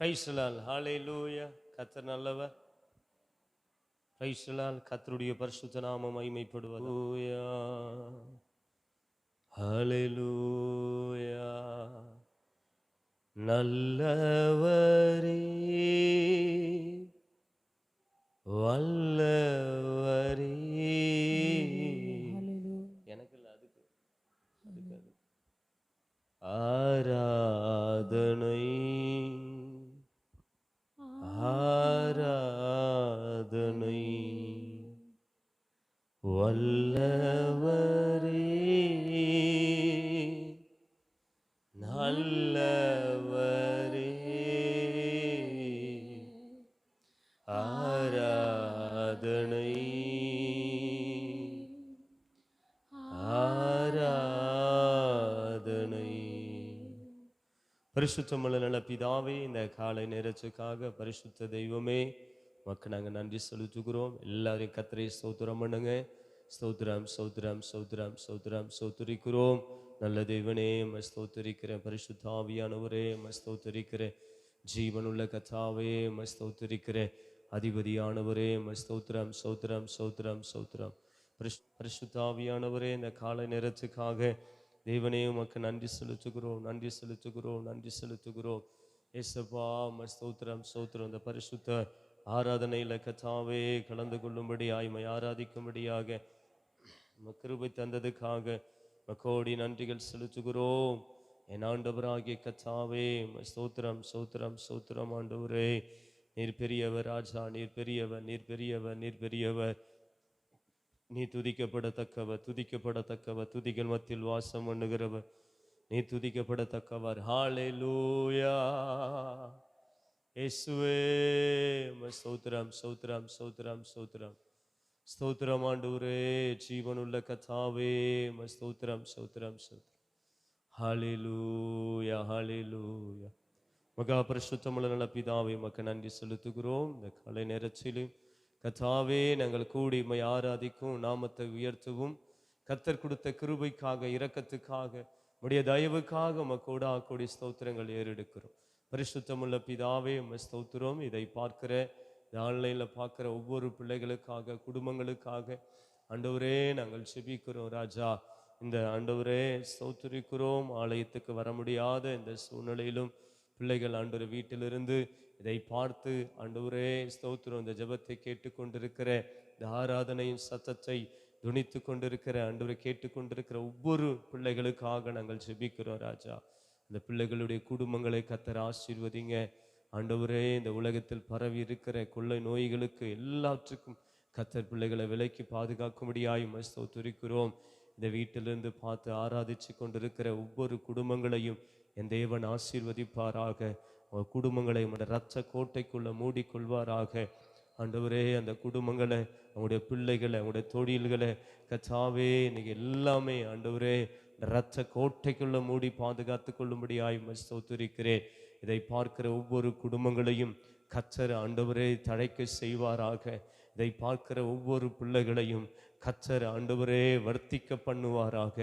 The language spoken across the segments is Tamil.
Price the Lord. ஹalleluya. கர்த்தர் நல்லவர். Price the Lord. கர்த்தருடைய பரிசுத்த நாமம் மகிமைப்படுவதாக. ஹalleluya. நல்லவரே வல்லவரே. எனக்கு இல்ல, அதுக்கு ஆராதனை ஆராதனை வல்லவரே நல்லவரே ஆராதனை ஆராதனை. பரிசுத்தமுள்ள நல்ல பிதாவே, இந்த காலை நேரத்துக்காக பரிசுத்த தெய்வமே மக்கள் நாங்கள் நன்றி செலுத்துகிறோம். எல்லாரையும் கர்த்தரை ஸ்தோத்திரம் பண்ணுங்க. ஸ்தோத்திரம் ஸ்தோத்திரம் ஸ்தோத்திரம் ஸ்தோத்திரம் ஸ்தோத்திரிக்கிறோம். நல்ல தெய்வனே ஸ்தோத்திரிக்கிறேன். பரிசுத்த ஆவியானவரே ஸ்தோத்திரிக்கிறேன். ஜீவனுள்ள கர்த்தாவே ஸ்தோத்திரிக்கிறேன். அதிபதியானவரே ஸ்தோத்திரம் ஸ்தோத்திரம் ஸ்தோத்திரம் ஸ்தோத்திரம். பரிசுத்த ஆவியானவரே, இந்த காலை நேரத்துக்காக தேவனே உமக்கு நன்றி செலுத்துகிறோம், நன்றி செலுத்துகிறோம், நன்றி செலுத்துகிறோம். ஏசப்பா ஸ்தோத்திரம் ஸ்தோத்திரம். இந்த பரிசுத்த ஆராதனையில் கர்த்தாவே கலந்து கொள்ளும்படியாய் ஆராதிக்கும்படியாக கிருபை தந்ததுக்காக கோடி நன்றிகள் செலுத்துகிறோம். என் ஆண்டவராகிய கர்த்தாவே ஸ்தோத்திரம் ஸ்தோத்திரம் ஸ்தோத்திரம். ஆண்டவரே, நீர் பெரியவர் ராஜா, நீர் பெரியவர், நீர் பெரியவர், நீர் பெரியவர். நீ துதிக்கப்படத்தக்கவர், துதிக்கப்படத்தக்கவர், துதிகள் மத்தியில் வாசம் பண்ணுகிறவர், நீ துதிக்கப்படத்தக்கவர். ஹalleluya. இயேசுவே ஸ்தோத்திரம் ஸ்தோத்திரம் ஸ்தோத்திரம் ஸ்தோத்திரம் ஸ்தோத்திரம். ஆண்டவரே, ஜீவனுள்ள கர்த்தாவே ஸ்தோத்திரம் ஸ்தோத்திரம் ஸ்தோத்திரம். ஹalleluya ஹalleluya. மகா பரிசுத்தமுள்ள நல்ல பிதாவே உமக்கு நன்றி செலுத்துகிறோம். இந்த காலை நேரத்திலும் கர்த்தாவே நாங்கள் கூடி உம்மை ஆராதிக்கும், நாமத்தை உயர்த்தவும், கர்த்தர் கொடுத்த கிருபைக்காக, இரக்கத்துக்காக, உம்முடைய தயவுக்காக உமக்கு கோடி ஸ்தோத்திரங்கள் ஏறெடுக்கிறோம். பரிசுத்தமுள்ள பிதாவே உம்மை ஸ்தோத்திரம். இதை பார்க்கிற, இந்த ஆன்லைனில் பார்க்குற ஒவ்வொரு பிள்ளைகளுக்காக, குடும்பங்களுக்காக ஆண்டவரே நாங்கள் செபிக்கிறோம் ராஜா. இந்த ஆண்டவரே ஸ்தோத்திரிக்கிறோம். ஆலயத்துக்கு வர முடியாத இந்த சூழ்நிலையிலும் பிள்ளைகள் ஆண்டவர் வீட்டிலிருந்து இதை பார்த்து ஆண்டவரே ஸ்தோத்திரம், இந்த ஜெபத்தை கேட்டுக்கொண்டிருக்கிற, இந்த ஆராதனையின் சத்தத்தை துணித்து கொண்டிருக்கிற ஆண்டவரை கேட்டுக்கொண்டிருக்கிற ஒவ்வொரு பிள்ளைகளுக்காக நாங்கள் ஜெபிக்கிறோம் ராஜா. இந்த பிள்ளைகளுடைய குடும்பங்களை கர்த்தர் ஆசீர்வதிங்க ஆண்டவரே. இந்த உலகத்தில் பரவி இருக்கிற கொள்ளை நோய்களுக்கு எல்லாற்றுக்கும் கர்த்தர் பிள்ளைகளை விலைக்கு பாதுகாக்கும்படியாய் ஸ்தோத்திரிக்கிறோம். இந்த வீட்டிலிருந்து பார்த்து ஆராதிச்சு கொண்டிருக்கிற ஒவ்வொரு குடும்பங்களையும் என் தேவன் ஆசீர்வதிப்பாராக. குடும்பங்களை இரத்த கோட்டைக்குள்ள மூடிக்கொள்வாராக ஆண்டவரே. அந்த குடும்பங்களை, அவங்களுடைய பிள்ளைகளை, அவங்களுடைய தொழில்களை கர்த்தாவே இன்னைக்கு எல்லாமே ஆண்டவரே இரத்த கோட்டைக்குள்ள மூடி பாதுகாத்து கொள்ளும்படியாய் ஸ்தோத்திரிக்கிறேன். இதை பார்க்கிற ஒவ்வொரு குடும்பங்களையும் கர்த்தர் ஆண்டவரே தழைக்க செய்வாராக. இதை பார்க்கிற ஒவ்வொரு பிள்ளைகளையும் கர்த்தர் ஆண்டவரே வர்த்திக்க பண்ணுவாராக.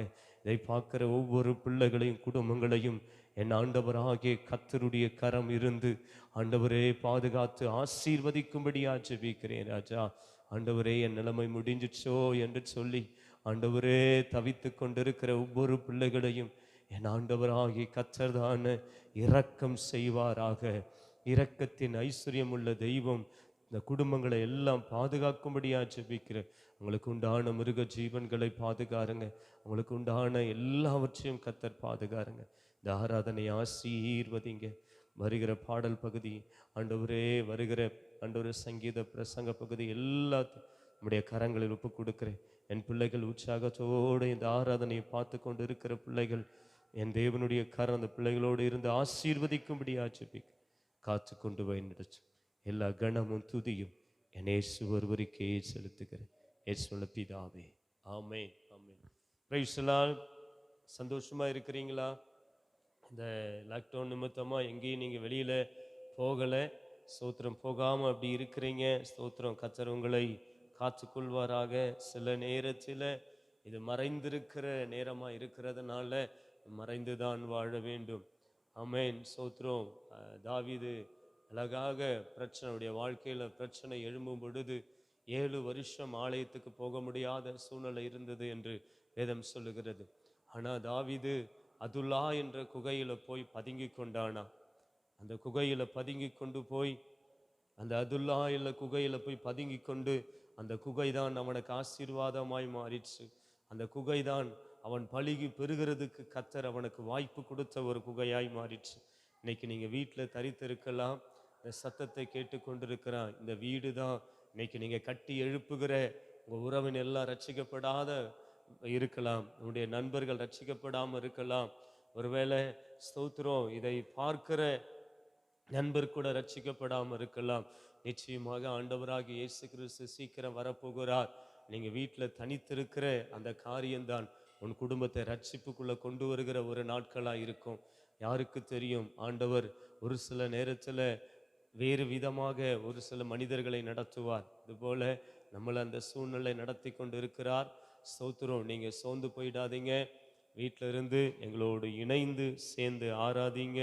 இதை பார்க்கிற ஒவ்வொரு பிள்ளைகளையும் குடும்பங்களையும் என் ஆண்டவராகிய கர்த்தருடைய கரம் இருந்து ஆண்டவரே பாதுகாத்து ஆசீர்வதிக்கும்படியா ஜெபிக்கிறேன் ராஜா. ஆண்டவரே, என் நிலைமை முடிஞ்சிச்சோ என்று சொல்லி ஆண்டவரே தவித்து கொண்டிருக்கிற ஒவ்வொரு பிள்ளைகளையும் என் ஆண்டவராகிய கர்த்தர் தான் இரக்கம் செய்வாராக. இரக்கத்தின் ஐஸ்வர்யம் உள்ள தெய்வம் இந்த குடும்பங்களை எல்லாம் பாதுகாக்கும்படியா ஜெபிக்கிறேன். உங்களுக்கு உண்டான மிருக ஜீவன்களை பாதுகாருங்க. உங்களுக்கு உண்டான எல்லாவற்றையும் கர்த்தர் பாதுகாருங்க. இந்த ஆராதனை ஆசீர்வதிங்க. வருகிற பாடல் பகுதி ஆண்டவரே, வருகிற ஆண்டவரே சங்கீத பிரசங்க பகுதி எல்லாத்தையும் நம்முடைய கரங்களில் ஒப்பு கொடுக்கிறேன். என் பிள்ளைகள் உற்சாகத்தோடு இந்த ஆராதனையை பார்த்து கொண்டு இருக்கிற பிள்ளைகள், என் தேவனுடைய கரம் அந்த பிள்ளைகளோடு இருந்து ஆசீர்வதிக்கும்படியா ஜெபிக்க காத்து கொண்டு வழிநடத்து. எல்லா கணமும் துதியும் என் இயேசு ஒருவருக்கே செலுத்துகிறேன். இயேசுவின் பிதாவே, ஆமென் ஆமென். Praise the Lord. சந்தோஷமா இருக்கிறீங்களா? இந்த லாக்டவுன் நிமித்தமாக எங்கேயும் நீங்கள் வெளியில் போகலை. ஸ்தோத்திரம். போகாமல் அப்படி இருக்கிறீங்க. ஸ்தோத்திரம். கர்த்தர் உங்களை காத்துக்கொள்வாராக. சில நேரத்தில் இது மறைந்திருக்கிற நேரமாக இருக்கிறதுனால மறைந்து தான் வாழ வேண்டும். ஆமென். ஸ்தோத்திரம். தாவீது அழகாக பிரச்சனையுடைய வாழ்க்கையில் பிரச்சனை எழும்பும் பொழுது 7 வருஷம் ஆலயத்துக்கு போக முடியாத சூழ்நிலை இருந்தது என்று வேதம் சொல்லுகிறது. ஆனால் தாவீது அதுல்லா என்ற குகையில போய் பதுங்கி கொண்டானா. அந்த குகையில பதுங்கி கொண்டு போய் அந்த அதுல்லா இல்ல குகையில போய் பதுங்கி கொண்டு அந்த குகை தான் அவனுக்கு ஆசீர்வாதமாய் மாறிடுச்சு. அந்த குகை தான் அவன் பலுகி பெறுகிறதுக்கு கர்த்தர் அவனுக்கு வாய்ப்பு கொடுத்த ஒரு குகையாய் மாறிடுச்சு. இன்னைக்கு நீங்க வீட்டில் தரித்திருக்கலாம், இந்த சத்தத்தை கேட்டு கொண்டிருக்கிறான். இந்த வீடு தான் இன்னைக்கு நீங்க கட்டி எழுப்புகிற உங்க உறவின் எல்லாம் ரட்சிக்கப்படாத இருக்கலாம், உன்னுடைய நண்பர்கள் ரட்சிக்கப்படாமல் இருக்கலாம். ஒருவேளை ஸ்தோத்திரம் இதை பார்க்கிற நண்பர் கூட ரட்சிக்கப்படாமல் இருக்கலாம். நிச்சயமாக ஆண்டவராக இயேசு கிறிஸ்து சீக்கிரம் வரப்போகிறார். நீங்க வீட்டில் தனித்திருக்கிற அந்த காரியம்தான் உன் குடும்பத்தை ரட்சிப்புக்குள்ள கொண்டு வருகிற ஒரு நாட்களா இருக்கும். யாருக்கு தெரியும், ஆண்டவர் ஒரு சில நேரத்துல வேறு விதமாக ஒரு சில மனிதர்களை நடத்துவார். இதுபோல நம்மளை அந்த சூழ்நிலை நடத்தி கொண்டு இருக்கிறார். ஸ்தோத்திரம். நீங்க சோர்ந்து போயிடாதீங்க. வீட்டில இருந்து எங்களோடு இணைந்து சேர்ந்து ஆராதிங்க.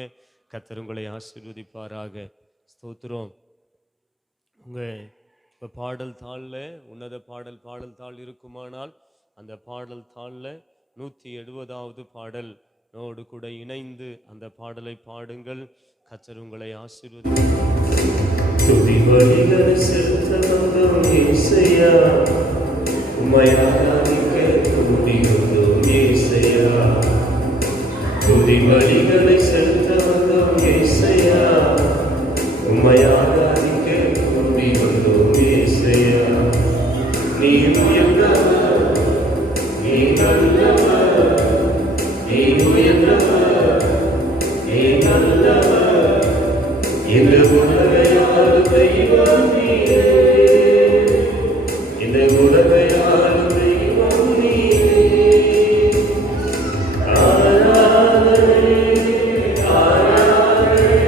கர்த்தர் உங்களை ஆசீர்வதிப்பாராக. ஸ்தோத்திரம். உங்க இப்போ பாடல் தாளில் உன்னத பாடல் தாள் இருக்குமானால் அந்த பாடல் தாளில் 170வது பாடல் நோடு கூட இணைந்து அந்த பாடலை பாடுங்கள். கர்த்தர் உங்களை ஆசீர்வதிப்பார். துதி பலிகளை செலுத்த வந்தோம் இயேசுயா, உம்மை ஆராதிக்க கூடி வந்தோம் இயேசுயா. துதி பலிகளை செலுத்த வந்தோம் இயேசுயா, உம்மை ஆராதிக்க கூடி வந்தோம் இயேசுயா. நீ உயர்ந்தவர், நீ நல்லவர், நீ உயர்ந்தவர், நீ நல்லவர். இந்த உலகையால் தெய்வம் நீரே, இந்த உலகையால் தெய்வம் நீரே. ஆராதனை ஆராதனை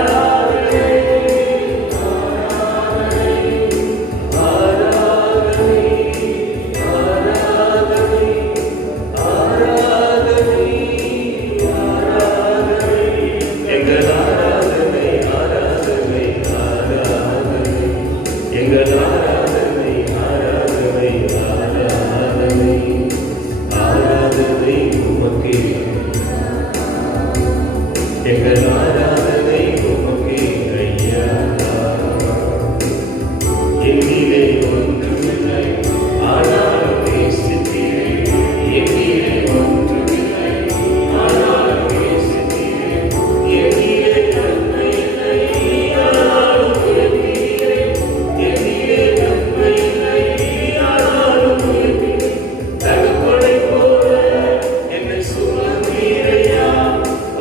ஆராதனை ஆராதனை ஆராதனை ஆராதனை ஆராதனை ஆராதனை எங்கள் ஆராதனை ஆராதனை ஆராதனை எங்கள் ஆராதனை ஆராதனை ஆராதனை ஆராதனை உமக்கே, எங்கள் ஆராதனை உமக்கே ஐயா. எங்கிலே ஒன்றுமில்லை ஆனாலும் நேசித்தீரே, எங்கிலே ஒன்றுமில்லை ஆனாலும் நேசித்தீரே, எங்கிலே நன்மை இல்லை ஆனாலும் உயர்த்தீரே, எங்கிலே நன்மை இல்லை ஆனாலும் உயர்த்தீரே. தகப்பனை போல என்னை சுமந்தீரையா,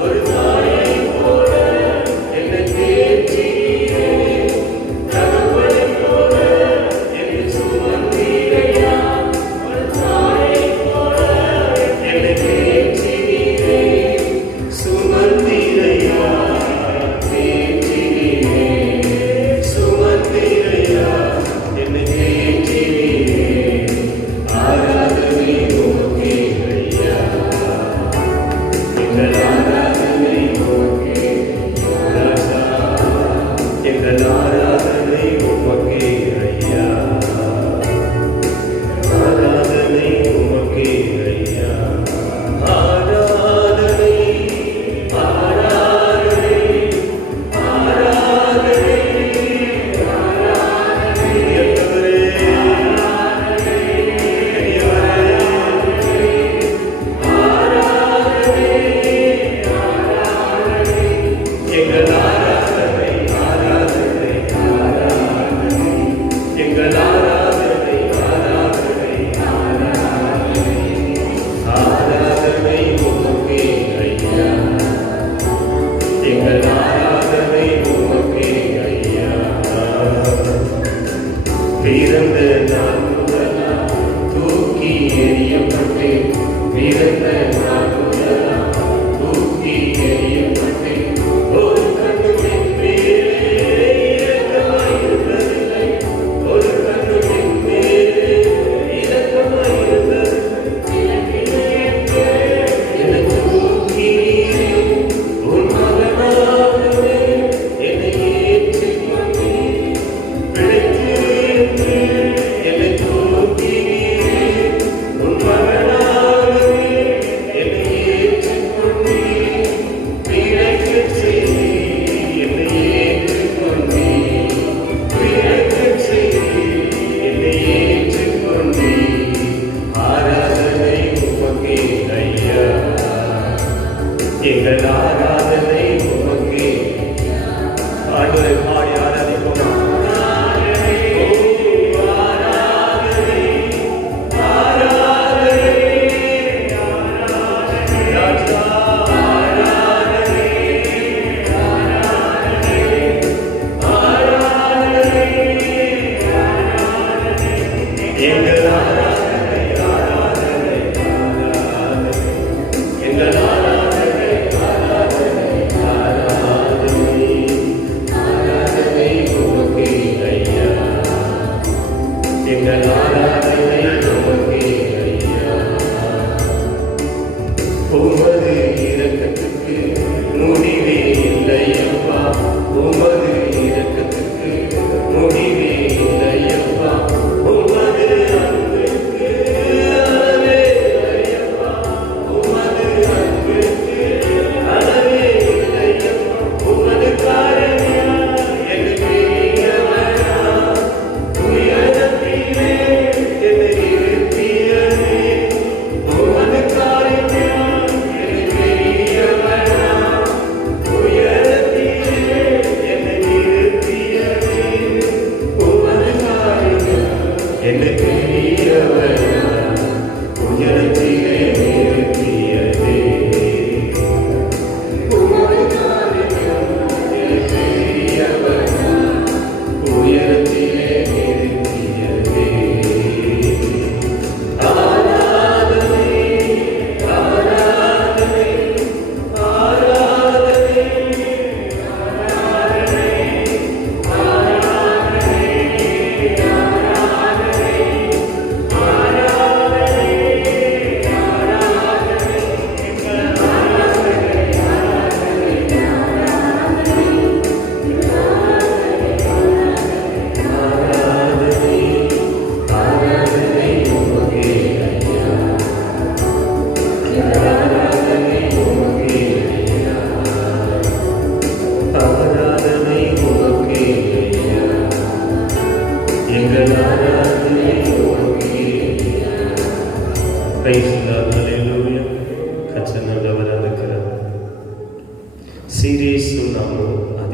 ஒரு தாயை போல என்னை தேற்றினீரே. தகப்பனை போல என்னை சுமந்தீரையா, ஒரு தாயை போல என்னை தேற்றினீரே. சுமந்தீரையா, தேற்றினீரே, சுமந்தீரையா, என்னை தேற்றினீரே. ஆராதனை உமக்கே ஐயா, எங்கள் ஆராதனை உமக்கே ராஜா, எங்கள் ஆராதனை உமக்கே ஐயா, ஆராதனை உமக்கே ஐயா. ஆராதனை ஆராதனை ஆராதனை ஆராதனை பெரியவரே, எங்கள் ஆராதனை ஆராதனை ஆராதனை எங்கள் ஆராதனை ஆராதனை ஆராதனை உமக்கே ஐயா, எங்கள் ஆராதனை உமக்கே ஐயா. பிறந்த நாள் முதலாம் தூக்கி எறியப்பட்டேன், பிறந்த நாள் முதலாம் தூக்கி எறியப்பட்டேன். ஒரு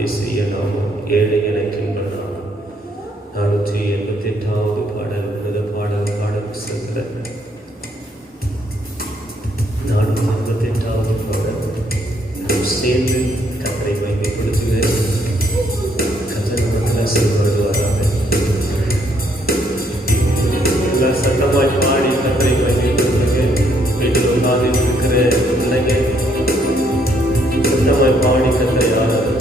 அதிசய நாமம், ஏழை எனக்கின்ற நாமம். 488வது பாடல், முதல் பாடல் புஸ்தகத்துல 488வது பாடல். சேர்ந்து கத்தரை மகிமைப்படுத்துகிறேன். கத்தர் நமக்கு செயல்படுவாராக. எல்லாம் சத்தமாய் பாடி கத்தரை மகிமைப்படுத்துங்க. வீட்டில் உட்கார்ந்து இருக்கிற பிள்ளைங்க சத்தமாய் பாடி கத்தரை ஆராதனை.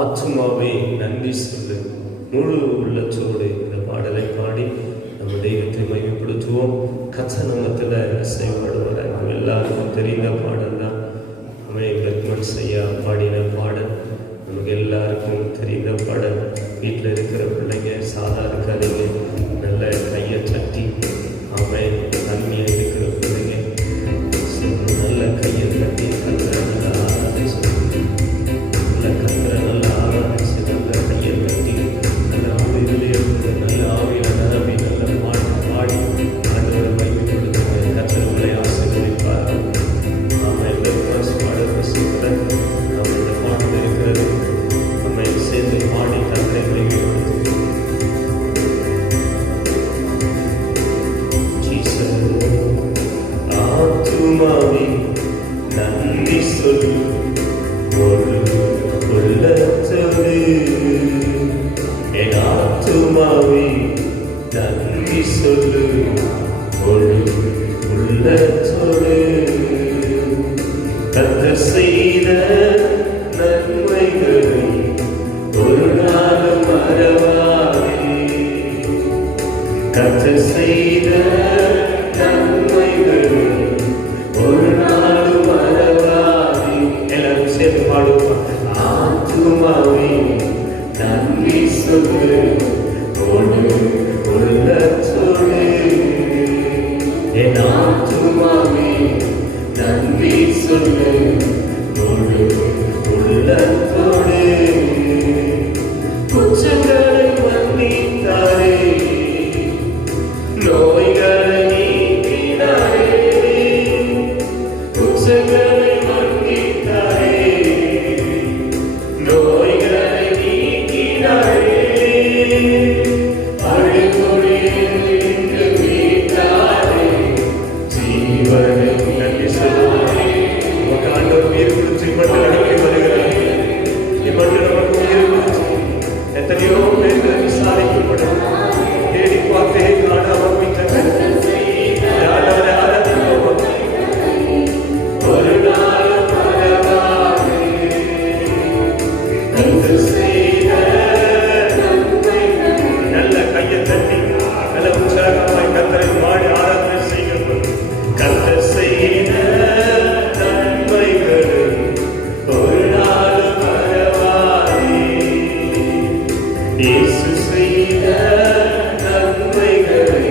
ஆத்துமாவே நன்றி சொல்லு. முழு உள்ளத்தோடு இந்த பாடலை பாடி நம்ம தெய்வத்தை மகிமைப்படுத்துவோம். கர்த்தர் நாமத்தில் செயல்படுவார். எல்லாருக்கும் தெரிந்த பாடல் தான். பெர்க்மன்ஸ் ஐயா பாடின பாடல் நமக்கு எல்லாருக்கும் தெரிந்த பாடல். வீட்டில் இருக்கிற பிள்ளைங்க சாதா இருக்காதீங்க, நல்ல கையை தட்டி அவன் தண்ணியாக இருக்கிற பிள்ளைங்க நல்ல கையை தட்டி கத்திர நல்ல ஆராதிச்சு, நல்ல கத்திர நல்ல ஆராதிச்சு, நல்ல கையை தட்டி நல்ல ஆவியிலே இருந்து நல்ல ஆவியில நிரம்பி நல்ல பாடி பாடி ஆண்டவரை மகிமைப்படுத்துங்க. கத்திரங்களை ஆசீர்வதிப்பார். அவன் பெர்க்மன்ஸ் பாடல் சூப்பர். நம்மளுடைய பாடல் இருக்கிறது, நம்ம சேர்ந்து பாடி கத்திரை மகிமைப்படுத்துங்க. ஆத்துமாவே நன்றி சொல் ஒரு உள்ளத்தோடு, என் ஆத்துமாவே நன்றி சொல்லு ஒரு உள்ளத்தோடு. கர்த்தர் செய்த நன்மைகளை ஒரு நாளும் மறவாதே. கர்த்தர் செய்த நன்மைகளை ஒரு நாளும் மறவாதே. எல்லாரும் சேர்ந்து பாடுவோம். ஆத்துமாவே நன்றி சொல்லு ஒரு உள்ளத்தோடு, என் ஆத்துமாவே நன்றி சொல்லு ஒரு உள்ளத்தோடு. குற்றங்களை மன்னித்தாரே, நோய்களை நீக்கினாரே, குற்றங்களை மன்னித்தாரே, நோய்களை நீக்கினாரே, அழுகுறியிலிருந்து மீட்டாரே, ஜீவனை நன்றி சொல்லுவாரே. நமக்கு ஆண்டவர் உயிர் கொடுத்து இம்மட்டம் அடிக்கடி வருகிறார். இம்மட்டம் நமக்கு உயிர் கொடுத்து எத்தனையோ பேர்கள் விசாரிக்கப்படும் தேடி பார்த்தே காணாமல் விட்டனர். ஆண்டவரை ஆராதிப்போம். ஒரு நாளும் மறவாதே. கர்த்தர் செய்த நன்மைகள். நல்ல கையை தட்டி நல்ல உற்சாகமாய் கர்த்தரை பாடி ஆராதனை செய்கிறோம். கர்த்தர் செய்த நன்மைகளை ஒரு நாளும் மறவாதே. இயேசு செய்த நன்மைகளை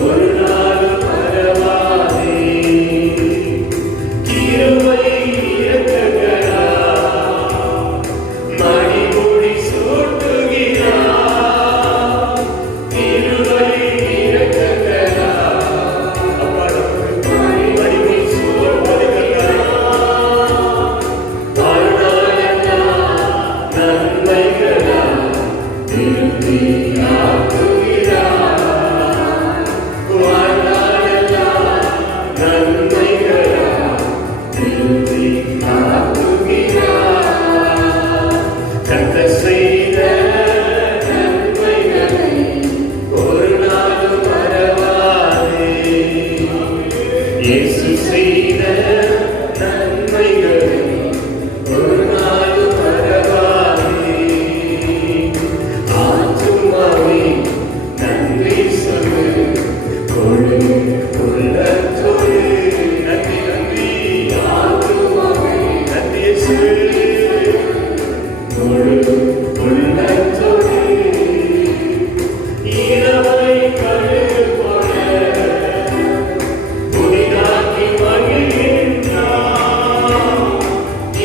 ஒரு நாளும் மறவாதே. கிருபை இரக்கங்களால் மணிமுடி சூட்டுகிறார். கிருபை இரக்கங்களால் அப்பா நமக்கு மணிமுடி சூட்டுகிறார். வாழ்நாளெல்லாம் நன்மைகளால் திருப்தியாக்குகிறார். வாழ்நாளெல்லாம் நன்மைகளால் திருப்தியாக்குகிறார். கர்த்தர் செய்த நன்மைகளை ஒரு நாளும் மறவாதே. இயேசு செய்த நன்மைகளை ஒரு நாளும் மறவாதே. ஆத்துமாவே நன்றி சொல்லு ஒரு உள்ளத்தோடு. நன்றி நன்றி ஆத்துமாவே நன்றி சொல்லு ஒரு உள்ளத்தோடு. இரவை கழுகு போல புதிதாக்கி மகிழ்கின்றார்.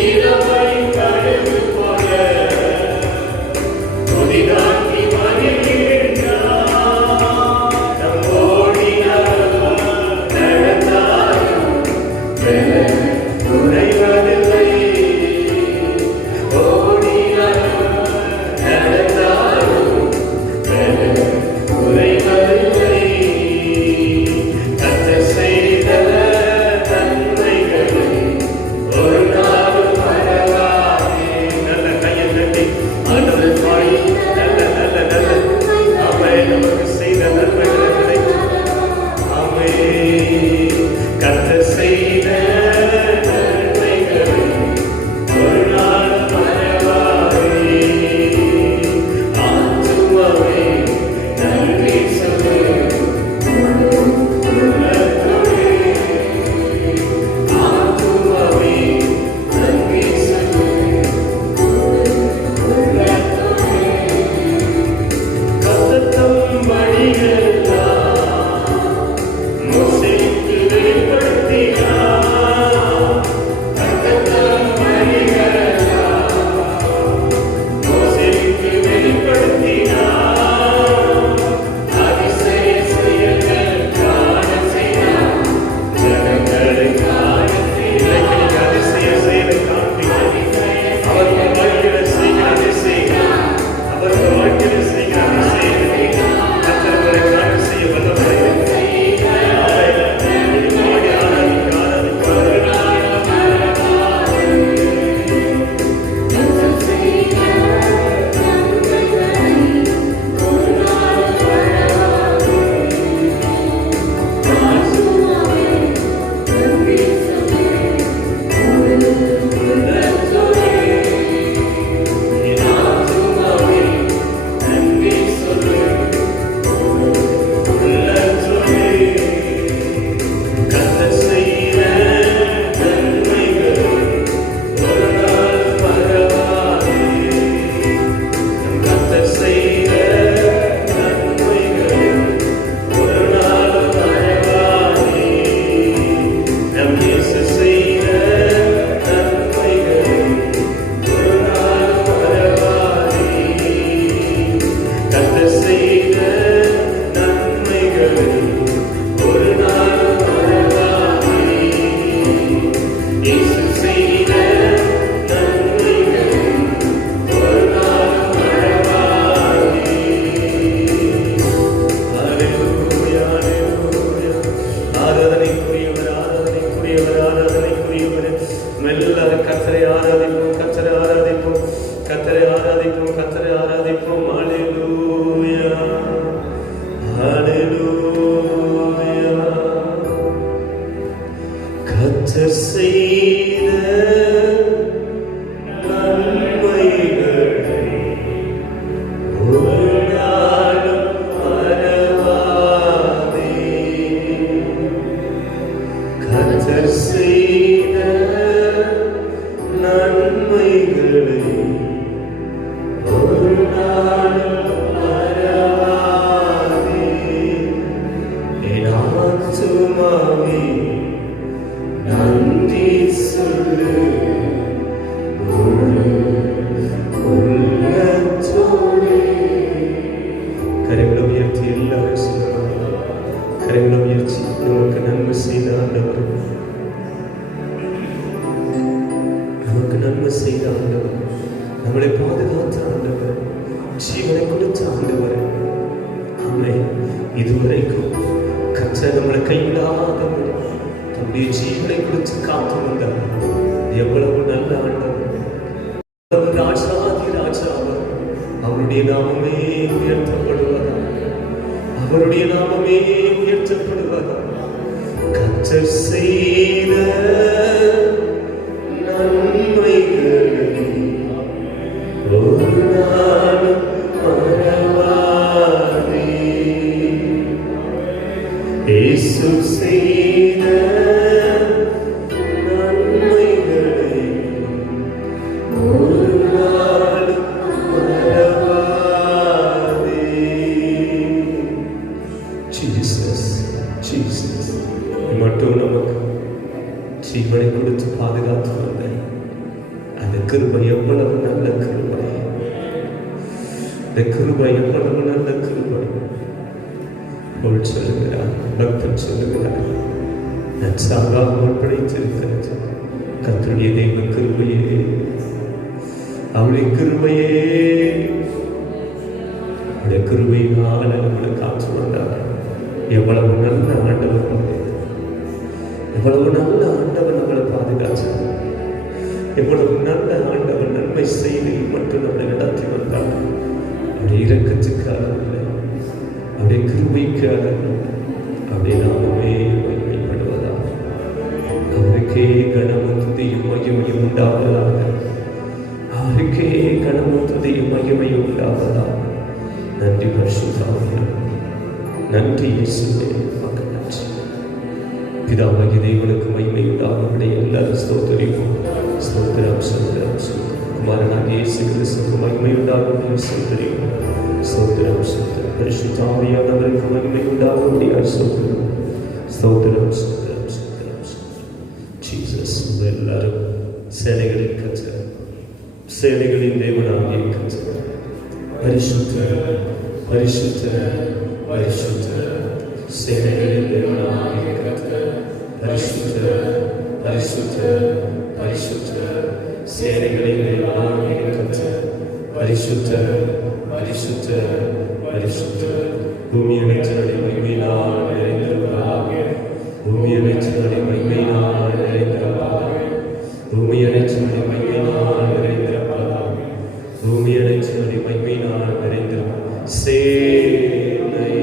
இரவை கழுகு போல புதிதாக்கி மகிழ்கின்றார். நம்மோடினாலும் நடந்தாலும் பலன் குறைவதில்லை. ஓடினாலும் நடந்தாலும் பலன் குறைவதில்லை. கர்த்தர் செய்த நன்மைகளை ஒரு நாளும் மறவாதே. நல்ல கையை தட்டி ஆண்டவரை பாடி நல்ல நல்ல நல்ல ஆமென். நமக்கு செய்த நன்மைகளை நினைத்து ஆமென். கர்த்தர் செய்த கர்த்தர் செய்த நன்மைகளை ஒரு நாளும் மறவாதே. கர்த்தர் செய்த நன்மைகளை ஒரு நாளும் மறவாதே. என் ஆத்துமாவே நன்றி சொல்லு, உள்ளத்தோடே. கரங்களை உயர்த்தி எல்லாரும் சொல்லுவாங்க. கரங்களை உயர்த்தி நமக்கு நன்மை செய்த ஆண்டவர், நமக்கு நன்மை செய்த ஆண்டவர், நம்மளை பாதுகாத்த ஆண்டவர், ஜீவனை கொடுத்த ஆண்டவர். ஆமென். இதுவரைக்கும் கர்த்தர் நம்மளை கைவிடாதவர், தன்னுடைய ஜீவனை கொடுத்து காத்து வந்தார். எவ்வளவு நல்ல ஆண்டவர், எவ்வளவு ராஜாதி ராஜாவர். அவருடைய நாமமே உயர்த்தப்படுவதா, அவருடைய நாமமே உயர்த்தப்படுவதா. கர்த்தர் செய்த நன்மைகளை ஒரு நாளும் மறவாதே. இயேசு செய்த நன்மைகளை ஒரு நாளும் மறவாதே. ஜீசஸ், ஜீசஸ் மட்டும் நமக்கு ஜீவனை கொடுத்து பாதுகாத்து வந்த அந்த கிருபை எவ்வளவு நல்ல கிருபை, அந்த கிருபை எவ்வளவு நல்ல கிருபை. போல் சொல்லுகிறார், பக்தன் சொல்லுகிறார், நான் சாகாமல் படைத்திருக்கிறது கர்த்தருடைய தெய்வ கிருபையே, அவருடைய கிருபையே. அவருடைய கிருபையினால் நம்மளை காத்து வந்தார். எவ்வளவு நல்ல ஆண்டவர், எவ்வளவு நல்ல ஆண்டவர் நம்மளை பாதுகாத்தார். எவ்வளவு நல்ல ஆண்டவர் நன்மை செய்து மட்டும் நம்மளை நடத்தி வந்தார். அவருடைய இரக்கத்துக்காக இல்லை, அவருடைய கிருபைக்காக, அவருடைய நாமமே மகிமைப்படுவதாக. அவருக்கே கனமும் துதியும் மகிமையும் உண்டாவதாக, அவருக்கே கனமும் துதியும் மகிமையும் உண்டாவதாக. நன்றி பரிசுத்தாவியே, நன்றி இயேசுவே, மக்கள் நன்றி. பிதாவாகிய தேவனுக்கு மகிமை உண்டாவதை எல்லாரும் ஸ்தோத்திரிப்போம். ஸ்தோத்திரம், ஸ்தோத்திரம், ஸ்தோத்திரம். குமாரனாகிய இயேசு கிறிஸ்துவுக்கு மகிமை உண்டாவதை ஸ்தோத்திரிப்போம். ஸ்தோத்திரம், ஸ்தோத்திரம். பரிசுத்த ஆவியானவருக்கு மகிமை உண்டாவதை ஸ்தோத்திரம், ஸ்தோத்திரம், ஸ்தோத்திரம், ஸ்தோத்திரம், ஸ்தோத்திரம். ஜீசஸ் எல்லாரும் சேனைகளின் கர்த்தர், சேனைகளின் தேவனாகிய கர்த்தர், பரிசுத்தர், பரிசுத்தர், பரிசுத்தர், சேனைகளின் தேவனாகிய கர்த்தர், பரிசுத்தர், பரிசுத்தர், பரிசுத்தர், சேனைகளின் தேவனாகிய கர்த்தர், பரிசுத்தர், பரிசுத்தர், பரிசுத்தர். பூமி அனைத்தினுடைய மகிமையினால் நிறைந்திருப்பதாக, பூமி அனைத்தினுடைய மகிமையினால் நிறைந்திருப்பதாக, பூமி அனைத்தினுடைய மகிமையினால் நிறைந்திருப்பதாக, பூமி அனைத்தினுடைய மகிமையினால் நிறைந்திருப்பதாக. சேனை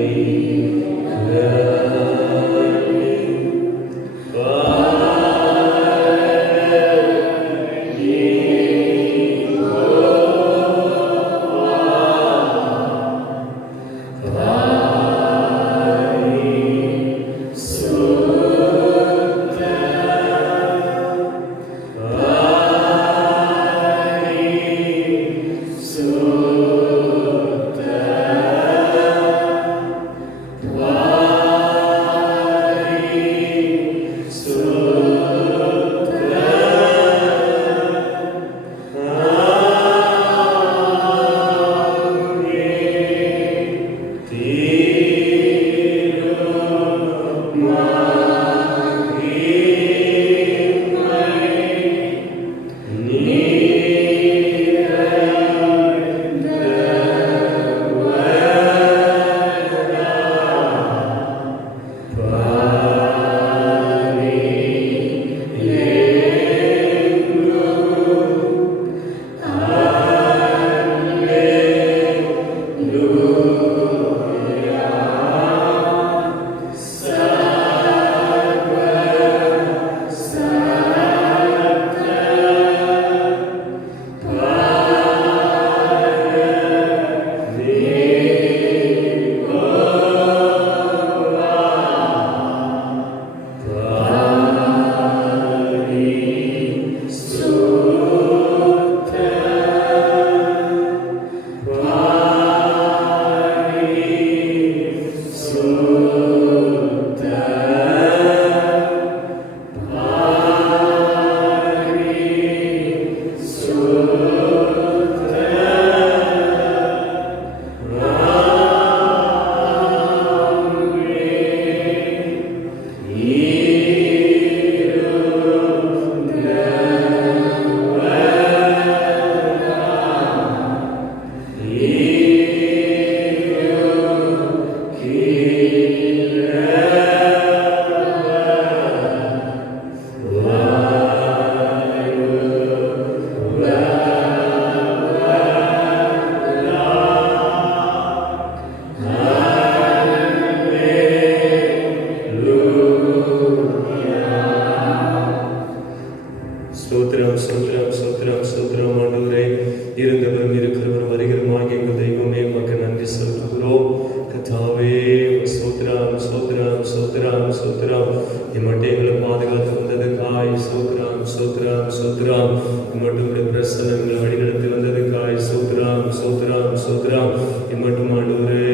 ஸ்தோத்திரம். இம்மட்டும் பிரசனங்கள் வழிநடத்தி வந்ததுக்காய் ஸ்தோத்திரம் ஸ்தோத்திரம் ஸ்தோத்திரம். இம்மட்டும் ஆண்டவரே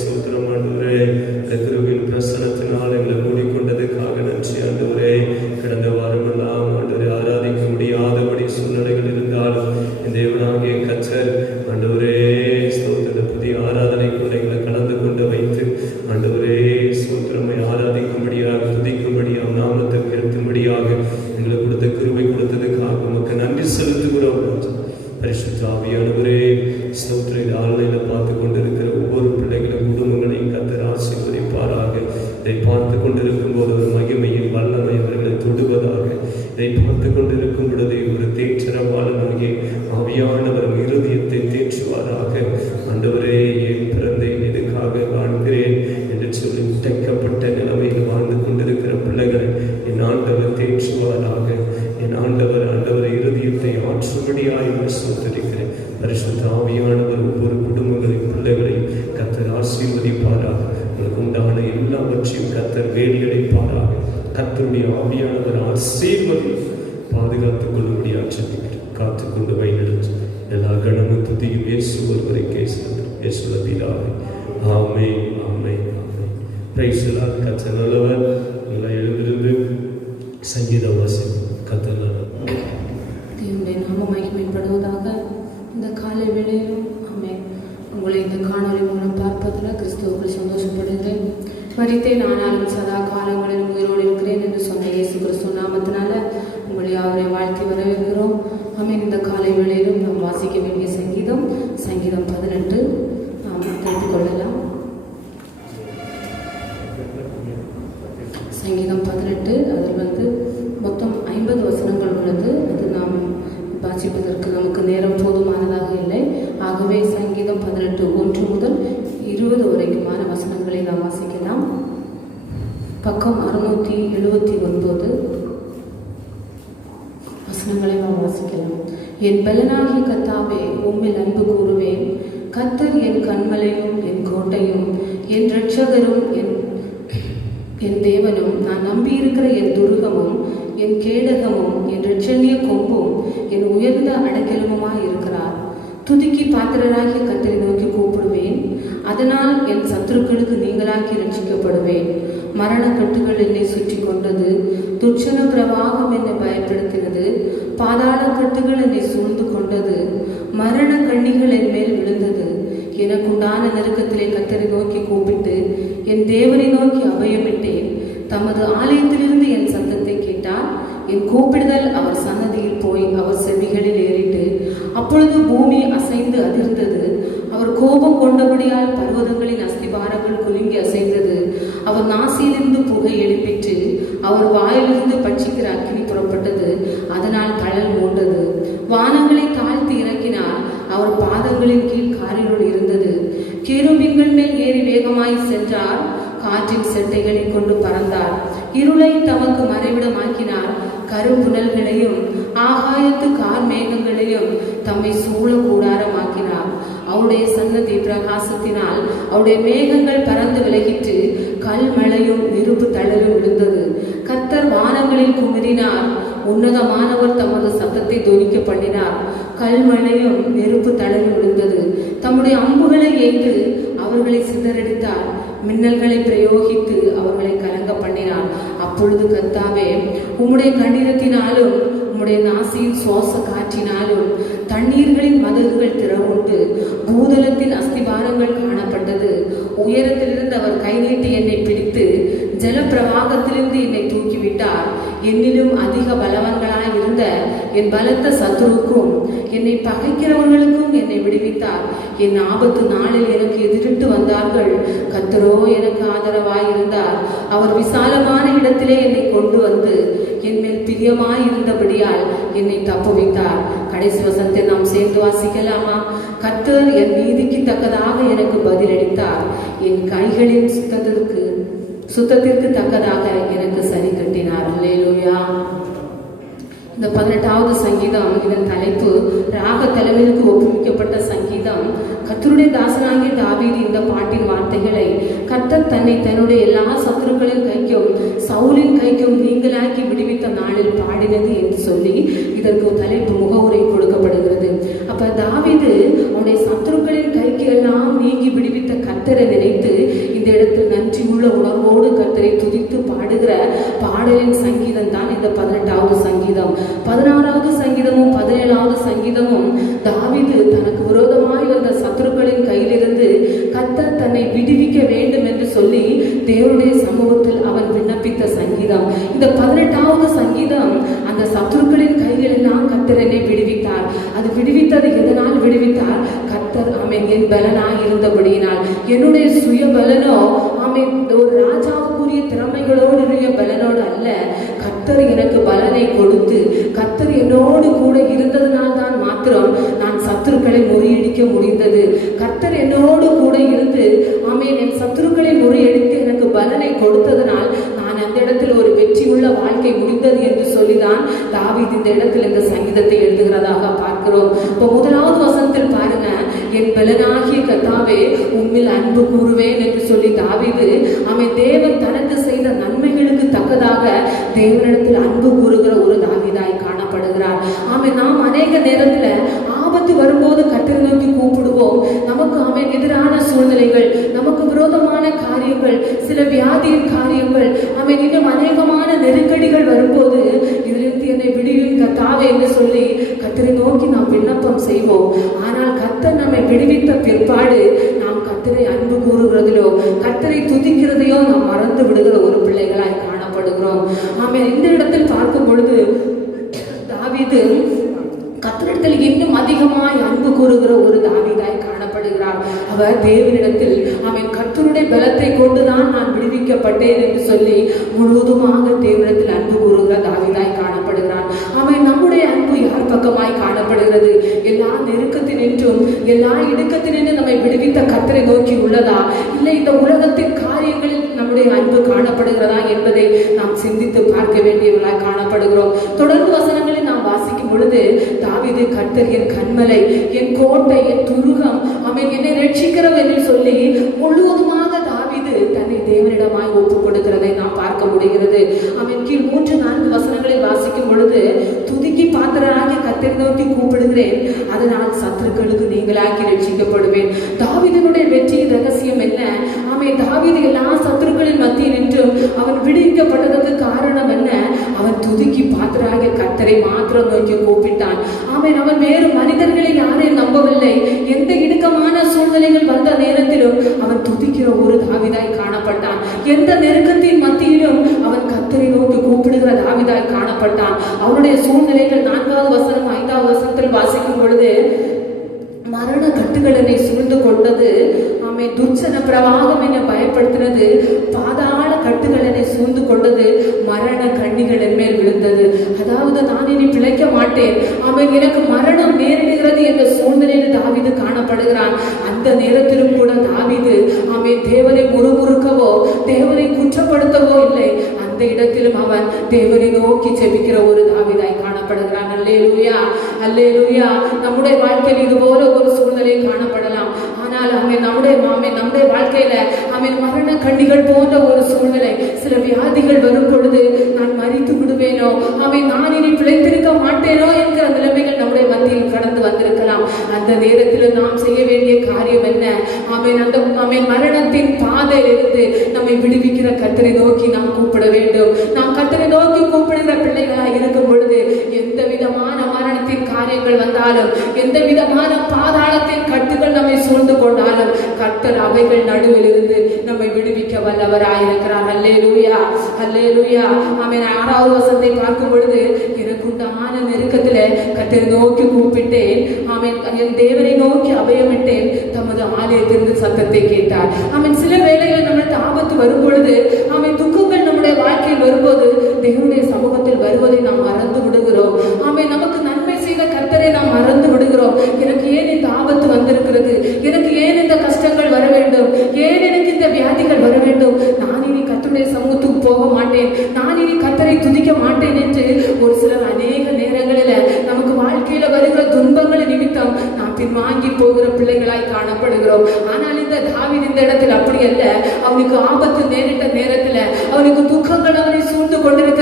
ஸ்தோத்திரம் ஆண்டவரே. கிருபையின் பிரசனத்தினால் எங்களை மூடிக்கொண்டதுக்காக நன்றி ஆண்டவரே. கடந்த வாரமெல்லாம் ஆண்டவரே ஆராதிக்க முடியாதபடி சூழ்நிலைகள் இருந்தாலும் இந்த தேவனாகிய கர்த்தர் ஆண்டவரே ஸ்தோத்திர புதிய ஆராதனை கொண்டைகளை கலந்து கொண்டு வைத்து ஆண்டவரே ஸ்தோத்திரமை ஆராதிக்கும்படியாக துதிக்கும்படியாக நாமத்தை உயர்த்தும்படியாக எங்களுக்கு கொடுத்த கிருபை கொடுத்ததுக்காக உமக்கு நன்றி செலுத்துகிறோம். பரிசுத்த ஆவியானவரே ஸ்தோத்திர ஆன்லைனில் பார்த்து கொண்டிருக்கிற ஒவ்வொரு பிள்ளைகளும் குடும்பங்களையும் கர்த்தர் ஆசீர்வதிப்பாராக. இதை பார்த்து கொண்டிருக்கும் போது ஒரு மகிமையின் வல்லமை அவர்களை தொடுவதாக. இதை பார்த்து கொண்டிருக்கும் பொழுது ஒரு தேற்றரவாளனாகிய ஆவியானவர் இருதயத்தை தேற்றுவாராக. ஆண்டவரே என் பிறந்தேன் எதுக்காக வாழ்கிறேன் என்று சொல்லி உடைக்கப்பட்ட நிலைமையில் வாழ்ந்து கொண்டிருக்கிற பிள்ளைகளை என் ஆண்டவர் தேற்றுவாராக. என் ஆண்டவர் இருதயத்தை ஆற்றும்படியாய் சோதரிக்கிறேன். பரிசுத்த ஆவியானவர் ஒவ்வொரு குடும்பங்களையும் பிள்ளைகளையும் கர்த்தர் ஆசீர்வதிப்பாராக. உங்களுக்கு உண்டான எல்லாவற்றையும் கர்த்தர் வேலியடைப்பாராக. கர்த்தருடைய ஆவியானவர் ஆசீர்வதி பாதுகாத்துக் கொள்ளும்படியாக ஜெபிக்கிறேன். காத்துக்கொண்டு வழிநடத்து எல்லா கணமும் துதியும் இயேசு ஒருவரை இயேசுவின் பிதாவே. ஆமென் ஆமென் ஆமென். Praise the lord. கர்த்தர் நல்லவர். நல்லா எழுந்திருந்து சங்கீதம் வாசிப்போம். கர்த்தர் நல்லவர். தேவனுடைய நாமம் மகிமைப்படுவதாக. இந்த காலை வேளையிலும் ஆமென் உங்களை இந்த காணொலி மூலம் பார்ப்பதில் கிறிஸ்துவுக்குள் சந்தோஷப்படுகிறேன். மரித்தேன் ஆனாலும் சதா காலங்களிலும் உயிரோடு இருக்கிறேன் என்று சொன்ன இயேசு கிறிஸ்து நாமத்தினால உங்களை அவரை வாழ்த்தி வரவேற்கிறோம். ஆமென். இந்த காலை வேளையிலும் நாம் வாசிக்க வேண்டிய சங்கீதம் 18 நாம் தெரிந்து கொள்ளலாம். சங்கீதம் 18 அதில் மொத்தம் 50 வசனங்கள் உள்ளது. அது நாம் வாசிப்பதற்கு நமக்கு நேரம் போதுமானதாக இல்லை. ஆகவே சங்கீதம் 18 1 முதல் 20 வரைக்குமான வசனங்களை நாம் வாசிக்கலாம். பக்கம் 679 வசனங்களை நாம் வாசிக்கலாம். என் பலனாகிய கர்த்தாவே உம்மில் அன்பு கூறுவேன். கர்த்தர் என் கண்மலையும் என் கோட்டையும் என் இரட்சகரும் என் தேவனும் நான் நம்பியிருக்கிற என் துருகமும் என் கேடகமும் என் இரட்சணிய கொம்பும் என் உயர்ந்த அடைக்கலமுமாய் இருக்கிறார். துதிக்கு பாத்திரராகிய கர்த்தரை நோக்கி கூப்பிடுவேன். அதனால் என் சத்துருக்களுக்கு நீங்களாக்கி ரட்சிக்கப்படுவேன். மரண கட்டுகள் என்னை சுற்றி கொண்டது. துட்சண பிரவாகம் என்னை பயப்படுத்தினது. பாதாள கட்டுகள் என்னை சூழ்ந்து கொண்டது. மரண கண்ணிகள் என் மேல் விழுந்தது. எனக்குண்டான நெருக்கத்திலே கர்த்தரை நோக்கி கூப்பிட்டு என் தேவனை நோக்கி அபயமிட்டேன். தமது ஆலயத்திலிருந்து என் சத்தத்தை கேட்டார். என் கூப்பிடுதல் அவர் சன்னதியில் போய் அவர் செவிகளில் ஏறிட்டு அப்பொழுது பூமி அசைந்து அதிர்ந்தது. அவர் கோபம் கொண்டபடியால் பர்வதங்களின் அஸ்திபாரங்கள் குலுங்கி அசைந்தது. அவர் நாசியிலிருந்து புகை எழுப்பிற்று. அவர் வாயிலிருந்து பட்சிக்கிற அக்கினி புறப்பட்டது. அதனால் கடல் மூண்டது. வானங்களை தாழ்த்தி இறக்கினார். அவர் பாதங்களின் கீழ் காரிருள் இருந்தது. கேருபீன்கள் மேல் ஏறி வேகமாய் சென்றார். காற்றின் செட்டைகளை கொண்டு பறந்தார். இருளை தமக்கு மறைவிடமாக்கினார். கரும்புணல்களையும் ஆகாயத்து கார் மேகங்களையும் தம்மை சூழ கூடாரமாக்கினார். அவருடைய சன்னதி பிரகாசத்தினால் அவருடைய மேகங்கள் பறந்து விலகிற்று. கல் மழையும் நெருப்பு தளரும் விழுந்தது. கர்த்தர் வானங்களில் குமிரினார். உன்னதமானவர் தமது சத்தத்தை தொனிக்க பண்ணினார். கல்மழையும் நெருப்பு தளரும் விழுந்தது. தம்முடைய அம்புகளை எய்து அவர்களை சிதறடித்தார். மின்னல்களை பிரயோகித்து அவர்களை கலங்க பண்ணினார். அப்பொழுது கர்த்தாவே உம்முடைய கண்ணீரத்தினாலும் உம்முடைய நாசியின் சுவாச காற்றினாலும் தண்ணீர்களின் மதகுகள் திறவுண்டு பூதலத்தின் அஸ்திபாரங்கள் காணப்பட்டது. உயரத்திலிருந்து அவர் கை நீட்டி என்னை பிடித்து ஜலப்பிரவாகத்திலிருந்து என்னை தூக்கிவிட்டார். என்னிலும் அதிக பலவான்களாய் இருந்த என் பலத்த சத்துருக்கும் என்னை பகைக்கிறவர்களுக்கும் என்னை விடுவித்தார். என் ஆபத்து நாளில் எனக்கு எதிரிட்டு வந்தார்கள். கர்த்தரோ எனக்கு ஆதரவாய் இருந்தார். அவர் விசாலமான இடத்திலே என்னை கொண்டு வந்து என் மேல் பிரியமாய் இருந்தபடியால் என்னை தப்புவித்தார். கடைசி வசனத்தை நாம் சேர்ந்து வாசிக்கலாமா? கர்த்தர் என் நீதிக்கு தக்கதாக எனக்கு பதிலளித்தார். என் கைகளின் சுத்தத்திற்கு தக்கதாக எனக்கு சரி கட்டினார். அல்லேலூயா. இந்த 18வது சங்கீதம், இதன் தலைப்பு ராக தலைவனுக்கு ஒப்புவிக்கப்பட்ட சங்கீதம். கர்த்தருடைய தாசனாகிய தாவீது இந்த பாட்டின் வார்த்தைகளை கர்த்தர் தன்னை தன்னுடைய எல்லா சத்துருக்களின் கைக்கும் சவுலின் கைக்கும் நீங்களாக்கி விடுவித்த நாளில் பாடினது என்று சொல்லி இதற்கு தலைப்பு முகவுரை கொடுக்கப்படுகிறது. அப்ப தாவீது அவனுடைய சத்துருக்களின் கைக்கு எல்லாம் நீங்கி விடுவித்த கர்த்தரை நினைத்து இந்த இடத்தில் நன்றி உள்ள உணர்வோடு கர்த்தரை துதித்து பாடுகிற பாடலின் சங்கீதம் தான் இந்த 18வது சங்கீதம். 16வது சங்கீதமும் 17வது சங்கீதமும் தாவீது தனக்கு விரோதமாய் வந்த சத்துருக்களின் கையிலிருந்து கர்த்தர் தன்னை விடுவிக்க வேண்டும் என்று சொல்லி தேவனுடைய சமூகத்தில் அவன் விண்ணப்பித்த சங்கீதம். இந்த 18வது சங்கீதம் அந்த சத்துருக்களின் கைகளெல்லாம் கர்த்தர் என்னை விடுவித்தார். அது விடுவித்தது எதனால் விடுவித்தார்? கர்த்தர் ஆமென் என் பலனாய் இருந்தபடியினால். என்னுடைய சுய பலனோ ஆமென் ஒரு ராஜாவுக்குரிய திறமைகளோடு பலனோடு அல்ல, கர்த்தர் எனக்கு பலனை கொடுத்து கர்த்தர் என்னோடு கூட இருந்ததனால் தான் மாத்திரம் நான் சத்துருக்களை முறியடிக்க முடிந்தது. கர்த்தர் என்னோடு கூட இருந்து ஆமென் என் சத்துருக்களை முறியடித்து எனக்கு பலனை கொடுத்ததனால் நான் அந்த இடத்தில் ஒரு வெற்றி உள்ள வாழ்க்கை முடிந்தது என்று சொல்லிதான் தாவீது இந்த இடத்தில் இந்த சங்கீதத்தை எழுதுகிறதாக பார்க்கிறோம். இப்போ 1வது வசனத்தில் பாருங்க, என் பலனாகிய கர்த்தாவே உம்மில் அன்பு கூறுவேன் என்று சொல்லி தாவீது அவன் தேவன் தனக்கு செய்த நன்மைகளுக்கு தக்கதாக தேவனிடத்தில் அன்பு கூறுகிற ஒரு தாவீதாய் காணப்படுகிறார். ஆமென். நாம் அநேக நேரத்துல ஆபத்து வரும்போது கர்த்தரை நோக்கி கூப்பிடுவோம். நமக்கு ஆமென் எதிரான சூழ்நிலைகள், நமக்கு விரோதமான காரியங்கள், சில வியாதியின் காரியங்கள், ஆமென் இன்னும் அநேகமான நெருக்கடிகள் வரும்போது இதிலிருந்து என்னை விடுவியும் கர்த்தாவே என்று சொல்லி கர்த்தரை நோக்கி நாம் விண்ணப்பம் செய்வோம். ஆனால் கர்த்தர் நம்மை விடுவித்த பிற்பாடு நாம் கர்த்தரை அன்பு கூறுகிறதிலோ கர்த்தரை துதிக்கிறதையோ நாம் மறந்து விடுகிற ஒரு பிள்ளைகளாய் காணப்படுகிறோம். ஆமென். இந்த இடத்தில் பார்க்கும் பொழுது தாவீது கர்த்தரிடத்தில் இன்னும் அதிகமாய் அன்பு கூறுகிற ஒரு தாவீதாய் காணப்படுகிறார். அவர் தேவனிடத்தில் அவன் கர்த்தருடைய பலத்தை கொண்டுதான் நான் விடுவிக்கப்பட்டேன் என்று சொல்லி முழுவதுமாக தேவனிடத்தில் அன்பு கூறுகிற தாவீதாய் காணப்படுகிறார். அவன் நம்முடைய அன்பு யார் பக்கமாய் காணப்படுகிறது? எல்லா நெருக்கத்தினின்றும் எல்லா இடுக்கத்தினின்றும் நம்மை விடுவித்த கர்த்தரை நோக்கி உள்ளதா, இல்லை இந்த உலகத்தின் காரியங்களில் நம்முடைய அன்பு காணப்படுகிறதா என்பதை நாம் சிந்தித்து பார்க்க வேண்டியவர்களாய் காணப்படுகிறோம். தொடர்ந்து வசனங்களை நாம் வாசிக்கும் பொழுது தாவீது கர்த்தர் என் கன்மலை, என் கோட்டை, என் துருகம், அவன் என்னை ரட்சிக்கிறவர் என்று சொல்லி முழுவதுமாக தாவீது தன்னை தேவனிடமாய் ஒப்புக் கொடுக்கிறதை நாம் பார்க்க முடிகிறது. அவன் கீழ் 3-4 வசனங்களை வாசிக்கும் பொழுது துதிக்கி பாத்திரனாகி கர்த்தரை நோக்கி கூப்பிடுகிறேன், அதனால் சத்துருக்களுக்கு நீங்களாக்கி ரட்சிக்கப்படுவேன். தாவீதினுடைய வெற்றியின் ரகசியம் என்ன? அவன் தாவீது எல்லா சத்துருக்களின் மத்தியில் நின்றும் அவன் விடுவிக்கப்பட்டதற்கு காரணம் என்ன? அவன் துதிக்கி பாத்திரனாகிய கர்த்தரை மாத்திரம் நோக்கி கூப்பிட்டான். அவன் வேறு மனிதர்களை யாரையும் நம்பவில்லை. எந்த இடுக்கமான சூழ்நிலைகள் வந்த நேரத்திலும் அவன் துதிக்கிற ஒரு தாவீதாய் காணப்பட்டான். எந்த நெருக்கத்தின் மத்தியிலும் அவன் கர்த்தரை நோக்கி கூப்பிடுகிற தாவீதாய் காணப்பட்டான். அவனுடைய சூழ்நிலைகள் 4வது வசனம் 5வது வசனத்தில் வாசிக்கும் பொழுது மரண கட்டுகள் என்னை சூழ்ந்து கொண்டது, ஆமென் துர்ச்சன பிரவாகம் என்னை பயப்படுத்தினது, பாதாள கட்டுகள் என்னை சூழ்ந்து கொண்டது, மரண கண்ணிகள் என் மேல் விழுந்தது. அதாவது நான் இனி பிழைக்க மாட்டேன், அவன் எனக்கு மரணம் நேரிடுகிறது என்ற சூழ்நிலையில் தாவீது காணப்படுகிறான். அந்த நேரத்திலும் கூட தாவீது அவன் தேவனை முறுமுறுக்கவோ தேவனை குற்றப்படுத்தவோ இல்லை. அந்த இடத்திலும் அவன் தேவனை நோக்கி ஜெபிக்கிற ஒரு தாவீதாய் காணப்படுகிறான். அல்லேலூயா, அல்லேலூயா. நம்முடைய வாழ்க்கையில் இது போல ஒரு சூழ்நிலை காணப்படலாம். ஆனால் நம்முடைய வாழ்க்கையில மரண கண்ணிகள் போன்ற ஒரு சூழ்நிலை, சில வியாதிகள் வரும் பொழுது நான் மரித்து விடுவேனோ, நான் இனி பிழைத்திருக்க மாட்டேனோ என்கிற நிலைமைகள் நம்முடைய மத்தியில் கடந்து வந்திருக்கலாம். அந்த நேரத்தில் நாம் செய்ய வேண்டிய காரியம் என்ன? அந்த மரணத்தின் பாதையிலிருந்து நம்மை விடுவிக்கிற கர்த்தரை நோக்கி நாம் கூப்பிட வேண்டும். நாம் கர்த்தரை நோக்கி கூப்பிடுகிற பிள்ளைகளாய் இருக்கும் பொழுது எந்த விதமான மரணத்தின் காரியங்கள் வந்தாலும், எந்த விதமான பாதாளத்தின் கட்டுகள் நம்மை சூழ்ந்து கொண்டாலும் கர்த்தர் அவைகள் நடுவில் இருந்து நம்மை விடுவிக்க வல்லவராயிருக்கிறார். அல்லேலூயா, அல்லேலூயா. 6வது வசனத்தை பார்க்கும் பொழுது எனக்குண்டான நெருக்கத்துல கர்த்தரை நோக்கி கூப்பிட்டேன், என் தேவனை நோக்கி அபயமிட்டேன், தமது ஆலயத்திலிருந்து சத்தத்தை கேட்டார். சில வேளைகளில் நம்மளுக்கு ஆபத்து வரும் பொழுது துக்கங்கள் நம்முடைய வாழ்க்கையில் வரும்போது தேவனுடைய சமூகத்தில் வருவதை நாம் மறந்து விடுகிறோம். நமக்கு நன்மை செய்த கர்த்தரை நாம் மறந்து விடுகிறோம். எனக்கு ஏன் இந்த ஆபத்து வந்திருக்கிறது? எனக்கு ஏன் இந்த கஷ்டங்கள் வர வேண்டும்? ஏன் எனக்கு இந்த வியாதிகள் வர வேண்டும்? நான் இனி கர்த்தருடைய சமூகத்துக்கு போக மாட்டேன், நான் இனி கர்த்தரை துதிக்க மாட்டேன் என்று ஒரு சிலர் அநேக நேரம்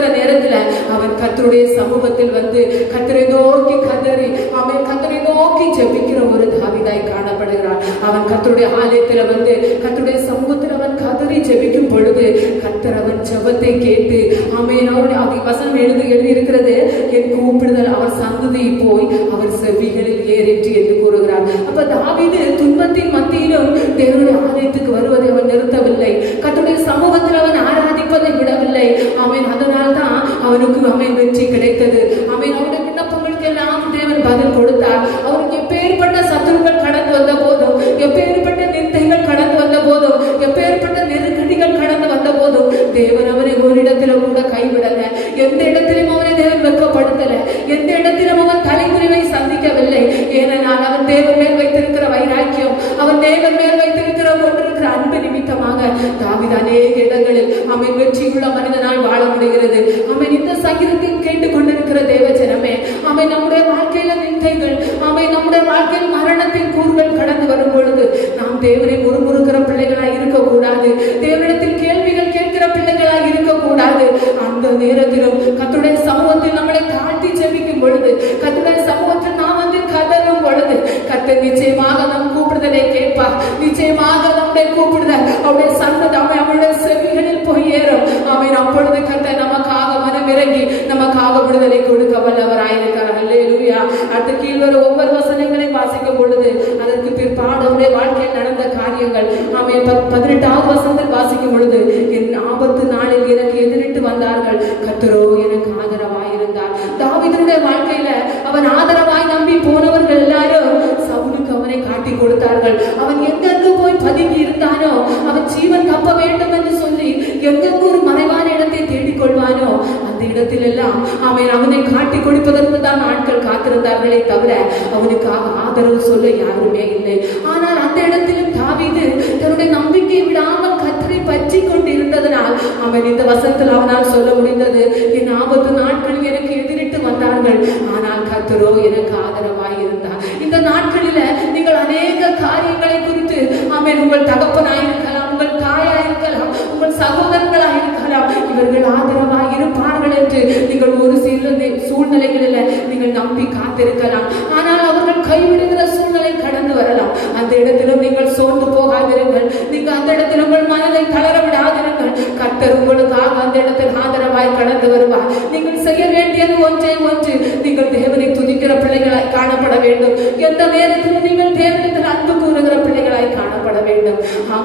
இருக்கிற நேரத்துல அவன் கர்த்தருடைய சமூகத்தில் வந்து கர்த்தரை நோக்கி கதறி அவன் கர்த்தரை நோக்கி ஜெபிக்கிற ஒரு தாவீதாய் காணப்படுகிறான். அவன் கர்த்தருடைய ஆலயத்துல வந்து கர்த்தருடைய சமூகத்தில் அவன் கதறி ஜெபிக்கும் பொழுது கர்த்தர் அவன் ஜெபத்தை கேட்டு ஆமென். அவருடைய வசனம் எழுதி இருக்கிறது, என் கூப்பிடுதல் அவர் சந்ததி போய் அவர் செவிகளில் ஏறிற்று என்று கூறுகிறார். அப்ப தாவீது துன்பத்தின் மத்தியிலும் தேவனுடைய ஆலயத்துக்கு வருவதை அவன் நிறுத்தவில்லை. கர்த்தருடைய சமூகத்தில் அவன் ஆராதிப்பதை விடவில்லை. ஆமென். அதனால்தான் அவனுக்கு அவன் வெற்றி கிடைத்தது. ஆமென். அவனுடைய விண்ணப்பங்களுக்கு எல்லாம் தேவன் பதில் கொடுத்தார். அவருக்கு எப்பேற்பட்ட சத்துருக்கள் கடந்து வந்த போதும், எப்பேற்பட்ட நிந்தைகள் கடந்து வந்த போதும், எப்பேற்பட்ட நெருக்கடிகள் கடந்து வந்த போதும் தேவன் அவனை ஒரு இடத்துல கூட கைவிடல. எந்த இடத்திலும் அவனை தேவன் வெட்கப்படுத்தல. எந்த இடத்திலும் அவன் தலைமுறைவை சந்திக்கவில்லை. ஏனென்றால் அவன் தேவன் மேல் வைத்திருக்கிற வைராக்கியம், அவன் தேவன் மேல் வைத்திருக்கிற கொண்டிருக்கிற அன்பு நிமித்தமாக தாவீது அநேக இடங்களில் அவன் வெற்றியுள்ள மனிதனாய் வாழ முடிகிறது. அவன் இந்த சங்கீதத்தை கேட்டுக் கொண்டிருக்கிற தேவ ஜனமே, அவன் நம்முடைய வாழ்க்கையில நிந்தைகள், அவன் நம்முடைய வாழ்க்கையில் மரணத்தின் கூறுகள் கடந்து வரும் பொழுது நாம் தேவனை முறுமுறுக்கிற பிள்ளைகளாய் இருக்கக்கூடாது. தேவனிடத்தில் கேள்விகள் கேட்கிற பிள்ளைகளாய் இருக்கக்கூடாது. அந்த நேரத்திலும் கர்த்தருடைய சமூகத்தில் நம்மளை தாழ்த்தி ஜெபிக்கும் பொழுது, கர்த்தருடைய சமூகத்தில் நாம் வந்து கதறும் பொழுது கர்த்தர் நிச்சயமாக நம் கூப்பிடுதலை கேட்பார். நிச்சயமாக நம்முடைய கூப்பிடுதல் அவருடைய சந்ததி அவருடைய செவிகளில் போய் ஏறும். அவன் அப்பொழுது கர்த்தர் நமக்காக மனம் இறங்கி நமக்காக விடுதலை கொடுக்க வல்லவராயிருக்கிறார். அல்லேலூயா. அடுத்த கீழ்வர ஒவ்வொரு வசனங்களையும் வாசிக்கும் பொழுது அதற்கு பிற்பாடு அவருடைய வாழ்க்கையில் நடந்த காரியங்கள் அவன் 18வது வசனத்தில் வாசிக்கும் பொழுது, என் ஆபத்து நாளில் எனக்கு எதிரிட்டு வந்தார்கள், கர்த்தரோ எனக்கு ஆதரவாயிருந்தார். தாவீதுடைய வாழ்க்கையில அவன் ஆதரவாய் நம்பி போனவர்கள் எல்லாரும் சவுலுக்கு அவனை காட்டி கொடுத்தார்கள். அவன் எங்கெங்கு போய் பதுங்கி இருந்தானோ, அவன் ஜீவன் தப்ப வேண்டும் என்று சொல்லி எங்கெங்கு ஒரு மறைவான இடத்தை தேடிக் கொள்வானோ அந்த இடத்தில் எல்லாம் அவனை காட்டி கொடுப்பதற்கு தான் ஆட்கள் காத்திருந்தார்களே தவிர அவனுக்காக ஆதரவு சொல்ல யாருமே இல்லை. ஆனால் அந்த இடத்திலும் தாவீது தன்னுடைய நம்பிக்கையை விடாமல் கர்த்தரை பற்றி கொண்டு இருந்ததனால் அவன் இந்த வசனத்தில் அவனால் சொல்ல முடிந்தது, என் ஆபத்து நாட்களில் எனக்கு எதிரிட்டு வந்தார்கள், ஆனால் கர்த்தரோ எனக்கு ஆதரவாய் இருந்தார். இந்த நாட்களில நீங்கள் அநேக காரியங்களை குறித்து அவன் உங்கள் தகப்பனாயிருக்கலாம், உங்கள் தாயாயிருக்கலாம், உங்கள் சகோதரர்களாயிருக்கலாம், இவர்கள் ஆதரவாய் இருப்பார்கள் என்று நீங்கள் ஒரு சில சூழ்நிலைகளில் நீங்கள் நம்பி காத்திருக்கலாம். ஆனால் அவர்கள் கைவிடுகிற சூழ்நிலை கடந்து வரலாம். அந்த இடத்திலும் நீங்கள் சோர்ந்து போகாதிருங்கள். நீங்கள் அந்த இடத்தில் உங்கள் மனதை தளர விடாதிருங்கள். கர்த்தர் உங்களுக்காக அந்த இடத்தில் ஆதரவாய் கடந்து வருவார். நீங்கள் செய்ய வேண்டியது ஒன்றே ஒன்று, நீங்கள் தேவனை துதிக்கிற பிள்ளைகளாய் காணப்பட வேண்டும். எந்த நேரத்திலும் நீங்கள் தேவனிடத்தில் அன்பு கூறுகிற பிள்ளைகளாய் காணப்பட வேண்டும்.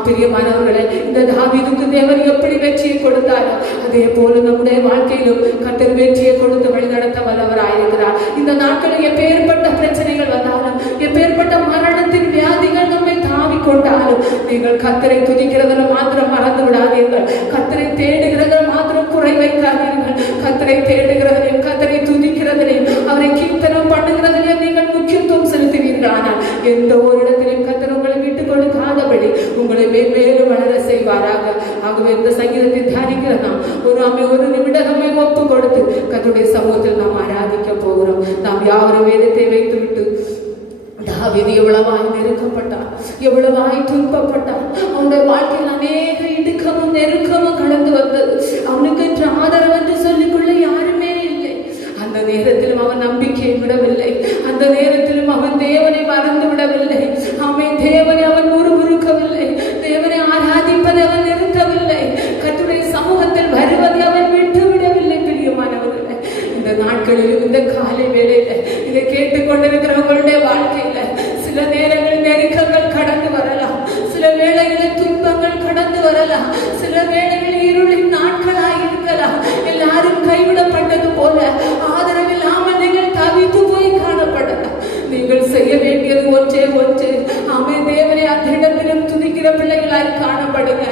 பிரியமானவர்களே, இந்த தாவீதுக்கு தேவன் எப்படி வெற்றியை கொடுத்தாரோ அதே போல நம்முடைய வாழ்க்கையிலும் கர்த்தர் வெற்றியை கொடுத்து வழிநடத்த வல்லவராயிருக்கிறார். இந்த நாட்களில் எப்பேற்பட்ட பிரச்சனைகள் வந்தாலும், எப்பேற்பட்ட மரணத்தின் வியாதிகள் நம்மை தாவி கொண்டாலும் நீங்கள் கர்த்தரை துதிக்கிறதில் மாத்திரம் மறந்து விடாதீர்கள். கர்த்தரை தேடுகிறதில் மாத்திரம் குறை வைக்காதீர்கள். கர்த்தரை தேடுகிறதிலையும் கர்த்தரை துதிக்கிறதிலையும் அவரை கீர்த்தனம் பண்ணுகிறதிலையும் நீங்கள் முக்கியத்துவம் செலுத்துவீர்கள். ஆனால் எந்த ஒரு இடத்திலையும் கர்த்தர் உங்களை விட்டுக் கொடுக்காதபடி உங்களை மேலும் வளர செய்வாராக. ஆகவே இந்த சங்கீதத்தை தியானிக்கிறதா ஒரு நிமிடம் நம்மை ஒப்பு கொடுத்து கர்த்தருடைய சமூகத்தில் நாம் ஆராதிக்க போகிறோம். நாம் யாவரும் வேதத்தை வைத்து விட்டு தாவீது எவ்வளவாய் நெருக்கப்பட்டான், எவ்வளவாய் துன்பப்பட்டான். அவனுடைய வாழ்க்கையில் அநேக இடுக்கமும் நெருக்கமும் கடந்து வந்தது. அவனுக்கு என்று ஆதரவு என்று சொல்லிக்கொள்ள யாருமே இல்லை. அந்த நேரத்திலும் அவன் நம்பிக்கையை விடவில்லை. அந்த நேரத்திலும் அவன் தேவனை மறந்து விடவில்லை. அவன் தேவனை அவன் முறுமுறுக்கவில்லை. தேவனை ஆராதிப்பதை அவன் நிறுத்தவில்லை. கர்த்தருடைய சமூகத்தில் வருவதை அவன் விட்டு விடவில்லை. பிரியமானவர்களே, இந்த நாட்களிலும் இந்த காலை வேளையில இதை கேட்டுக்கொண்டிருக்கிறவங்களுடைய வாழ்க்கையில சில நேரங்கள் நெருக்கங்கள் கடந்து வரலாம், சில வேளைகளில் துன்பங்கள் கடந்து வரலாம், சில வேளைகளில் இருளின் நாட்களாய் இருக்கலாம். எல்லாரும் கைவிடப்பட்டது போல ஆதரவில்லாமல் நீங்கள் தவித்து போய் காணப்படலாம். நீங்கள் செய்ய வேண்டியது ஒன்றே ஒன்று, தேவனை அந்த இடத்திலும் துதிக்கிற பிள்ளைகளாய் காணப்படுங்க.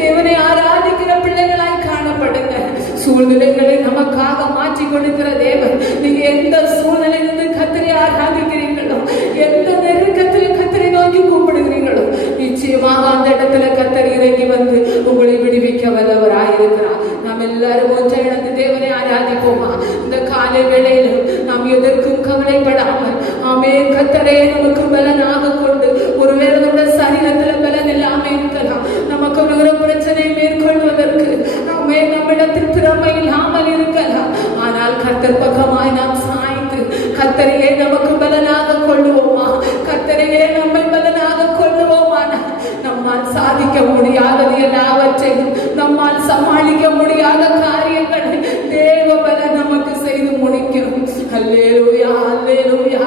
தேவனை ஆராதிக்கிற பிள்ளைகளாய் காணப்படுங்க. சூழ்நிலைகளை நமக்காக மாற்றி கொடுக்கிற தேவன். நீங்க எந்த சூழ்நிலையிலிருந்து கர்த்தரை ஆராதிக்கிறீங்களோ, எந்த நெருக்கத்தில் கர்த்தரை நோக்கி கூப்பிடுகிறீங்களோ, நிச்சயமாக அந்த இடத்துல கர்த்தர் இறங்கி வந்து உங்களை விடுவிக்க வல்லவராயிருக்கிறார். நாம் எல்லாரும் ஒன்றை இழந்து தேவனை ஆராதிப்போமா? இந்த காலை வேளையிலும் நாம் எதற்கும் கவலைப்படாமல் கர்த்தரே நமக்கு பலனாக கொண்டு, ஒருவேளை நம்முடைய சரீரத்துல பலன் இல்லாம இருக்கலாம், நமக்கு ஒரு பிரச்சனை மேற்கொள்வதற்கு நம்மிடத்தில் திறமை இல்லாமல் இருக்க கர்த்தர் பக்கமாய் நாம் சாய்ந்து கர்த்தரையே நமக்கு பலனாக கொள்ளுவோமா? கர்த்தரையே நம்மை பலனாக கொள்ளுவோமான நம்மால் சாதிக்க முடியாதது எல்லாவற்றையும், நம்மால் சமாளிக்க முடியாத காரியங்களை தேவ பலன் நமக்கு செய்து முடிக்கும். அல்லேலூயா, அல்லேலூயா.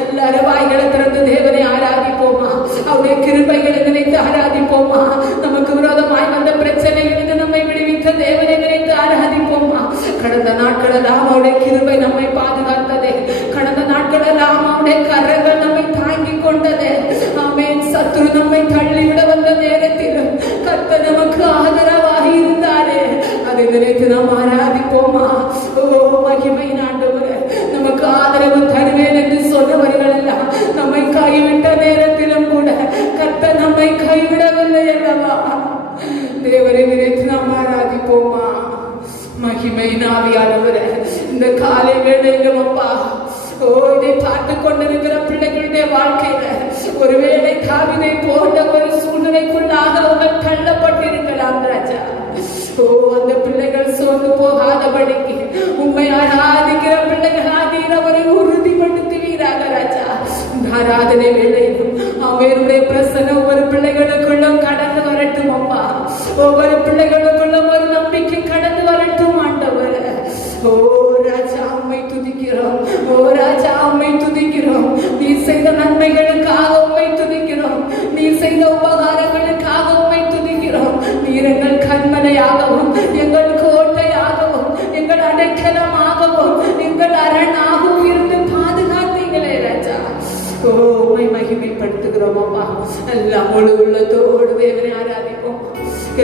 எல்லாரும் வாய்களை திறந்து தேவனை ஆராதிப்போமா? அவருடைய கிருபைகளை நினைத்து ஆராதிப்போமா? நமக்கு விரோதமாய் வந்த பிரச்சனைகளுக்கு நம்மை விடுவித்த தேவனை நினைத்து ஆராதிப்போமா? கடந்த நாட்களெல்லாம் அவருடைய கிருபை நம்மை பாதுகாத்ததே. கடந்த நாட்களெல்லாம் அவருடைய கரங்கள் நம்மை தாங்கிக் கொண்டதே. ஆமென். சத்துரு நம்மை தள்ளிவிட வந்த நேரத்தில் கர்த்தர் நமக்கு ஆதரவாக இருந்தாரே. அதை நினைத்து நாம் ஆராதிப்போமா? ஓ மகிமை ஆண்டவரே, நமக்கு ஆதரவு தருவேன் என்று சொன்னவர்கள் எல்லாம் நம்மை கைவிட்ட நேரத்திலும் கூட கர்த்தர் நம்மை கைவிடவில்லை அல்லவா? தேவரை நினைத்து நாம் ஆராதிப்போமா? மகிமை ஆவியானவரே, இந்த காலை வேளையிலும் அப்பா, ஓ இதை பார்த்து கொண்டிருக்கிற பிள்ளைகளுடைய வாழ்க்கையில ஒருவேளை தாவீதை போன்ற ஒரு சூழ்நிலைக்குள்ளாக அவர்கள் தள்ளப்பட்டிருக்கலாம் ராஜா. ஓ அந்த பிள்ளைகள் சோர்ந்து போகாதபடிக்கு உண்மை ஆராதிக்கிற பிள்ளைகள் ஆதீனவரை உறுதிப்படுத்துவீராக ராஜா. இந்த ஆராதனை வேளையிலும் அவருடைய பிரசன்னம் ஒவ்வொரு பிள்ளைகளுக்குள்ளும் கடந்து வரட்டும் அப்பா. ஒவ்வொரு பிள்ளைகளுக்குள்ளும் ஒரு நம்பிக்கை கடந்து வரட்டும் ஆண்டவர். ஓ ராஜா உம்மை துதிக்கிறோம், ஓ ராஜா உம்மை துதிக்கிறோம். நீ செய்த நன்மைகளுக்காக உம்மை துதிக்கிறோம், நீ செய்த உபகாரங்களுக்காக உம்மை துதிக்கிறோம். நீர் எங்கள் கண்மலையாகவும் எங்கள் கோட்டையாகவும் எங்கள் அடைக்கலமாகவும் எங்கள் அரணாகவும் இருந்து பாதுகாத்தீங்களே ராஜா. ஓ உம்மை மகிமைப்படுத்துகிறோம் அப்பா. எல்லாம் முழு உள்ளத்தோடு தேவனை ஆராதிப்போம்.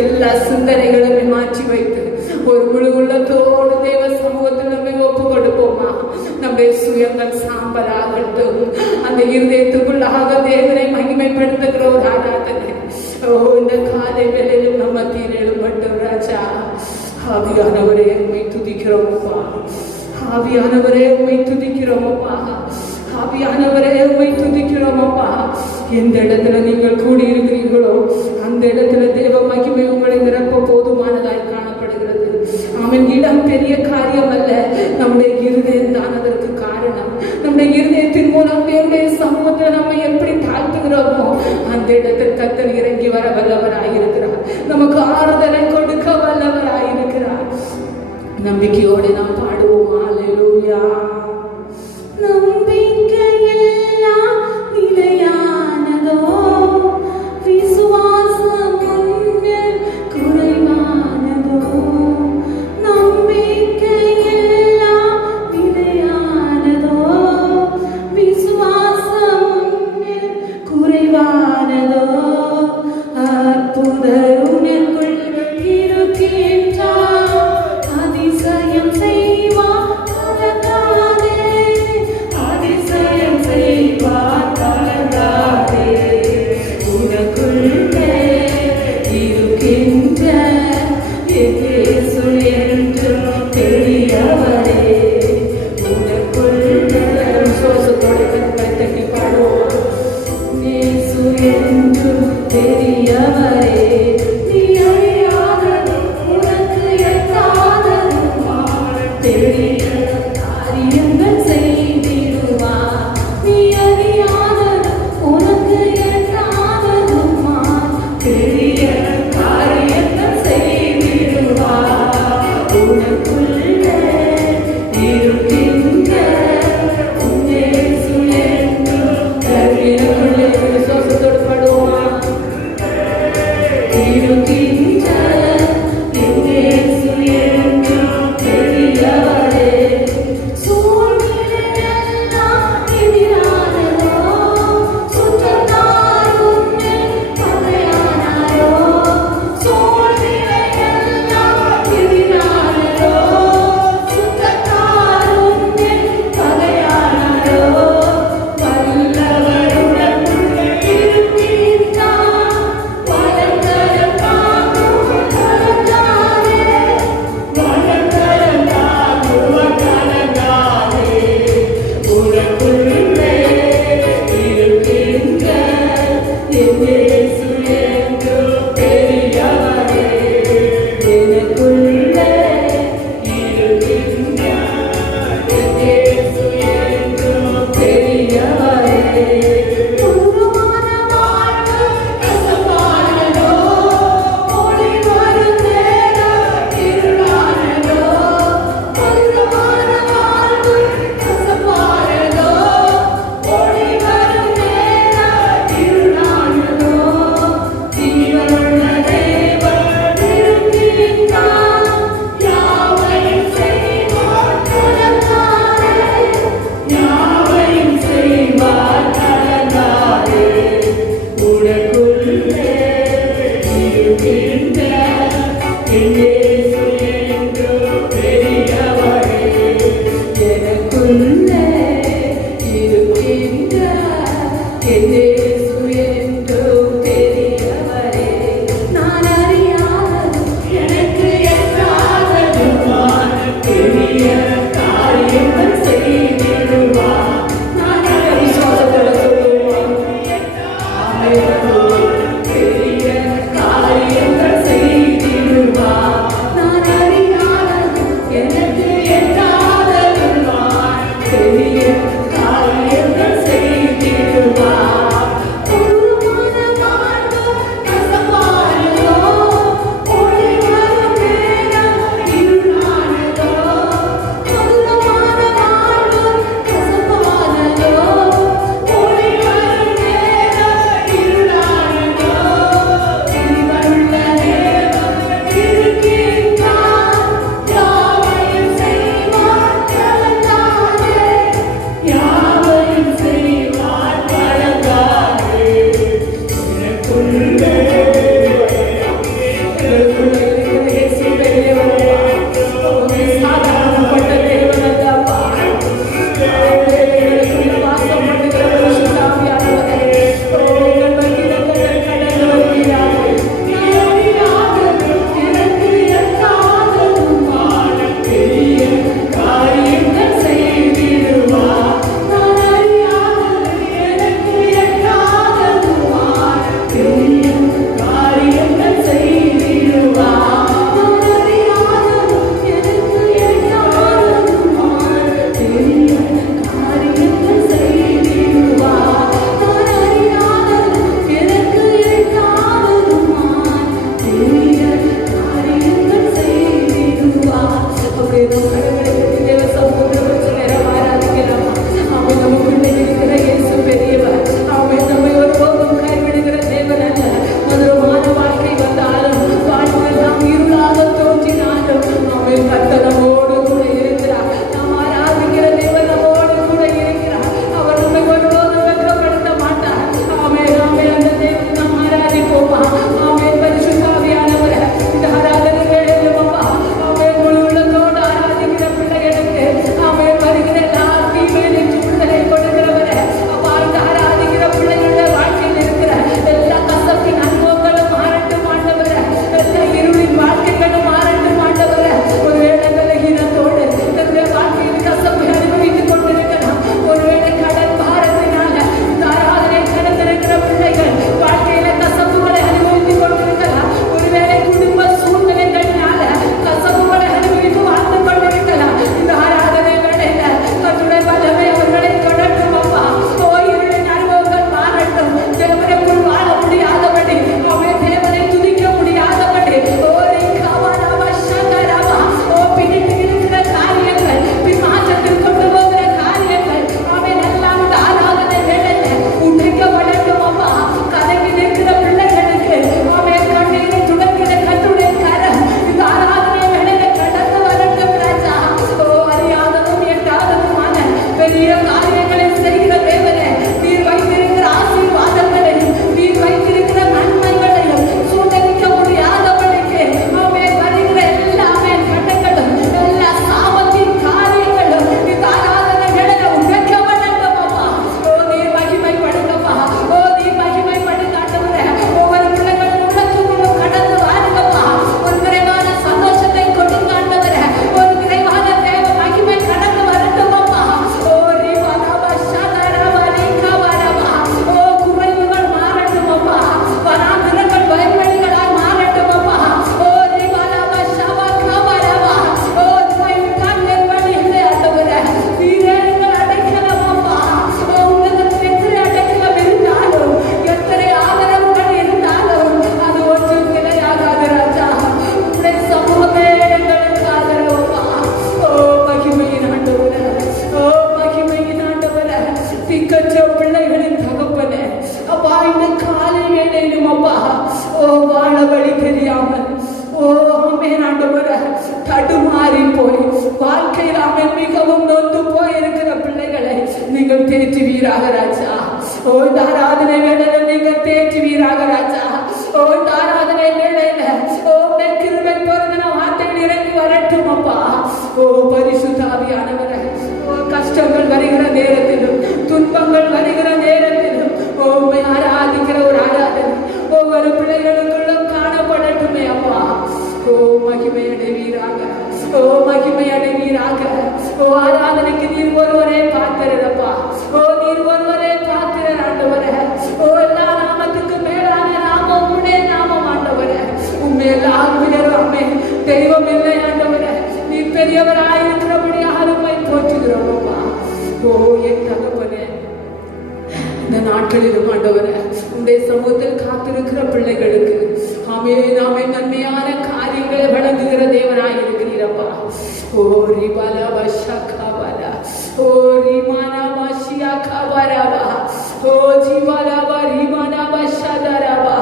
எல்லா சிந்தனைகளுமே மாற்றி வைத்து ஒரு முழு உள்ளத்தோடு தேவ சமூகத்தில் நம்மை ஒப்பு கொடுப்போமா? நம்முடைய சுயங்கள் சாம்பலாகட்டும். அந்த இருதயத்துக்குள்ளாக தேவனை மகிமைப்படுத்துகிற ஒரு ஆராதனை ஓ இந்த காலை வேளையிலும் நம்ம மத்தியில் எழும்பட்டும் ராஜா. ஆவியானவரே உம்மை துதிக்கிறோம் அப்பா, ஆவியானவரே உம்மை துதிக்கிறோம் அப்பா, ஆவியானவரே உம்மை துதிக்கிறோம் அப்பா. எந்த இடத்துல நீங்கள் கூடியிருக்கிறீர்களோ அந்த இடத்துல தேவ மகிமை உங்களை நிரப்ப போதுமானதாய் காணப்படுகிறது. அவன் இடம் பெரிய காரியம் அல்ல, நம்முடைய இருதயம் தான் அதற்கு காரணம். நம்முடைய இருதயத்தின் மூலம் தேவனுடைய சமூகத்தில் நம்ம எப்படி தாழ்த்துகிறோமோ அந்த இடத்தில் கர்த்தர் இறங்கி வர வல்லவராயிருக்கிறார், நமக்கு ஆறுதலை கொடுக்க வல்லவராயிருக்கிறார். நம்பிக்கையோடு நாம் பாடுவோம். அல்லேலூயா. நம்பிக்கையெல்லாம் நிலையானதோ, விசுவாசம் உன்னில் குறைவானதோ. நம்பிக்கையெல்லாம் நிலையானதோ, விசுவாசம் உன்னில் குறைவானதோ. அற்புதர் உனக்குள் இருக்கின்றார், அதிசயம் செய்வார் கலங்காதே, அதிசயம் செய்வார் கலங்காதே. உனக்குள்ளே இருக்கின்ற இயேசு என்றும் பெரியவரே. உனக்குள்ளே விசுவாசத்தோடு கண்களை தட்டி பாடுவோம். இயேசு என்றும் பெரியவரே. நீ அறியாததும் உனக்கு எட்டாததும் பெரிய காரியங்கள் செய்திடுவார். நீ அறியாததும் உனக்கு எட்டாததும் பெரிய காரியங்கள் செய்திடுவார். உனக்குள்ளே இருக்கின்ற இயேசு என்றும் பெரியவரே. விசுவாசத்தோடு பாடுவோமா? எனக்குள்ளே இருக்கின்ற என் இயேசு என்றும் பெரியவரே. நான் அறியாததும் எனக்கு எட்டாததுமான பெரிய காரியங்கள் செய்திடுவார். நான் விசுவாசத்தோட சொல்லுவோம், பெரிய காரியங்கள் செய்திடுவார். நான் அறியாததும் எனக்கு எட்டாததுமான பெரிய காரியங்கள் செய்திடுவார். பொருளான வாழ்வு கசப்பானதோ, ஒளி வரும் நேரம் இருளானதோ. பொருளான வாழ்வு கசப்பானதோ, ஒளி வரும் நேரம் இருளானதோ. இவருள்ள தேவன் இருக்கின்றார், யாவையும் செய்வார் கலங்காதே. யாவையும் செய்வார் கலங்காதே. எனக்குள்ளே இயேசு பெரியவரப்பா. உம்மை சாதாரணப்பட்ட தேவனல்லப்பா. எங்களுக்குள்ள வாசம் பண்ணுகிற பரிசுத்தாவியானவரே, எங்கள் மத்தியில் கடந்து வருகிறாரே. நான் அறியாததும் எனக்கு எட்டாததுமான பெரிய காரியங்கள் செய்திடுவார். நான் அறியாததும் எனக்கு எட்டாததுமான பெரிய காரியங்கள் செய்திடுவார். நான் அறியாததும் எனக்கு எட்டாததுமான பெரிய காரியங்கள் செய்திடுவார். நான் அறியாததும் எனக்கு எட்டாததுமான பெரிய காரியங்கள் செய்திடுவார். அப்படியே நம் கரங்களை தட்டி தேவ சமூகத்தில் கொஞ்ச நேரம் ஆராதிக்கலாம். அவன் நமக்குள்ளே இருக்கிற இயேசு பெரியவர். அவன் நம்மை ஒருபோதும் கைவிடுகிற தேவன் அல்ல. மதுரமான வாழ்க்கை வந்தாலும், வாழ்வெல்லாம் இருளாக தோன்றினாலும், அவன் கர்த்தர் நம்மோடு கூட இருக்கிறார். நாம் ஆராதிக்கிற தேவன் நம்மோடு கூட இருக்கிறார். அவர் நம்மை ஒருபோதும் வெட்கப்படுத்த மாட்டார். ஆமென், ஆமென். அந்த தேவனை நாம் ஆராதிப்போமா? ஆமென். பரிசுத்தாவியானவரே, இந்த ஆராதனை வேளையிலும் அப்பா, ஆமென், முழு உள்ளத்தோடு ஆராதிக்கிற பிள்ளைகளுக்கு, ஆமென், வருகிற எல்லா தீமையிலிருந்து விடுதலை கொடுக்கிறவரே, அப்பா, இந்த ஆராதிக்கிற பிள்ளைகளுடைய வாழ்க்கையில் இருக்கிற எல்லா கசப்பின் அனுபவங்களும் மாறட்டும் ஆண்டவரே. எல்லா இருளின் வாழ்க்கைகளும் மாறட்டும் ஆண்டவரே. ஒருவேளை பலகீனத்தோடு தன்னுடைய வாழ்க்கையில் கசப்பை அனுபவித்துக் கொண்டிருக்கலாம். ஒருவேளை கடன் பாரத்தினால இந்த ஆராதனை கடந்திருக்கிற பிள்ளைகள் வாழ்க்கையில கசப்புகளை அனுபவித்துக் கொண்டிருக்கலாம். ஒருவேளை குடும்ப சூழ்நிலைகளினால கசப்புகளை அனுபவித்து வாழ்ந்து கொண்டிருக்கலாம். இந்த ஆராதனை வேளையில கர்த்தருடைய வல்லமை அவர்களை தொடரும் அப்பா. ஓ, இருளின் அனுபவங்கள் மாறட்டும். தேவனுக்குள் வாழ முடியாதபடி, அவன் தேவனை துதிக்க முடியாதபடி, ஓ ரிகவரவ சகரவ, ஓ பிடித்து இருக்கிற காரியங்கள், பின்மாற்றத்தில் கொண்டு போகிற காரியங்கள், அவன் எல்லாம் இந்த ஆராதனை வேளையில உடைக்கப்படட்டும் அப்பா. கலங்கி நிற்கிற பிள்ளைகளுக்கு அவன் கண்ணீரை துடைக்கிற கர்த்தருடைய கரம் இந்த ஆராதனை வேளையில கடந்து வரட்டும் ராஜா. ஓ, அறியாததும் எட்டாததுமான பெரிய காரியங்களை செய்கிற தேவனே, நீர் வைத்திருக்கிற ஆசீர்வாதங்களையும் நீர் வைத்திருக்கிற நன்மைகளையும் சுதந்திரிக்க முடியாதபடிக்கு அவன் வருகிற எல்லாமே கட்டங்களும் எல்லா சாபத்தின் காரியங்களும் இந்த ஆராதனை வேளையில உடைக்கப்படட்டும் அப்பா. ஓ, நீர் மகிமைப்படுங்கப்பா. ஓ, நீர் மகிமைப்படுங்க ஆண்டவரே. ஒவ்வொரு பிள்ளைகளின் உள்ளத்துக்குள்ளும் கடந்து வாருங்கப்பா. ஒரு நிறைவான சந்தோஷத்தை கொடுங்க ஆண்டவரே. ஒரு நிறைவான தேவ மகிமை கடந்து வரட்டும் அப்பா. ஓ, ரிவரவ சகரவ ரிகவரவ. ஓ, குறைவுகள் மாறட்டும் அப்பா. வனாந்திரங்கள் வயல்வெளிகளாய் மாறட்டும் அப்பா. ஓ, ரிவரவ சவகவரவ. ஓ, கண்ணீர் வழியிலே ஆண்டவரே, நீரே எங்கள் அடைக்கலம் அப்பா. ஓ, உலகத்தில் எத்தனை அடைக்கலம் இருந்தாலும், எத்தனை ஆதரவுகள் இருந்தாலும், அது ஒன்றும் கிடையாகாது ராஜா. உம்முடைய சமூகமே எங்களுக்கு ஆதரவு அப்பா. ஓ, மகிமையின் ஆண்டவரே, ஓ, மகிமையின் ஆண்டவரே, திக்கற்ற பிள்ளைகளின் தகப்பனே, அப்பா, இந்த காலை வேளையிலும் அப்பா, ஓ, வாழ வழி தெரியாமல், ஓ, ஆமென் ஆண்டவரே, தடுமாறி போய் வாழ்க்கையில் அவன் மிகவும் நொந்து போயிருக்கிற பிள்ளைகளை நீங்கள் தேற்றுவீராக ராஜா. ஓ, இந்த ஆராதனை வேளையில நீங்கள் தேற்றுவீராக ராஜா. ஓ, இந்த ஆராதனை வேளையில ஓ, கிருபை பொருந்தின வார்த்தைகள் இறங்கி வரட்டும் அப்பா. ஓ, பரிசுத்த ஆவியானவரே, ஓ, கஷ்டம் ஓ என் தகப்பனே, இந்த நாட்களிலும் ஆண்டவரே உடைய சமூகத்தில் காத்திருக்கிற பிள்ளைகளுக்கு நாமே நன்மையான காரியங்களை வழங்குகிற தேவனாய் இருக்கிறீரப்பா. ஓ ரிபாலா வஷா காபாலா, ஓ ரிமானா வஷியா காபாராபா, ஓ ஜீவாலாபா ரிமானா வஷாதாராபா.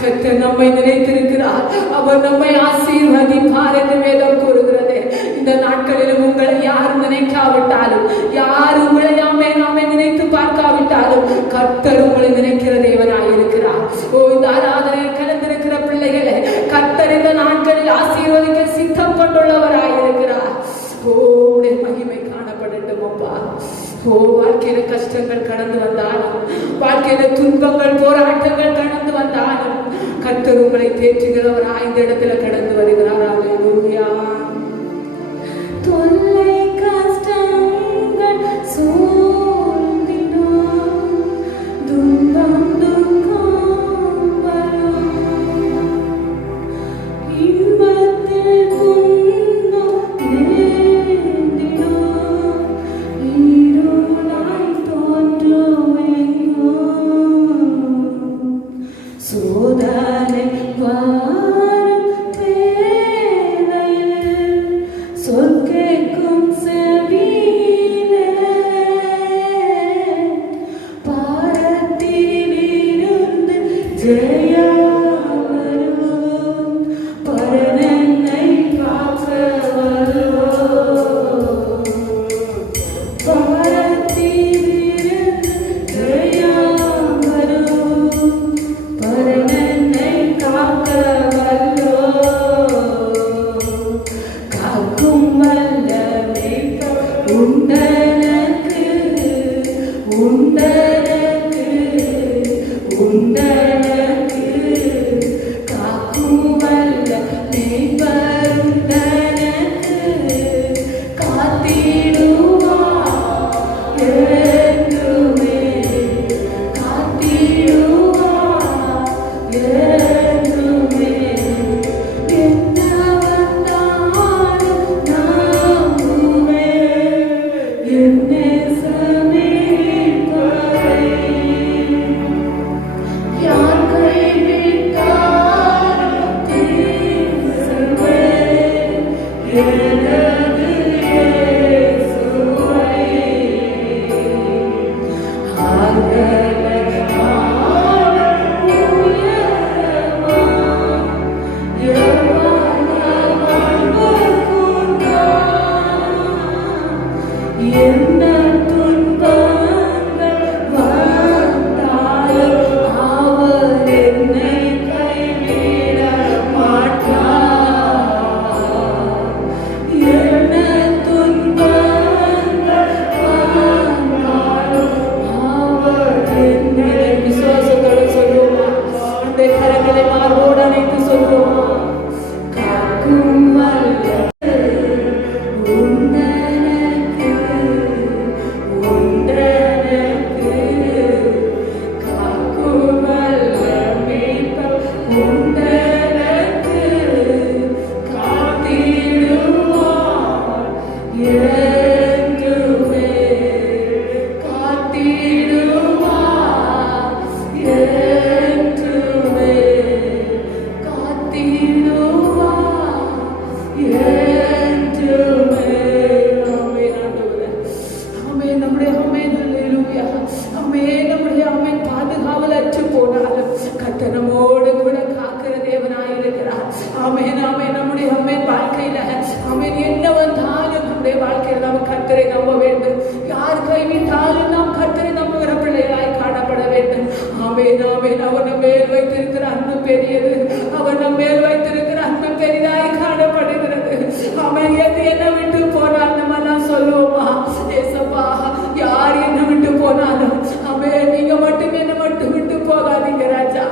கர்த்தர் நம்மை நினைத்திருக்கிறார், அவர் நம்மை ஆசீர்வதிப்பார் என்று வேதம் கூறுகிறது. இந்த நாட்களிலும் உங்களை யாரும் நினைக்காவிட்டாலும், யார் உங்களை நாமே நினைத்து பார்க்காவிட்டாலும், கர்த்தர் உங்களை நினைக்கிற தேவனாய் இருக்கிறார். ஓ இந்த ஆராதனையில் கலந்திருக்கிற பிள்ளைகளை கர்த்தர் இந்த நாட்களில் ஆசீர்வதிக்க சித்தம் கொண்டுள்ளவராய் இருக்கிறார். ஓ உடைய மகிமை காணப்படட்டும் அப்பா. ஓ வாழ்க்கையில கஷ்டங்கள் கடந்து வந்தாலும், வாழ்க்கையில துன்பங்கள் போராட்டங்கள் கடந்து வந்தாலும், கர்த்தர் உங்களை தேற்றுகிறவராய் இந்த இடத்துல கடந்து வருகிறார். அல்லேலூயா. தொல்லை கஷ்டங்கள் சூழ்ந்திடும், துன்பம் துக்கம் வரும், இன்பத்தில் துன்பம் நேர்ந்திடும், இருளாய் தோன்றும் எங்கும், சோதனை வரும் வேளையில் சொற்கேட்கும் செவியிலே, பாரத்திலிருந்து ஜெயம் வரும், பரனென்னை காக்க வரும், பாரத்திலிருந்து ஜெயம் வரும், பரனென்னை காக்க வரும், காக்கும் வல்ல மேய்ப்பர் உண்டனக்கு, உண்டனக்கு, உண்டனக்கு, காக்கும் வல்ல மேய்ப்பர் உண்டனக்கு, காத்திடுவார் என்றுமே, காத்திடுவார் என்றுமே. என்ன வந்தாலும் நம்புவேன், என் நேசமே இருப்பவரை. யார் கைவிட்டாலும் திரும்புவேன், எனது இயேசுவை. அகல ஆழம் உயரமா, எவ்வளவு அன்பு கொண்டார், என்ன துன்பங்கள் வந்தாலும் அவர் என்னை கைவிட மாட்டார், என்ன துன்பங்கள் வந்தாலும் அவர் என்னை. விசுவாசத்தோடு சொல்லுவோமா? அந்த கரங்களை மார்போடு அணைத்து சொல்லுவோமா? காக்கும் வல்ல உண்டனக்கு, உண்டனக்கு, காக்கும் வல்ல மேய்ப்பர் உண்டனக்கு, காத்திடுவார் என்றுமே, காத்திடுவார் என்றுமே, காத்திடுவார் என்றுமே. ஆமென் ஆண்டவரே. ஆமென். நம்முடைய ஆமென். அல்லேலூயா. ஆமென். நம்முடைய ஆமென் பாதுகாவல் அற்று போனாலும் கர்த்தர் நம்மோடு கூட காக்கிற தேவனாய் இருக்கிறார். ஆமென். ஆமென். நம்முடைய ஆமென் வாழ்க்கையில ஆமென் என்ன வந்தாலும் நம்முடைய வாழ்க்கையில நாம் கர்த்தரை நம்ப வேண்டும். யார் கைவிட்டாலும் நாம் கர்த்தரை நம்புகிற பிள்ளைகளாய் காணப்பட வேண்டும். ஆமென். ஆமென். அவர் நம்ம மேல் வைத்திருக்கிற அன்பு பெரியது. அவர் நம்ம மேல் வைத்திருக்கிற அன்பு பெரிதாய் காணப்படுகிறது. ஆமென். எது என்ன விட்டு போனால் நம்ம எல்லாம் சொல்லுவோமா? ஏசப்பா, யார் என்ன விட்டு போனாலும் ஆமென் நீங்க மட்டும் என்ன மட்டும் விட்டு போகாதீங்க ராஜா.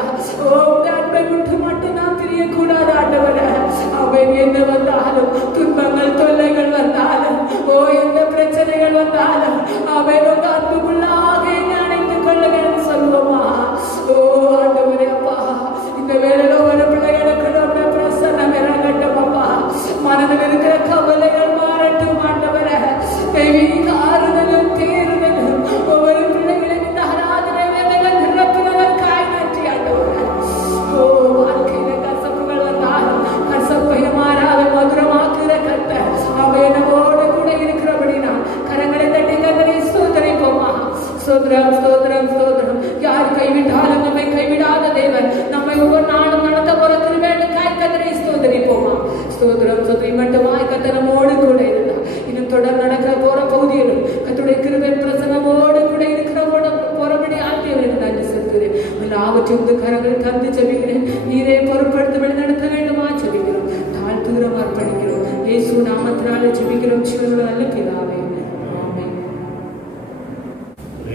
ஓ உங்க அன்பை விட்டு மட்டும் நான் பிரியக்கூடாது ஆண்டவரே. ஆமென். என்ன வந்தாலும், துன்பங்கள் தொல்லைகள் வந்தாலும், ஓ எந்த பிரச்சனைகள்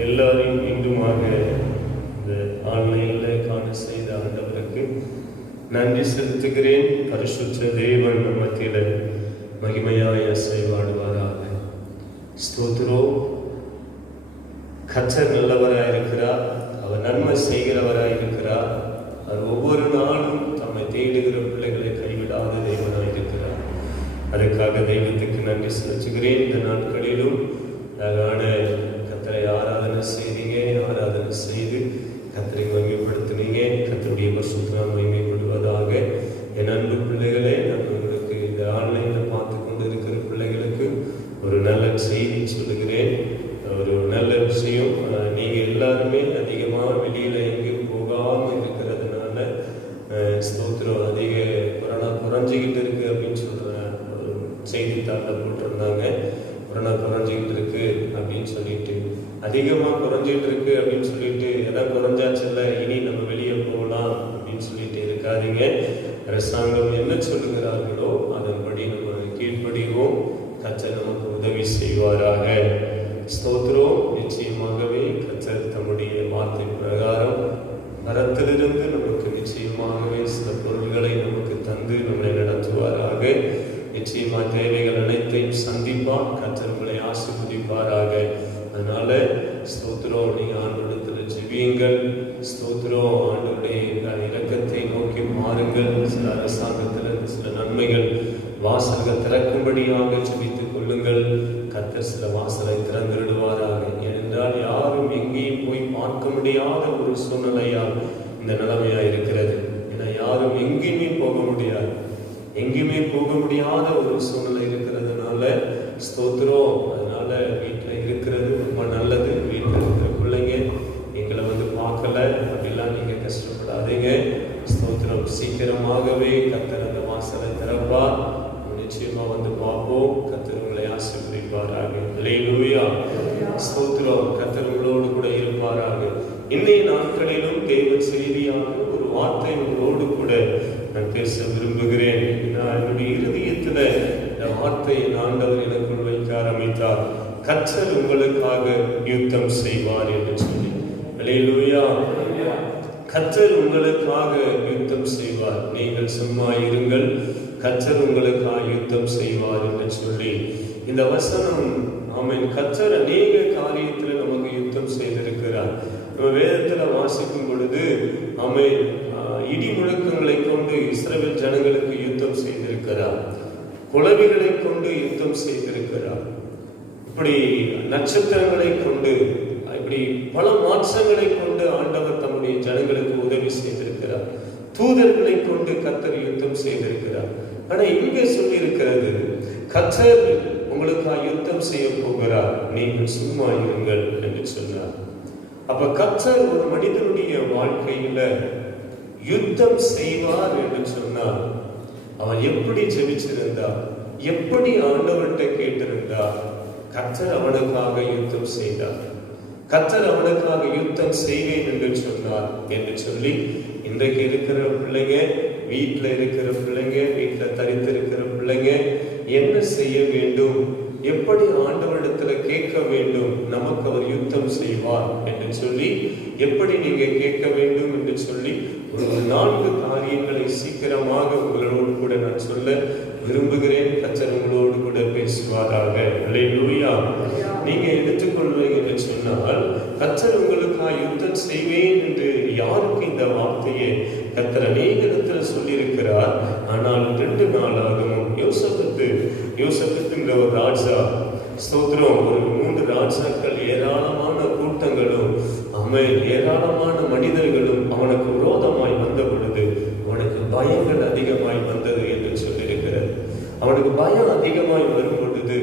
எல்லாரையும் மீண்டுமாக இந்த ஆன்லைனில் காண செய்த ஆண்டவருக்கு நன்றி செலுத்துகிறேன். பரிசுத்த தேவன் நம்ம மத்தியில் மகிமையாய் அசைவாடுவாராக. ஸ்தோத்திரம். கர்த்தர் நல்லவராய் இருக்கிறார். அவர் நன்மை செய்கிறவராய் இருக்கிறார். அவர் ஒவ்வொரு நாளும் தம்மை தேடுகிற பிள்ளைகளை கைவிடாத தேவனாய் இருக்கிறார். அதற்காக தெய்வத்துக்கு நன்றி செலுத்துகிறேன். இந்த நாட்களிலும் அழகான கர்த்தரை ஆராதனை செய்தீங்க. ஆராதனை செய்து கர்த்தரை மகிமைப்படுத்தினீங்க. கர்த்தருடைய பரிசுத்த நாமம் மகிமைப்படுவதாக. என் அன்பு பிள்ளைகளே, நான் உங்களுக்கு இந்த ஆன்லைனில் பார்த்து கொண்டு இருக்கிற பிள்ளைகளுக்கு ஒரு நல்ல செய்தி சொல்லுகிறேன். ஒரு நல்ல விஷயம். நீங்கள் எல்லாருமே அதிகமாக வெளியில் எங்கேயும் போகாமல் இருக்கிறதுனால ஸ்தோத்திரம் அதிக கொரோனா குறைஞ்சிக்கிட்டு இருக்கு அப்படின்னு சொல்கிற ஒரு செய்தித்தாளில் போட்டிருந்தாங்க. கொரோனா குறைஞ்சிக்கிட்டு இருக்கு அப்படின்னு சொல்லிட்டு, அதிகமாக குறைஞ்சிட்டு இருக்கு அப்படின்னு சொல்லிட்டு எதாவது குறைஞ்சாச்சுல்ல இனி நம்ம வெளியே போகலாம் அப்படின்னு சொல்லிட்டு இருக்காதீங்க. அரசாங்கம் என்ன சொல்லுகிறார்களோ அதன்படி நம்ம கீழ்ப்படிவோம். கர்த்தர் நமக்கு உதவி செய்வாராக. ஸ்தோத்திரம். நிச்சயமாகவே கர்த்தர் தம்முடைய வார்த்தை பிரகாரம் மரத்திலிருந்து நமக்கு நிச்சயமாகவே சில பொருள்களை நமக்கு தந்து நம்மளை நடத்துவாராக. நிச்சயமா தேவைகள் அனைத்தையும் சந்திப்பார். கர்த்தர் உங்களை ஆசீர்வதிப்பாராக. அதனால ஸ்தோத்திரம். நீங்கள் ஆண்டவரிடத்தில் ஜெபியுங்கள். ஸ்தோத்திரம். ஆண்டவருடைய இரக்கத்தை நோக்கி மாறுங்கள். சில அரசாங்கத்தில் சில நன்மைகள் வாசல்கள் திறக்கும்படியாக ஜெபித்துக் கொள்ளுங்கள். கர்த்தர் சில வாசலை திறந்துவிடுவாராக. ஏனென்றால் யாரும் எங்கேயும் போய் பார்க்க முடியாத ஒரு சூழ்நிலையால் இந்த நிலைமையா இருக்கிறது. ஏன்னா யாரும் எங்கேயுமே போக முடியாது. எங்கேயுமே போக முடியாத ஒரு சூழ்நிலை இருக்கிறதுனால ஸ்தோத்திரம். அதனால வீட்டில் இருக்கிறது ரொம்ப நல்லது. வீட்டில் இருக்கிற பிள்ளைங்க எங்களை பார்க்கல அப்படிலாம் நீங்கள் கஷ்டப்படாதீங்க. ஸ்தோத்திரம். சீக்கிரமாகவே கர்த்தர் அந்த வாசலை திறப்பார். நிச்சயமா பார்ப்போம். கர்த்தர் உங்களை ஆசீர்வதிப்பாராக. அல்லேலூயா. ஸ்தோத்திரம். கர்த்தர் உங்களோடு கூட இருப்பாராக. இன்றைய நாட்களிலும் தேவ செய்தியாக ஒரு வார்த்தை உங்களோடு கூட நான் பேச விரும்புகிறேன். நான் என்னுடைய இருதயத்தில் இந்த வார்த்தையை ஆண்டவர் எனக்குள் வைக்க ஆரம்பித்தார். கர்த்தர் உங்களுக்காக யுத்தம் செய்வார் என்று சொல்லி. அல்லேலூயா. கர்த்தர் உங்களுக்காக யுத்தம் செய்வார். நீங்கள் சும்மா இருங்கள். கர்த்தர் உங்களுக்காக யுத்தம் செய்வார் என்று சொல்லி இந்த வசனம். ஆமென். கர்த்தர் அநேக காரியத்தில் நமக்கு யுத்தம் செய்திருக்கிறார். நம்ம வேதத்தில் வாசிக்கும் பொழுது ஆமென், இடி முழக்கங்களை கொண்டு இஸ்ரவேல் ஜனங்களுக்கு யுத்தம் செய்திருக்கிறார். குளவிகளை கொண்டு யுத்தம் செய்திருக்கிறார். இப்படி நட்சத்திரங்களை கொண்டு, இப்படி பல மாற்றங்களை கொண்டு ஆண்டவர் தம்முடைய ஜனங்களுக்கு உதவி செய்திருக்கிறார். தூதர்களை கொண்டு கர்த்தர் யுத்தம் செய்திருக்கிறார். ஆனா இங்கே சொல்லி இருக்கிறது, கர்த்தர் உங்களுக்காக யுத்தம் செய்ய போகிறார், நீங்கள் சும்மா இருங்கள் என்று சொன்னார். அப்ப கர்த்தர் ஒரு மனிதனுடைய வாழ்க்கையில யுத்தம் செய்வார் என்று சொன்னார். அவன் எப்படி ஜெபிச்சிருந்தார், எப்படி ஆண்டவர்கிட்ட கேட்டிருந்தார். கர்த்தர் அவனுக்காக யுத்தம் செய்தார். கர்த்தர் அவனுக்காக யுத்தம் செய்வேன் என்று சொன்னார் என்று சொல்லி இன்றைக்கு இருக்கிற பிள்ளைங்க, வீட்டில் இருக்கிற பிள்ளைங்க, வீட்டில் தரித்திருக்கிற பிள்ளைங்க என்ன செய்ய வேண்டும், எப்படி ஆண்டவரிடத்துல கேட்க வேண்டும், நமக்கு அவர் யுத்தம் செய்வார் என்று சொல்லி எப்படி நீங்க கேட்க வேண்டும் என்று சொல்லி ஒரு 4 காரியங்களை சீக்கிரமாக உங்களோடு கூட நான் சொல்ல விரும்புகிறேன். கர்த்தர் உங்களோடு கூட பேசுவாராக. அல்லேலூயா. நீங்க எடுத்துக்கொள்வீங்க என்று சொன்னால், கர்த்தர் உங்களுக்காக யுத்தம் செய்வேன் என்று யாருக்கு இந்த வார்த்தையை கர்த்தர் அநேக இடத்துல சொல்லியிருக்கிறார். ஆனால் 2 நாளாகவும் யோசேப்புங்கிற ஒரு ராஜா, ஸ்தோத்திரம், ஒரு 3 ராஜாக்கள், ஏராளமான கூட்டங்களும் ஏராளமான மனிதர்களும் அவனுக்கு விரோதமாய் வந்த பொழுது அவனுக்கு பயங்கள் அதிகமாய் வந்தது என்று சொல்லியிருக்கிறது. அவனுக்கு பயம் அதிகமாய் வரும் பொழுது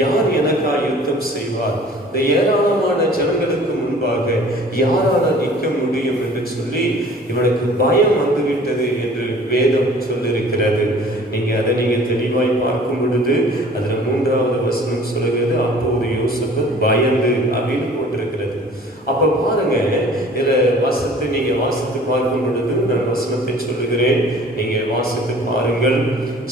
யார் எனக்காக யுத்தம் செய்வார், இந்த ஏராளமான ஜனங்களுக்கு முன்பாக யாரால் நிற்க முடியும் என்று சொல்லி இவனுக்கு பயம் வந்துவிட்டது என்று வேதம் சொல்லியிருக்கிறது. அதை தெளிவாய் பார்க்கும் பொழுது அதுல 3வது வசனம் சொல்லுகிறது, அப்போது யோசேப்பு பயந்து அப்படின்னு போட்டிருக்கிறது. அப்ப பாருங்க, இதுல நீங்க வாசித்து பார்க்கும் பொழுது நான் வசனத்தை சொல்லுகிறேன், நீங்க வாசித்து பாருங்கள்.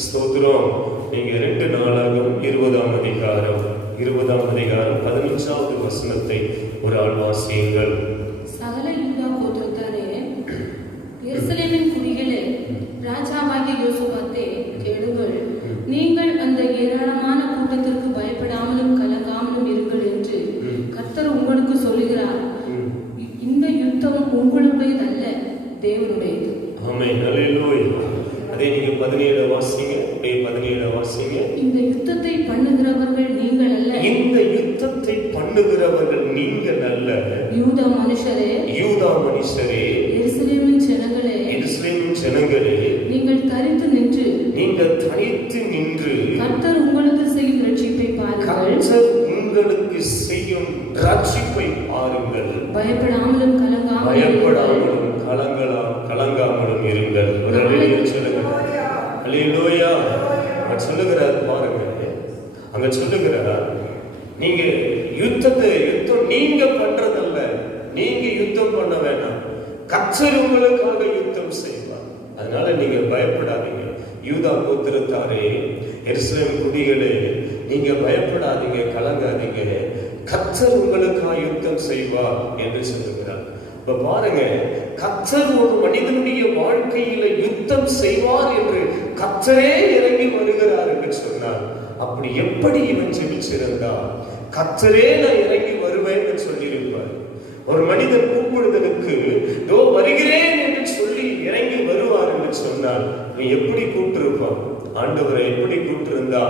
ஸ்தோத்திரம். நீங்க 2 நாளாகவும் 20ஆம் அதிகாரம் 20ஆம் அதிகாரம் 15வது வசனத்தை ஒரு ஆள் வாசியுங்கள். சகல யூதா கோத்திரத்தாரே, எருசலேமின் குடிகளே, ராஜாவாகிய யோசபாத்தே, கேளுங்கள். நீங்கள் அந்த ஏராளமான கூட்டத்திற்கு பயப்படாமலும் கலங்காமலும் இருங்கள் என்று கர்த்தர் உங்களுக்கு சொல்லுகிறார். இந்த யுத்தம் உங்களுடையதல்ல, தேவனுடையது. ஆமென். அல்லேலூயா. அதே நீங்க 17 வாசிங்க. அப்படியே 17 வாசிங்க. இந்த யுத்தத்தை பண்ணுகிறவர்கள் நீங்கள் அல்ல. இந்த யுத்தத்தை பண்ணுகிறவர்கள் நீங்கள் அல்ல. யூதா மனுஷரே, யூதா மனுஷரே, எருசலேமின் ஜனங்களே, எருசலேமின் ஜனங்களே, நீங்கள் தரித்து நின்று கர்த்தர் உங்களுக்கு செய்யும் ரட்சிப்பை பாருங்கள். கர்த்தர் உங்களுக்கு செய்யும் ரட்சிப்பை பாருங்கள். பயப்படாமலும் கலங்காமலும் இருங்கள். ஒரு அல்லேலூயா சொல்லுங்க. அல்லேலூயா. அவர் சொல்லுகிறார் பாருங்க. அங்க சொல்லுகிறார், நீங்க யுத்தம் நீங்க பண்றதல்ல, நீங்க யுத்தம் பண்ண வேண்டாம், கர்த்தர் உங்களுக்காக யுத்தம் செய்வார். அதனால நீங்க பயப்படாதீங்க. யூதா கோத்திரத்தாரே, எருசலேம் குடிகளே, நீங்க பயப்படாதீங்க, கலங்காதீங்க, கர்த்தர் உங்களுக்காக யுத்தம் செய்வார் என்று சொல்லுகிறார். இப்ப பாருங்க, கர்த்தர் ஒரு மனிதனுடைய வாழ்க்கையில யுத்தம் செய்வார் என்று கர்த்தரே இறங்கி வருகிறார் என்று சொன்னார். அப்படி எப்படி இவன் ஜெபிச்சிருந்தா கர்த்தரே நான் இறங்கி வருவேன் என்று சொல்லியிருப்பார். ஒரு மனிதன் கூப்பிடுதலுக்கு இதோ வருகிறேன் என்று சொல்லி இறங்கி வருவார் என்று சொன்னால் நீ எப்படி கூப்பிட்டிருப்பான்? ஆண்டவரை எப்படி கூப்பிட்டிருந்தா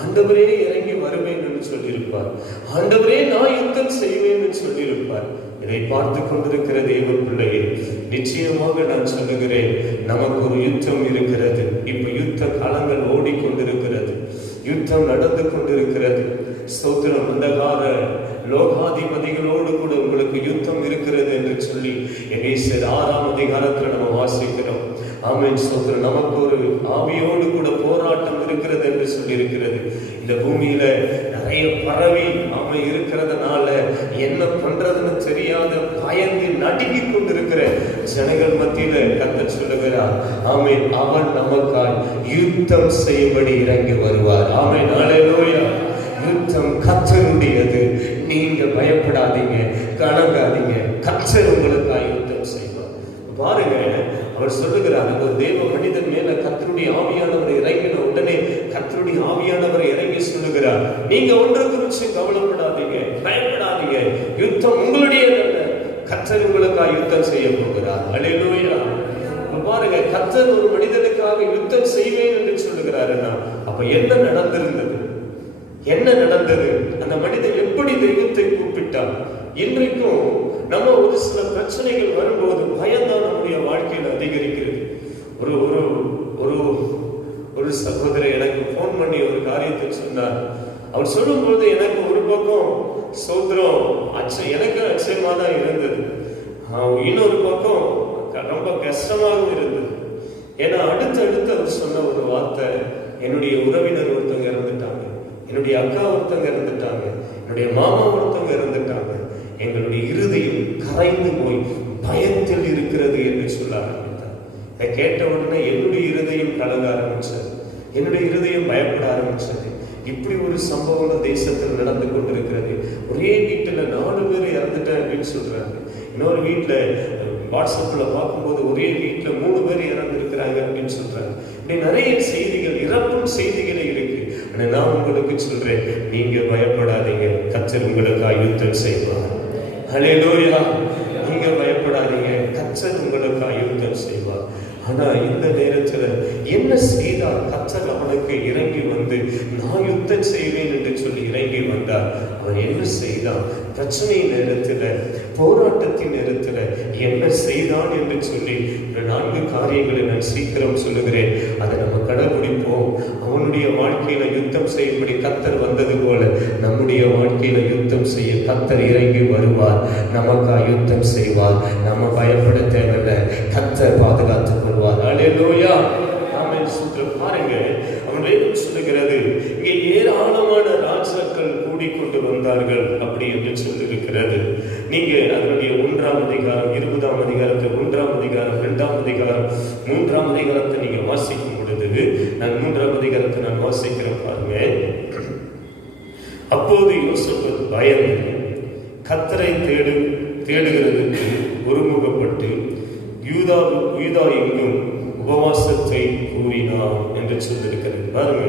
ஆண்டவரே இறங்கி வருவேன் என்று சொல்லியிருப்பார். ஆண்டவரே நான் யுத்தம் செய்வேன் என்று சொல்லியிருப்பார். இதை பார்த்து கொண்டிருக்கிற தேவ பிள்ளையே, நிச்சயமாக நான் சொல்லுகிறேன், நமக்கு ஒரு யுத்தம் இருக்கிறது. இப்ப யுத்த காலங்கள் ஓடிக்கொண்டிருக்கிறது, யுத்தம் நடந்து கொண்டிருக்கிறது. ஸ்தோத்திரம். அந்தகார லோகாதிபதிகளோடு கூட உங்களுக்கு யுத்தம் இருக்கிறது என்று சொல்லி எபேசியர் 6ஆம் அதிகாரத்துல நம்ம வாசிக்கிறோம். ஆமென். ஸ்தோத்திரம். நமக்கு ஒரு ஆவியோடு கூட போராட்டம் இருக்கிறது என்று சொல்லி இருக்கிறது. இந்த பூமியில நிறைய பரவி நாம இருக்கிறதுனால என்ன பண்றதுன்னு தெரியாத பயந்து நடுங்கி கொண்டிருக்கிற ஜனங்கள் மத்தியில கர்த்தர் சொல்லுகிறார், ஆமென், அவன் நமக்காய் யுத்தம் செய்யும்படி இறங்கி வருவார். ஆமென். அல்லேலூயா. யுத்தம் கர்த்தருடையது. நீங்க பயப்படாதீங்க, கலங்காதீங்க, கர்த்தர் உங்களுக்காய் யுத்தம் செய்வார். பாருங்க, அவர் சொல்லுகிறார், ஒரு தேவ மனிதன் மேல கர்த்தருடைய ஆவியானவர் இறங்கின உடனே கர்த்தருடைய ஆவியானவர் இறங்கி சொல்லுகிறார், நீங்க ஒன்று குறித்து கவலைப்படாதீங்க, பயப்படாதீங்க, யுத்தம் உங்களுடையதல்ல, கர்த்தர் உங்களுக்காக யுத்தம் செய்ய போகிறார். அல்லேலூயா. பாருங்க, கர்த்தர் ஒரு மனிதனுக்காக யுத்தம் செய்வேன் என்று சொல்லுகிறாருன்னா அப்ப என்ன நடந்திருந்தது? என்ன நடந்தது? அந்த மனிதன் எப்படி தெய்வத்தை கூப்பிட்டான்? இன்றைக்கும் நம்ம ஒரு சில பிரச்சனைகள் வரும்போது பயம்தான் நம்முடைய வாழ்க்கையில் அதிகரிக்கிறது. ஒரு ஒரு ஒரு ஒரு சகோதரர் எனக்கு போன் பண்ணி ஒரு காரியத்தை சொன்னார். அவர் சொல்லும்போது எனக்கு ஒரு பக்கம் சோதரம் எனக்கு அச்சயமா தான் இருந்தது, இன்னொரு பக்கம் ரொம்ப கஷ்டமாகவும் இருந்தது. ஏன்னா அடுத்தடுத்து அவர் சொன்ன ஒரு வார்த்தை, என்னுடைய உறவினர் ஒருத்தவங்க இறந்துட்டாங்க, என்னுடைய அக்கா ஒருத்தவங்க இறந்துட்டாங்க, என்னுடைய மாமா ஒருத்தவங்க இறந்துட்டாங்க, எங்களுடைய இருதயம் கரைந்து போய் பயத்தில் இருக்கிறது என்று சொல்ல ஆரம்பித்தார். அதை கேட்ட உடனே என்னுடைய இருதயம் கலங்க ஆரம்பிச்சது, என்னுடைய இருதயம் பயப்பட ஆரம்பிச்சது. இப்படி ஒரு சம்பவம் தேசத்தில் நடந்து கொண்டிருக்கிறது. ஒரே வீட்டுல 4 பேர் இறந்துட்டேன் அப்படின்னு சொல்றாங்க. இன்னொரு வீட்டுல வாட்ஸ்அப்ல பார்க்கும்போது ஒரே வீட்டுல 3 பேர் இறந்திருக்கிறாங்க அப்படின்னு சொல்றாங்க. இப்படி நிறைய செய்திகள், இறப்பும் செய்திகளே இருக்கு. ஆனா நான் உங்களுக்கு சொல்றேன், நீங்க பயப்படாதீங்க, கர்த்தர் உங்களுக்காக யுத்தம் செய்வார். அல்லேலூயா. நீங்க பயப்படாதீங்க, கர்த்தர் உங்களுக்காக யுத்தம் செய்வார். ஆனா இந்த நேரத்துல என்ன செய்தார்? கர்த்தர் அவனுக்கு இறங்கி வந்து நான் யுத்தம் செய்வேன் என்று சொல்லி இறங்கி வந்தார். அவன் என்ன செய்தான்? பிரச்சனை நேரத்துல, போராட்டத்தின் நேரத்துல என்ன செய்தான் என்று சொல்லி 4 காரியங்களை நான் சீக்கிரம் சொல்லுகிறேன். அதை நம்ம கடைபிடிப்போம். அவனுடைய வாழ்க்கையில யுத்தம் செய்யும்படி கர்த்தர் வந்தது போல நம்முடைய வாழ்க்கையில யுத்தம் செய்ய கர்த்தர் இறங்கி வருவார், நமக்காக யுத்தம் செய்வார். நம்ம பயப்பட தேவையில்லை, கர்த்தர் பாதுகாத்துக் கொள்வார். அல்லேலூயா. ஆமென். பாருங்க, அவன் வேதம் சொல்லுகிறது, இங்கே ஏராளமான ராஜாக்கள் கூடிக்கொண்டு வந்தார்கள் அப்படி என்று சொல்லியிருக்கிறது. நீங்க அதனுடைய 1ஆம் அதிகாரம், 20ஆம் அதிகாரத்தை, 1ஆம் அதிகாரம், 2ஆம் அதிகாரம், 3ஆம் அதிகாரத்தை நீங்க வாசிக்கும் பொழுது, நான் 3ஆம் அதிகாரத்தை நான் வாசிக்கிறேன் பாருங்க. அப்போ அப்போது யோசேப்பு பயந்து கர்த்தரை தேடுகிறதுக்கு ஒருமுகப்பட்டு யூதா எங்கும் உபவாசத்தை கூறினார் என்று சொல்லியிருக்கிறது. பாருங்க,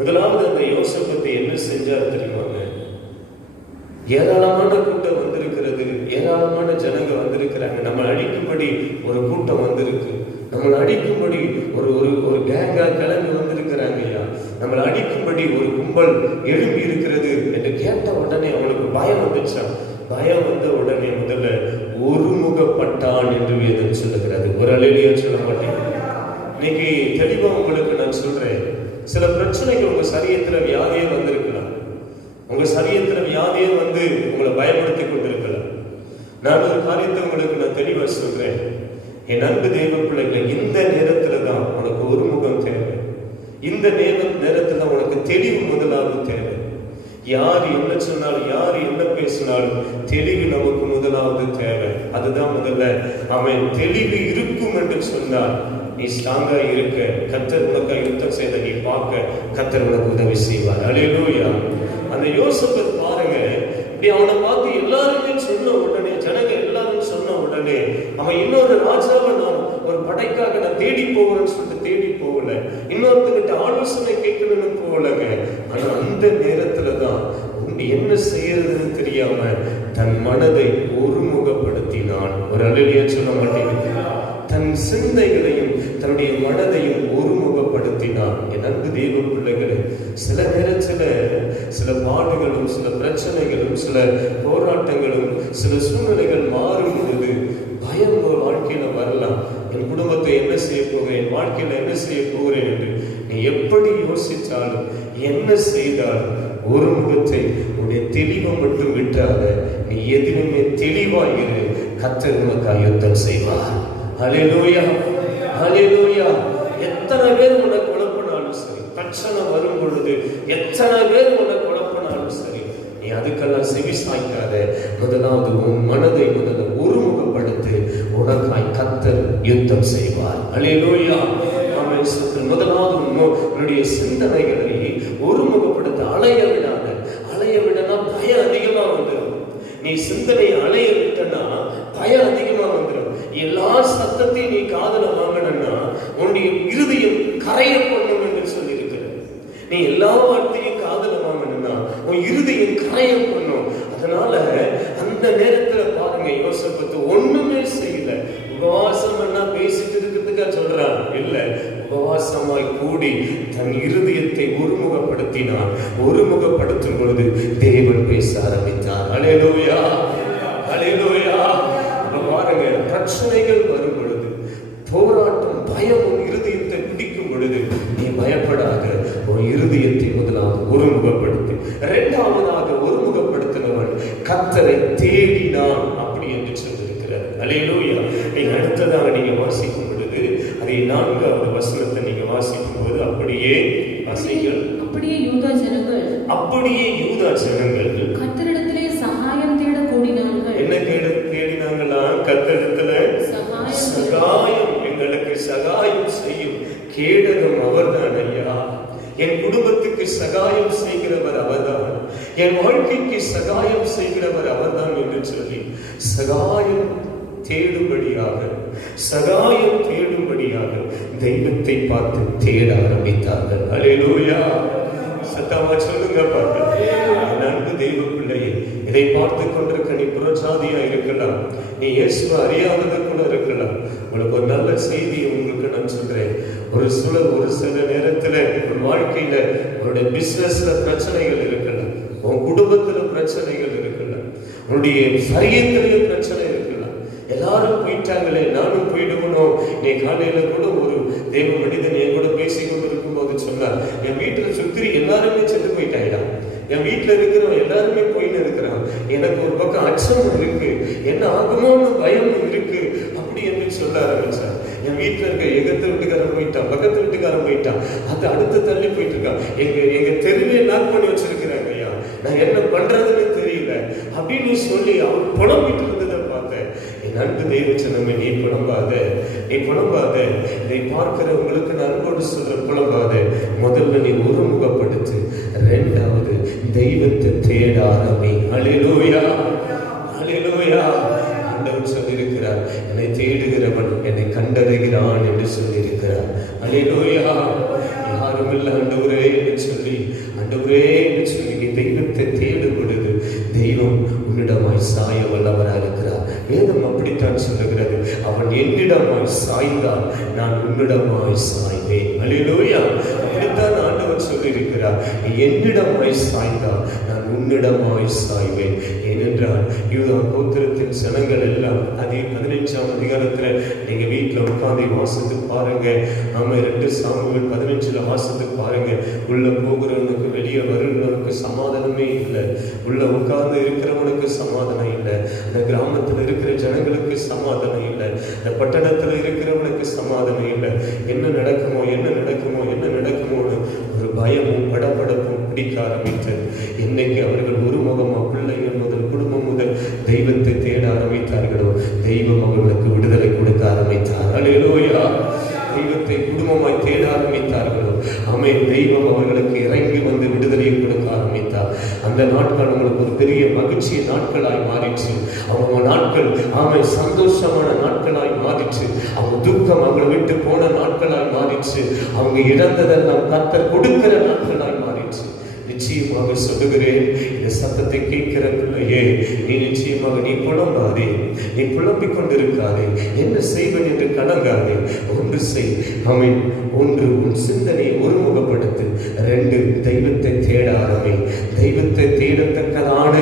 முதலாவது அந்த யோசேப்பு என்ன செஞ்சார் தெரியுமாங்க? ஏராளமான கூட்டம் வந்திருக்கிறது, ஏராளமான ஜனங்க வந்திருக்கிறாங்க, நம்மளை அடிக்கும்படி ஒரு கூட்டம் வந்திருக்கு, நம்மளை அடிக்கும்படி ஒரு ஒரு ஒரு கேங்கா கிளம்பி வந்திருக்கிறாங்க ஐயா, நம்மளை அடிக்கும்படி ஒரு கும்பல் எழும்பி இருக்கிறது என்று கேட்ட உடனே அவனுக்கு பயம் வந்துச்சான். பயம் வந்த உடனே முதல்ல ஒருமுகப்பட்டான் என்று வேதம் சொல்லுகிறது. ஒரு அல்லேலூயா சொல்ல மாட்டேன். இன்னைக்கு தெளிவா உங்களுக்கு நான் சொல்றேன், சில பிரச்சனைகள் உங்க சரீரத்துல வியாதியே வந்திருக்கலாம், உங்க சரீரத்துல வியாதியே வந்து உங்களை பயப்படுத்தி கொண்டிருக்கலாம். நான் ஒரு காரியத்தை உங்களுக்கு நான் தெளிவா சொல்றேன், என் அன்பு தெய்வ பிள்ளைகளை, இந்த நேரத்துல தான் உனக்கு ஒருமுகம் தேவை. இந்த நேரத்துல உனக்கு தெளிவு முதலாவது தேவை. யார் என்ன சொன்னாலும், யார் என்ன பேசினாலும் தெளிவு நமக்கு முதலாவது தேவை. அதுதான் முதல்ல. அவன் தெளிவு இருக்கும் என்று சொன்னால் நீ ஸ்ட்ராங்கா இருக்க, கர்த்தர் உனக்கு யுத்தம் செய்த நீ பார்க்க கர்த்தர் உனக்கு உதவி செய்வார். அல்லேலூயா. அந்த யோசேப்பு பாருங்க, இப்படி அவனை பார்த்து எல்லாருமே சொன்ன உடனே, ஜனங்க எல்லாரும் சொன்ன உடனே, அவன் இன்னொரு ராஜாவை நான் ஒரு படைக்காக நான் தேடி போகிறேன்னு சொல்லிட்டு தேடி போகல, இன்னொருத்தங்கிட்ட ஆலோசனை கேட்கணும்னு போகலங்க. ஆனா அந்த நேரத்துல தான் என்ன செய்யறதுன்னு தெரியாம தன் மனதை ஒருமுகப்படுத்தினான். ஒரு அல்லேலூயா சொல்ல மாட்டேங்குது. தன் சிந்தைகளையும் தன்னுடைய மனதையும் ஒருமுகப்படுத்தினான். என் அன்பு தெய்வ பிள்ளைகளே, சில நேரத்தில் சில பாடுகளும் சில பிரச்சனைகளும் சில போராட்டங்களும் சில சூழ்நிலைகள் மாறும் பொழுது பயம் ஒரு வாழ்க்கையில வரலாம். என் குடும்பத்தை என்ன செய்ய போகிறேன், என் வாழ்க்கையில என்ன செய்ய போகிறேன் என்று நீ எப்படி யோசித்தாலும் என்ன செய்தாலும் ஒரு முகத்தை உன்னுடைய தெளிவை மட்டும் விட்டாத, நீ எதிலுமே தெளிவாயிரு, கர்த்தர் உனக்கு யுத்தம் செய்வார். ஹல்லேலூயா, ஹல்லேலூயா. எத்தனை பேர் உனக்கு குழப்பினாலும் சரி, பிரச்சனை வரும் பொழுது எத்தனை பேர் உனக்கு குழப்பினாலும் சரி, நீ அதுக்கெல்லாம் செவி சாய்க்காத. முதலாவது உன் மனதை முதல்ல ஒருமுகப்படுத்து, உனக்காய் கர்த்தர் யுத்தம் செய்வார். ஹல்லேலூயா. முதலாவது உன்னுடைய சிந்தனைகளை ஒருமுகப்படுத்த. அலைய விடாத. அலைய விடனா பயம் அதிகமா வந்துடும். நீ சிந்தனையை அலைய விட்டனா பயம் அதிகமா வந்துடும். எல்லா சத்தத்தையும் நீ காதுல வாங்கினா உன்னுடைய இருதயம் கரைய பண்ணும் என்று சொல்லி இருக்கிறது. நீ எல்லா வார்த்தையும் காதுல வாங்கினா உன் இருதயம் கரைய பண்ணும். அதனால அந்த நேரத்துல பாருங்க, யோசேப்பு ஒண்ணுமே செய்யல. உபவாசம் என்ன பேசிட்டு இருக்கிறதுக்கா சொல்றான்? இல்ல, உபவாசமாய் கூடி தன் இருதயத்தை ஒருமுகப்படுத்தினான். ஒருமுகப்படுத்தும் பொழுது தேவன் பேச ஆரம்பித்தார். அல்லேலூயா, அல்லேலூயா. பாருங்க, பிரச்சனைகள் வரும் பொழுது, போராட்டம், பயம் உன் இருதயத்தை பிடிக்கும் பொழுது நீ பயப்படாத. உன் இருதயத்தை முதலாவது ஒருமுகப்படுத்தி, இரண்டாவதாக ஒருமுகப்படுத்தினவன் கர்த்தரை தேடினான். அப்படி என்று சொல்லியிருக்கிறார். அல்லேலூயா. நீங்க அடுத்ததாக நீங்க வாசிக்கும் பொழுது அதை 4வது வசனத்தை நீங்க வாசிக்கும் போது அப்படியே வாசிகள். அப்படியே யூதா ஜனங்கள் கர்த்தரிடத்திலே சகாயம் தேட கூடினார்கள். என்ன தேடினாங்களா? கர்த்தரிடத்துல சகாயம், எங்களுக்கு சகாயம் செய்யும் கேடகம் அவர்தான் ஐயா. என் குடும்பத்துக்கு சகாயம் செய்கிறவர் அவர்தான், என் வாழ்க்கைக்கு சகாயம் செய்கிறவர் அவர்தான் என்று சொல்லி சகாயம் தேடும்படியாக தெய்வத்தை பார்த்து தேட ஆரம்பித்தார்கள். அல்லேலூயா. சத்தமா சொல்லுங்க பாருங்க. அன்பு தெய்வ பிள்ளையே, இதை பார்த்து கொண்டிருக்க நீ புறஜாதியா இருக்கலாம், நீ இயேசுவை அறியாதது கூட இருக்கலாம். உங்களுக்கு ஒரு நல்ல செய்தி உங்களுக்கு நான் சொல்றேன். ஒரு சில நேரத்துல உன் வாழ்க்கையில உன்னுடைய பிசினஸ்ல பிரச்சனைகள் இருக்கலாம், உன் குடும்பத்துல பிரச்சனைகள் இருக்கலாம், உன்னுடைய சரீரத்திலேயே பிரச்சனை இருக்கலாம். எல்லாரும் போயிட்டாங்களே, நானும் போயிடுவனும். நீ காலையில கூட ஒரு தெய்வ மனிதன் என் கூட பேசி கொண்டிருக்கும் போது சொன்னார், என் வீட்டுல சுத்தி எல்லாருமே செத்து போயிட்டாயிடா, என் வீட்டுல இருக்கிறவன் எல்லாருமே போயின்னு இருக்கிறான், எனக்கு ஒரு பக்கம் அச்சமும் இருக்கு, என்ன ஆகுமோன்னு பயமும் இருக்கு அப்படி என்று சொல்ல ஆரம்பிச்சார். என் வீட்டுல இருக்க எகத்து வீட்டுக்காரன் போயிட்டான், பக்கத்து வீட்டுக்காரன் போயிட்டான், அது அடுத்து தள்ளி போயிட்டு இருக்கான், எங்க தெருவே லாக் பண்ணி வச்சிருக்கிறாங்க ஐயா, நான் என்ன பண்றதுன்னு தெரியல அப்படின்னு சொல்லி அவர் புலம்பிட்டு இருந்ததை பார்த்தேன். என் அன்பு தெய்வச்சனமே, நீ புலம்பாத. இதை பார்க்கிறவங்களுக்கு நான் அன்போடு சொல்ற புலம்பாத. முதல்ல நீ ஒருமுகப்படுத்து. 2வது தெய்வத்தை தேட ஆரம்பி. அல்லேலூயா, அல்லேலூயா. ஆண்டவர் சொல்லியிருக்கிறார், என்னை தேடுகிறவன் என்னை கண்டடைகிறான் என்று சொல்லியிருக்கிறார். அல்லேலூயா. யாரும் இல்லை ஆண்டவரே என்று சொல்லி, ஆண்டவரே என்று சொல்லி நீ தெய்வத்தை தேடும் பொழுது தெய்வம் உன்னிடமாய் சாய வல்லவராக இருக்கிறார். வேதம் அப்படித்தான் சொல்லுகிறது, அவன் என்னிடமாய் சாய்ந்தால் நான் உன்னிடமாய் சாய்வேன். அல்லேலூயா. அப்படித்தான் ஆண்டவர் சொல்லியிருக்கிறார், நீ என்னிடமாய் சாய்ந்தால் நான் உன்னிடமாய் சாய்வேன். ஏனென்றால் யூதா கோத்திரத்தின் சனங்கள் எல்லாம் 15ஆம் அதிகாரத்துல நீங்க வீட்டுல உட்கார்ந்து வாசித்து பாருங்க. நாம 2 சாமுவேல் 15 வாசித்து பாருங்க. உள்ள போகிறவனுக்கு வெளியே வருகிறவனுக்கு சமாதானமே இல்லை. உள்ள உட்கார்ந்து இருக்கிறவனுக்கு சமாதானம் இல்லை. அந்த கிராமத்தில் இருக்கிற ஜனங்களுக்கு சமாதானம் இல்லை. இந்த பட்டணத்தில் இருக்கிறவனுக்கு சமாதானம் இல்லை. என்ன நடக்குமோ என்ன நடக்குமோ என்ன நடக்குமோன்னு ஒரு பயமும் படபடப்பும் பிடிக்க ஆரம்பித்தது. இன்னைக்கு அவர்கள் ஒரு முகமா பிள்ளைகள் முதல் குடும்பம் முதல் தெய்வத்தை தேட ஆரம்பித்தார்களோ தெய்வம் அவர்களுக்கு விடுதலை கொடுக்க ஆரம்பித்தார். அல்லேலூயா. தெய்வத்தை குடும்பமாய் தேட ஆரம்பித்தார்களோ ஆமென், தெய்வம் அவர்களுக்கு இறங்கி வந்து விடுதலையை கொடுக்க ஆரம்பித்தார். அந்த நாட்கள் அவங்களுக்கு ஒரு பெரிய மகிழ்ச்சிய நாட்களாய் மாறிச்சு. அவங்க நாட்கள் ஆமென் சந்தோஷமான நாட்களாய் மாறிச்சு. அவங்க துக்கம் அவங்களை விட்டு போன நாட்களாய் மாறிச்சு. அவங்க இழந்ததெல்லாம் கர்த்தர் கொடுக்கிற நாட்களாய் மாறிச்சு. நிச்சயமாக சொல்லுகிறேன், இந்த சத்தத்தை கேட்கிற பிள்ளையே, நீ நிச்சயமாக நீ புலம்பாதே, நீ புலம்பிக் கொண்டிருக்காதே, என்ன செய்வன் என்று கலங்காதே. ஒன்று செய். ஆமென். ஒன்று, உன் சிந்தனையை ஒருமுகப்படுத்து. 2, தெய்வத்தை தேட ஆரம்பி. தெய்வத்தை தேடத்தக்கதான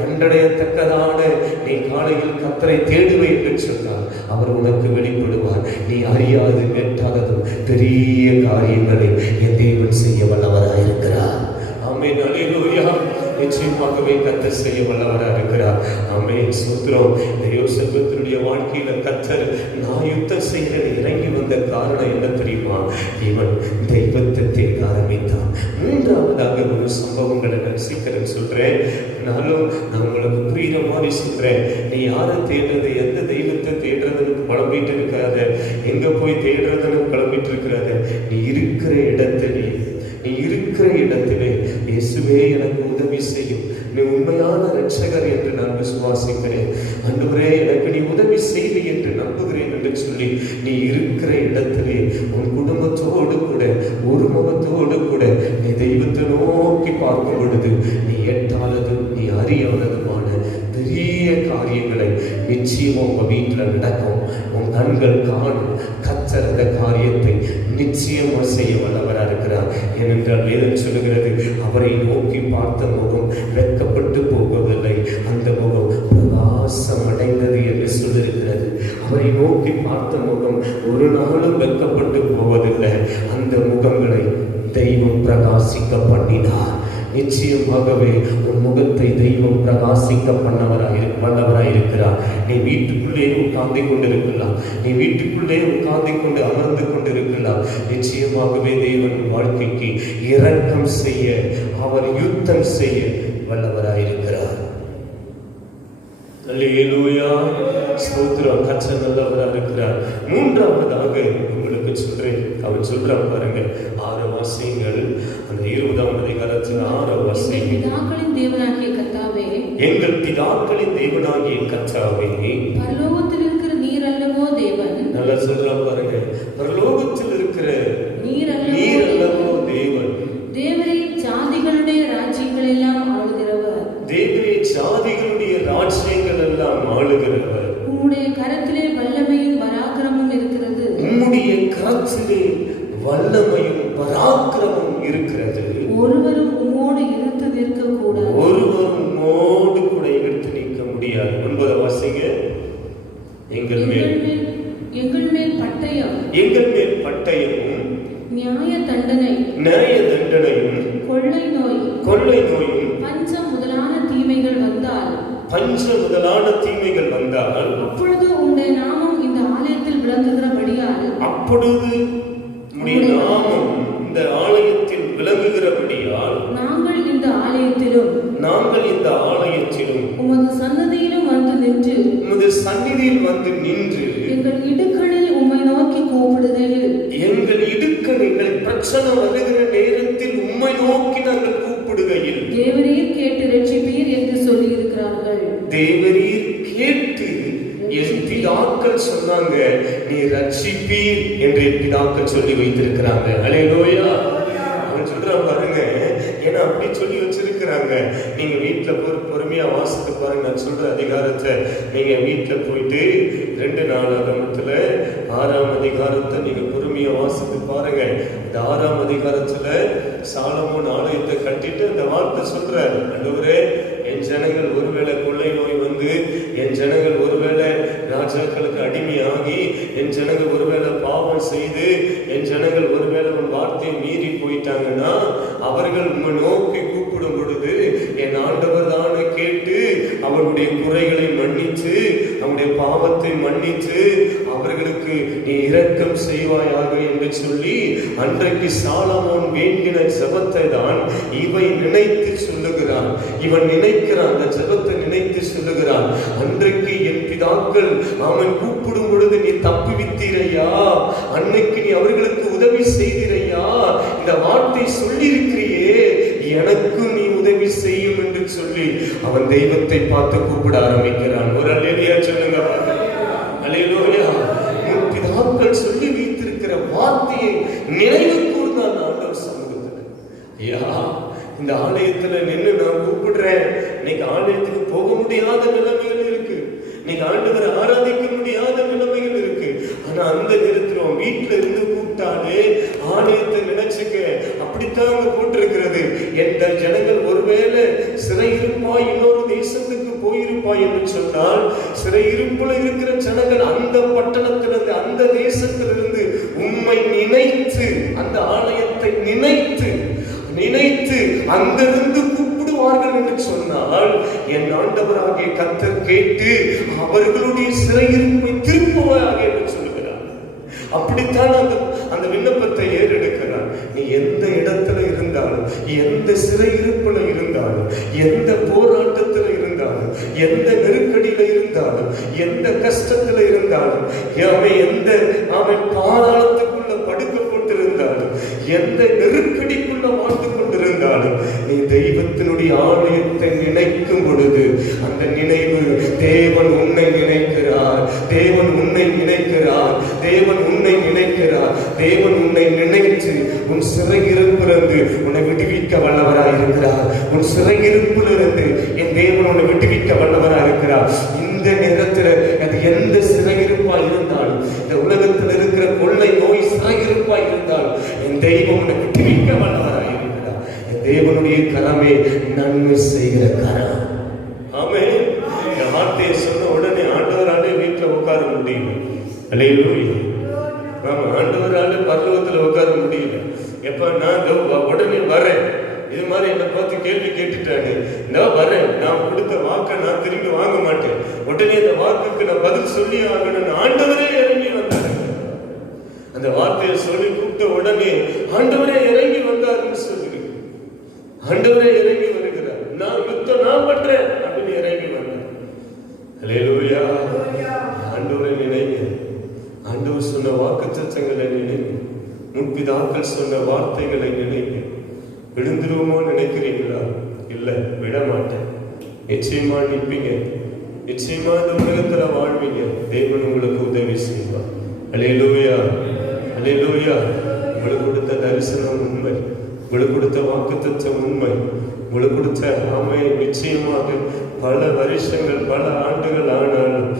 கண்டடையத்தக்கதான நீ காலையில் கர்த்தரை தேடுவே என்று சொன்னார். அவர் உனக்கு வெளிப்படுவார். நீ அறியாது வெட்டாததும் பெரிய காரியங்களை என் தேவன் செய்ய வல்லவராயிருக்கிறார். ஆமென். அல்லேலூயா. நிச்சயமாகவே கர்த்தர் செய்ய வல்லவராக இருக்கிறார். ஆமென். ஸ்தோத்திரம். யோசேப்புடைய வாழ்க்கையில கர்த்தர் நான் யுத்தம் செய்ய இறங்கி வந்த காரணம் என்ன தெரியுமா? இவன் தெய்வத்தை தேட ஆரம்பித்தான். 3ஆவதாக ஒரு சம்பவங்களை நான் சீக்கிரம் சொல்றேன். நானும் நான் உங்களுக்கு புரியுற மாதிரி சொல்றேன். நீ யாரை தேடுறது, எந்த தெய்வத்தை தேடுறதுன்னு குழம்பிட்டு இருக்காத, எங்க போய் தேடுறதுன்னு குழம்பிட்டு இருக்கிறாத. நீ இருக்கிற இடத்திலே இயேசுவே எனக்கு உதவி செய்யும், நீ உண்மையான இரட்சகர் என்று நான் விசுவாசிக்கிறேன், ஆண்டவரே எனக்கு நீ உதவி செய்வி என்று நம்புகிறேன் என்று சொல்லி நீ இருக்கிற இடத்திலே உன் குடும்பத்தோடு கூட ஒரு முகத்தோடு கூட நீ தெய்வத்தை நோக்கி பார்க்கும் பொழுது நீ எட்டாததும் நீ அறியாததுமான பெரிய காரியங்களை நிச்சயமா உங்க வீட்டில் நடக்கும். உன் கண்கள் காணும். கர்த்தர் அந்த காரியத்தை நிச்சயமா செய்ய வல்லவராக இருக்கிறார். ஏனென்றால் வேதம் சொல்லுகிறது, அவரை நோக்கி பார்த்த முகம் வெட்கப்பட்டு போகவில்லை, அந்த முகம் பிரகாசம் அடைந்தது என்று சொல்லியிருக்கிறது. அவரை நோக்கி பார்த்த முகம் ஒரு நாளும் வெட்கப்பட்டு போவதில்லை. அந்த முகங்களை தெய்வம் பிரகாசிக்க பண்ணினார். நிச்சயமாகவே உன் முகத்தை தெய்வம் பிரகாசிக்க வல்லவராயிருக்கிறார். நீ வீட்டுக்குள்ளே உட்கார்ந்து கொண்டிருக்கலாம், நீ வீட்டுக்குள்ளே உட்கார்ந்து கொண்டு அமர்ந்து கொண்டிருக்கலாம். நிச்சயமாகவே தேவன் வாழ்க்கைக்கு இரக்கம் செய்ய, அவர் யுத்தம் செய்ய வல்லவராயிருக்கிறார். அல்லேலூயா. ஸ்தோத்திரம். கர்த்தர் நல்லவராக இருக்கிறார். 3ஆவதாக உங்களுக்கு சொல்றேன். அவன் சொல்றான் பாருங்க, 6 வாசியங்கள். அந்த 20ஆம் அதிகாரத்தில் 6 வாசியங்கள். பிதாக்களின் தேவனாகிய கர்த்தாவே, எங்கள் பிதாக்களின் தேவனாகிய கர்த்தாவே, பரலோகத்தில் இருக்கிற நீர் அல்லவோ தேவன். நல்லா சொல்றான் பாருங்க, பரலோகத்தில் இருக்கிற நீர் அல்லவோ தேவன். தேவரே ஜாதிகளுடைய ராஜ்யங்கள் எல்லாம் ஆளுகிறவர். தேவரே ஜாதிகளுடைய ராஜ்யங்கள் எல்லாம் ஆளுகிறவர். உம்முடைய கரத்திலே வல்லமையும் பராக்கிரமும் இருக்கிறது. உம்முடைய கரத்திலே வல்லமையும் பராக்கிரமும் இருக்கிறது. ஒருவரும் உம்மோடு எதிர்த்து நிற்க கூடாது. ஒருவரும் உம்மோடு கூட எதிர்த்து நிற்க முடியாது. 9 வாசிங்க. எங்கள் மேல் பட்டயமும் நியாய தண்டனையும் கொள்ளை நோயும் பஞ்சம் முதலான தீமைகள் வந்தால் அப்பொழுது உம்முடைய நாமம் இந்த ஆலயத்தில் விளங்குகிறபடியால் நாங்கள் இந்த ஆலயத்திலும் உமது சன்னதியிலும் வந்து நின்று எங்கள் இடுக்களில் உம்மை நோக்கி கூப்பிடுகையில், எங்கள் இடுக்கள் எங்களை பிரச்சனை வருகிற நேரத்தில் உம்மை நோக்கி நாங்கள் கூப்பிடுகையில், தேவரே தேவரீர் கேட்டு என் பிதாக்கள் சொன்னாங்க, நீ ரட்சிப்பீர் என்று என் பிதாக்கள் சொல்லி வைத்திருக்கிறாங்க. அல்லேலூயா. அவன் சொல்றான் பாருங்க, ஏன்னா அப்படி சொல்லி வச்சிருக்கிறாங்க. நீங்க வீட்டுல பொறுமையா வாசித்து பாருங்க. நான் சொல்ற அதிகாரத்தை நீங்க வீட்டுல போயிட்டு 2 நாளாகமத்துல 6ஆம் அதிகாரத்தை நீங்க பொறுமையா வாசித்து பாருங்க. இந்த 6ஆம் அதிகாரத்துல சாலமோன் ஆலயத்தை கட்டிட்டு அந்த வார்த்தை சொல்றாரு, ஆண்டவரே என் ஜனங்கள் ஒருவேளை கொள்ளை நோய் வந்து, என் ஜனங்கள் ஒருவேளை ராஜாக்களுக்கு அடிமையாகி, என் ஜனங்கள் ஒருவேளை பாவம் செய்து, என் ஜனங்கள் ஒருவேளை உன் வார்த்தையை மீறி போயிட்டாங்கன்னா, அவர்கள் உம்மை நோக்கி கூப்பிடும் பொழுது என் ஆண்டவர் தானே கேட்டு அவருடைய குறைகளை மன்னித்து, அவருடைய பாவத்தை மன்னித்து, அவர்களுக்கு நீ இரக்கம் செய்வாயாக என்று சொல்லி அன்றைக்கு சாலமோன் வேண்டின ஜெபத்தை தான் இவை நினைத்து சொல்லுகிறான். இவன் நினைக்கிறான், அந்த ஜெபத்தை நினைத்து சொல்லுகிறான். அன்றைக்கு என் பிதாக்கள் அவன் கூப்பிடும் பொழுது நீ தப்புவித்தீரையா, அன்னைக்கு நீ அவர்களுக்கு உதவி செய்தீரையா, இந்த வார்த்தை சொல்லி இருக்கிறியே, எனக்கு நீ உதவி செய்யும் என்று சொல்லி அவன் தெய்வத்தை பார்த்து கூப்பிட ஆரம்பிக்கிறான். ஒரு அல்லேலூயா சொல்லுங்க. அல்லேலூயா. உன் பிதாக்கள் சொல்லி வைத்திருக்கிற வார்த்தையை நினைவு கூர்ந்தான் ஆண்டவர் சமூகத்தில். ஐயா, இந்த ஆலயத்துல நின்று நான் கூப்பிடுறேன். இன்னைக்கு ஆலயத்துக்கு போக முடியாத நிலைமைகள் இருக்கு, இன்னைக்கு ஆண்டவரை ஆராதிக்க முடியாத நிலைமைகள் இருக்கு. ஆனா அந்த நேரத்தில் உன் வீட்டுல இருந்து கூப்பிட்டாலே ஆலயத்தை நினைச்சுக்க. அப்படித்தான் போட்டிருக்கிறது, எந்த ஜனங்கள் ஒருவேளை சிறையிருப்பாய் இன்னொரு தேசத்துக்கு போயிருப்பாய் என்று சொன்னால், சிறையிருப்புல இருக்கிற ஜனங்கள் அந்த பட்டணத்திலிருந்து அந்த தேசத்திலிருந்து உம்மை நினைத்து, அந்த ஆலயத்தை நினைத்து அங்கிருந்து கூப்பிடுவார்கள் என்று சொன்னால், என் ஆண்டவராகிய கர்த்தர் கேட்டு அவர்களுடைய சிறையிருப்பை திருப்புவாயாக என்று சொல்லுகிறார். அப்படித்தான் அந்த விண்ணப்பத்தை ஏறெடுக்கிறார். நீ எந்த இடத்துல இருந்தாலும், எந்த சிறையிருப்புல இருந்தாலும், எந்த போராட்டத்துல இருந்தாலும், எந்த நெருக்கடியில இருந்தாலும், எந்த கஷ்டத்துல இருந்தாலும், அவன் பாதாளத்துக்குள்ள படுக்கப்பட்டிருந்தாலும், எந்த நெருக்கடிக்குள்ள வாழ்ந்து கொண்டிருந்தாலும், நீ தெய்வத்தினுடைய ஆலயத்தை நினைக்கும் பொழுது அந்த நினைவு, தேவன் உன்னை நினைக்கிறார், தேவன் உன்னை நினைக்கிறார், தேவன் உன்னை நினைக்கிறார், தேவன் உன்னை நினைத்து உன் சிறையிருப்பிலிருந்து உன்னை விடுவிக்க வல்லவராய் இருக்கிறார். உன் சிறையிருப்பிலிருந்து என் தேவன் உன்னை விடுவிக்க வல்லவராய் இருக்கிறார். இந்த நேரத்தில் அது எந்த சிறையிருப்பாய் இருந்தாலும், இந்த உலகத்தில் இருக்கிற கொள்ளை நோய் சிறையிருப்பாய் இருந்தாலும், என் தெய்வம் உன்னை விடுவிக்க வல்லவராய் இருக்கிறார். என் தேவனுடைய கரமே நன்மை செய்கிற கரம். ஆமென். இந்த வார்த்தையை சொன்ன உடனே ஆண்டவராலே வீட்டில் உட்கார முடியும். அல்லேலூயா. நாம ஆண்டவரால பரலோகத்துல உட்கார முடியல. எப்ப நான் உடனே வரேன், இது மாதிரி என்னை பார்த்து கேள்வி கேட்டுட்டாங்க, நான் வரேன், நான் கொடுத்த வாக்கை நான் திரும்பி வாங்க மாட்டேன், உடனே அந்த வாக்குக்கு நான் பதில் சொல்லி ஆகணும்னு ஆண்டவரே இறங்கி வந்தாரு. அந்த வார்த்தையை சொல்லி கூப்பிட்ட உடனே ஆண்டவரே இறங்கி வந்தாருன்னு சொல்லுங்க. ஆண்டவரே இறங்கி வருகிறார். நான் யுத்தம் நான் பண்றேன் அப்படின்னு இறங்கி வந்தார். அல்லேலூயா. ஆண்டவரை நினைங்க. ஆண்டவர் சொன்ன வாக்குத்தத்தங்களை நினைங்க. முன்பிதாக்கள் சொன்ன வார்த்தைகளை நினைங்க. விழுந்துருவோமோ நினைக்கிறீங்களா? இல்லை, விட மாட்டேன். நிச்சயமா நிற்பீங்க, நிச்சயமா இந்த உலகத்துல வாழ்வீங்க. தேவன் உங்களுக்கு உதவி செய்வார். அல்லேலூயா, அல்லேலூயா. உங்களுக்கு கொடுத்த தரிசனம் உண்மை, உங்களுக்கு கொடுத்த வாக்குத்தத்தம் உண்மை, உங்களுக்கு கொடுத்த ஆமை நிச்சயமாக பல வருஷங்கள் பல ஆண்டுகள் ஆனாலும்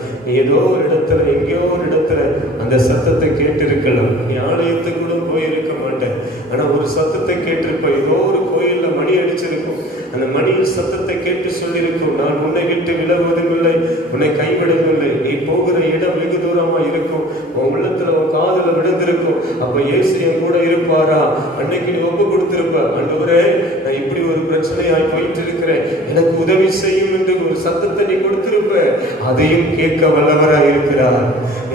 ஏதோ ஒரு இடத்துல எங்கேயோ ஒரு இடத்துல அந்த சத்தத்தை கேட்டிருக்கலாம். நீ ஆலயத்துக்கு கூட போயிருக்க மாட்டேன், ஆனா ஒரு சத்தத்தை கேட்டிருப்ப. ஏதோ ஒரு கோயில்ல மணி அடிச்சிருக்கும், அந்த மணியின் சத்தத்தை கேட்டு சொல்லியிருக்கும், நான் உன்னை விட்டு விலகுவதும் இல்லை, உன்னை கைவிடவும் இல்லை, நீ போகிற இடம் வெகு தூரமா இருக்கும், உன் உள்ளத்துல உன் காதுல விழுந்திருக்கும். அப்ப இயேசு என் கூட இருப்பாரா? அன்னைக்கு நீ ஒப்பு கொடுத்திருப்ப, ஆண்டவரே நான் இப்படி ஒரு பிரச்சனையாய் போயிட்டு இருக்கிறேன், எனக்கு உதவி செய்யும் என்று ஒரு சத்தத்தை நீ கொடுத்திருப்ப. அதையும் கேட்க வல்லவராய் இருக்கிறார்.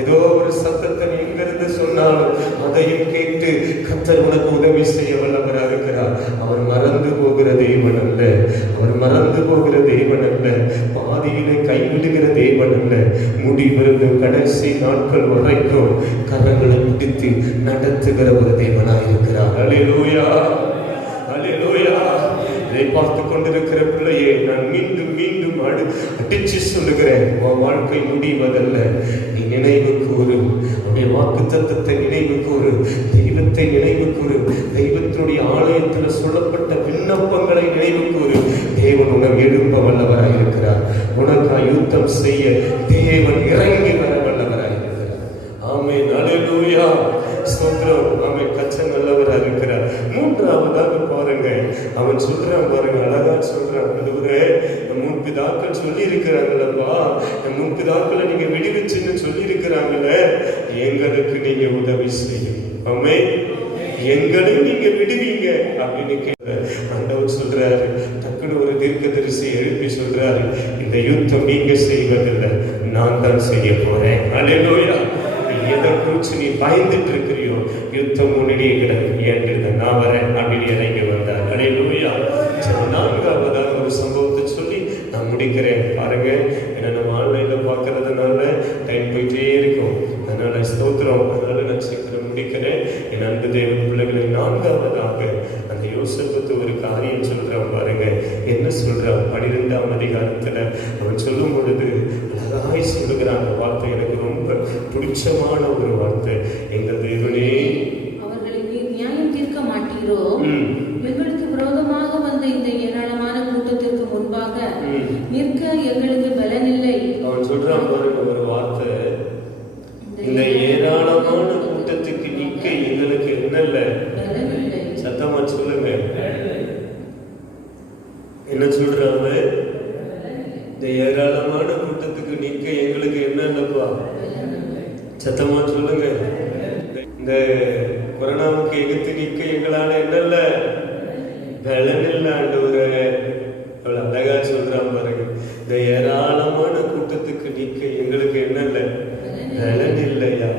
ஏதோ ஒரு சத்தத்தை நீ எங்கிருந்து சொன்னாலும் அதையும் கேட்டு கர்த்தர் உனக்கு உதவி செய்ய வல்லவராக இருக்கிறார். அவர் மறந்து போகிற தேவன் அல்ல, அவர் மறந்து போகிற தேவன் அல்ல, பாதியிலே கைவிடுகிற தேவன் அல்ல. முடிவிருந்து கடைசி நாட்கள் வரைக்கும் கரங்களை பிடித்து நடத்துகிற ஒரு தேவனாய் இருக்கிறார். அல்லேலூயா, அல்லேலூயா. இதை பார்த்து கொண்டிருக்கிற பிள்ளையே, நான் மீண்டும் மீண்டும் இருதயத்தையும் அடிச்சு சொல்லுகிறேன், உன் வாழ்க்கை முடிவதல்ல. நீ நினைவு கூறு, அவருடைய வாக்கு தத்தத்தை நினைவு கூறு, தெய்வத்தை நினைவு கூறு, தெய்வத்தினுடைய ஆலயத்தில் சொல்லப்பட்ட விண்ணப்பங்களை நினைவு கூறு. தேவன் உனக்கு எழும்ப வல்லவராய் இருக்கிறார். உனக்காய் யுத்தம் செய்ய தேவன் இறங்கி வர வல்லவராய் இருக்கிறார். ஆமென், அல்லேலூயா, ஸ்தோத்திரம். ஆமென். கர்த்தர் நல்லவராக இருக்கிறார். மூன்றாவதாக பாருங்க, அவன் சொல்றான் பாருங்க, அழகா சொல்றான். அதுவரே முன்பிதாக்கள் சொல்லி இருக்கிறாங்களப்பா, முன்பிதாக்களை நீங்க விடுவிச்சுன்னு சொல்லி இருக்கிறாங்களே, எங்களுக்கு நீங்க உதவி செய்யும். ஆமென். எங்களை நீங்க விடுவீங்க அப்படின்னு கேட்க ஆண்டவர் சொல்றாரு. டக்குனு ஒரு தீர்க்கதரிசி எழுப்பி சொல்றாரு, இந்த யுத்தம் நீங்க செய்வதில்லை, நான் தான் செய்ய போறேன். அல்லேலூயா. எதை குறிச்சு நீ பயந்துட்டு இருக்கிறியோ, யுத்தம் முன்னாடியே கிடக்கு, ஏன் நான் வரேன் அப்படின்னு இறங்கி வந்தார். அல்லேலூயா. நான்காவதாக ஒரு சம்பவத்தை சொல்லி நான் முடிக்கிறேன். பாருங்க, ஏன்னா நம்ம ஆன்லைன்ல பார்க்கறதுனால டைம் போயிட்டே இருக்கும். அதனால ஸ்தோத்திரம். அதனால நான் சீக்கிரம் முடிக்கிறேன். என் அன்பு தேவ பிள்ளைகளை, நான்காவதாக அந்த யோசேப்பு ஒரு காரியம் சொல்றான் பாருங்க. என்ன சொல்றான்? 12ஆம் அதிகாரத்துல அவன் சொல்லும் பொழுது அழகாய் சொல்லுகிறான். அந்த வார்த்தை எனக்கு ரொம்ப பிடிச்சமான ஒரு வார்த்தை. எங்கள் தேவனே, அவர்களை நீர் நியாயம் தீர்க்க மாட்டீரோ? எங்களுக்கு விரோதமாக வந்த இந்த ஏராளமான கூட்டத்திற்கு முன்பாக நிற்க எங்களுக்கு பலனில்லை. அவன் சொல்றான் பாருங்க ஒரு வார்த்தை, இந்த ஏராளமான கூட்டத்துக்கு நிற்க எங்களுக்கு என்னல்ல பலனில்லை. சத்தமா சொல்லுங்க. என்ன சொல்றாங்க? இந்த ஏராளமான கூட்டத்துக்கு நிற்க எங்களுக்கு என்ன இல்லப்பா? சத்தமா சொல்லுங்க. இந்த கொரோனாவுக்கு எதிர்த்து நிற்க எங்களால என்னல்ல பலன் இல்லை ஆண்டவரே. அவ்வளவு அழகா சொல்றான் பாருங்க. இந்த ஏராளமான கூட்டத்துக்கு நிற்க எங்களுக்கு என்னல்ல பலன் இல்லையா?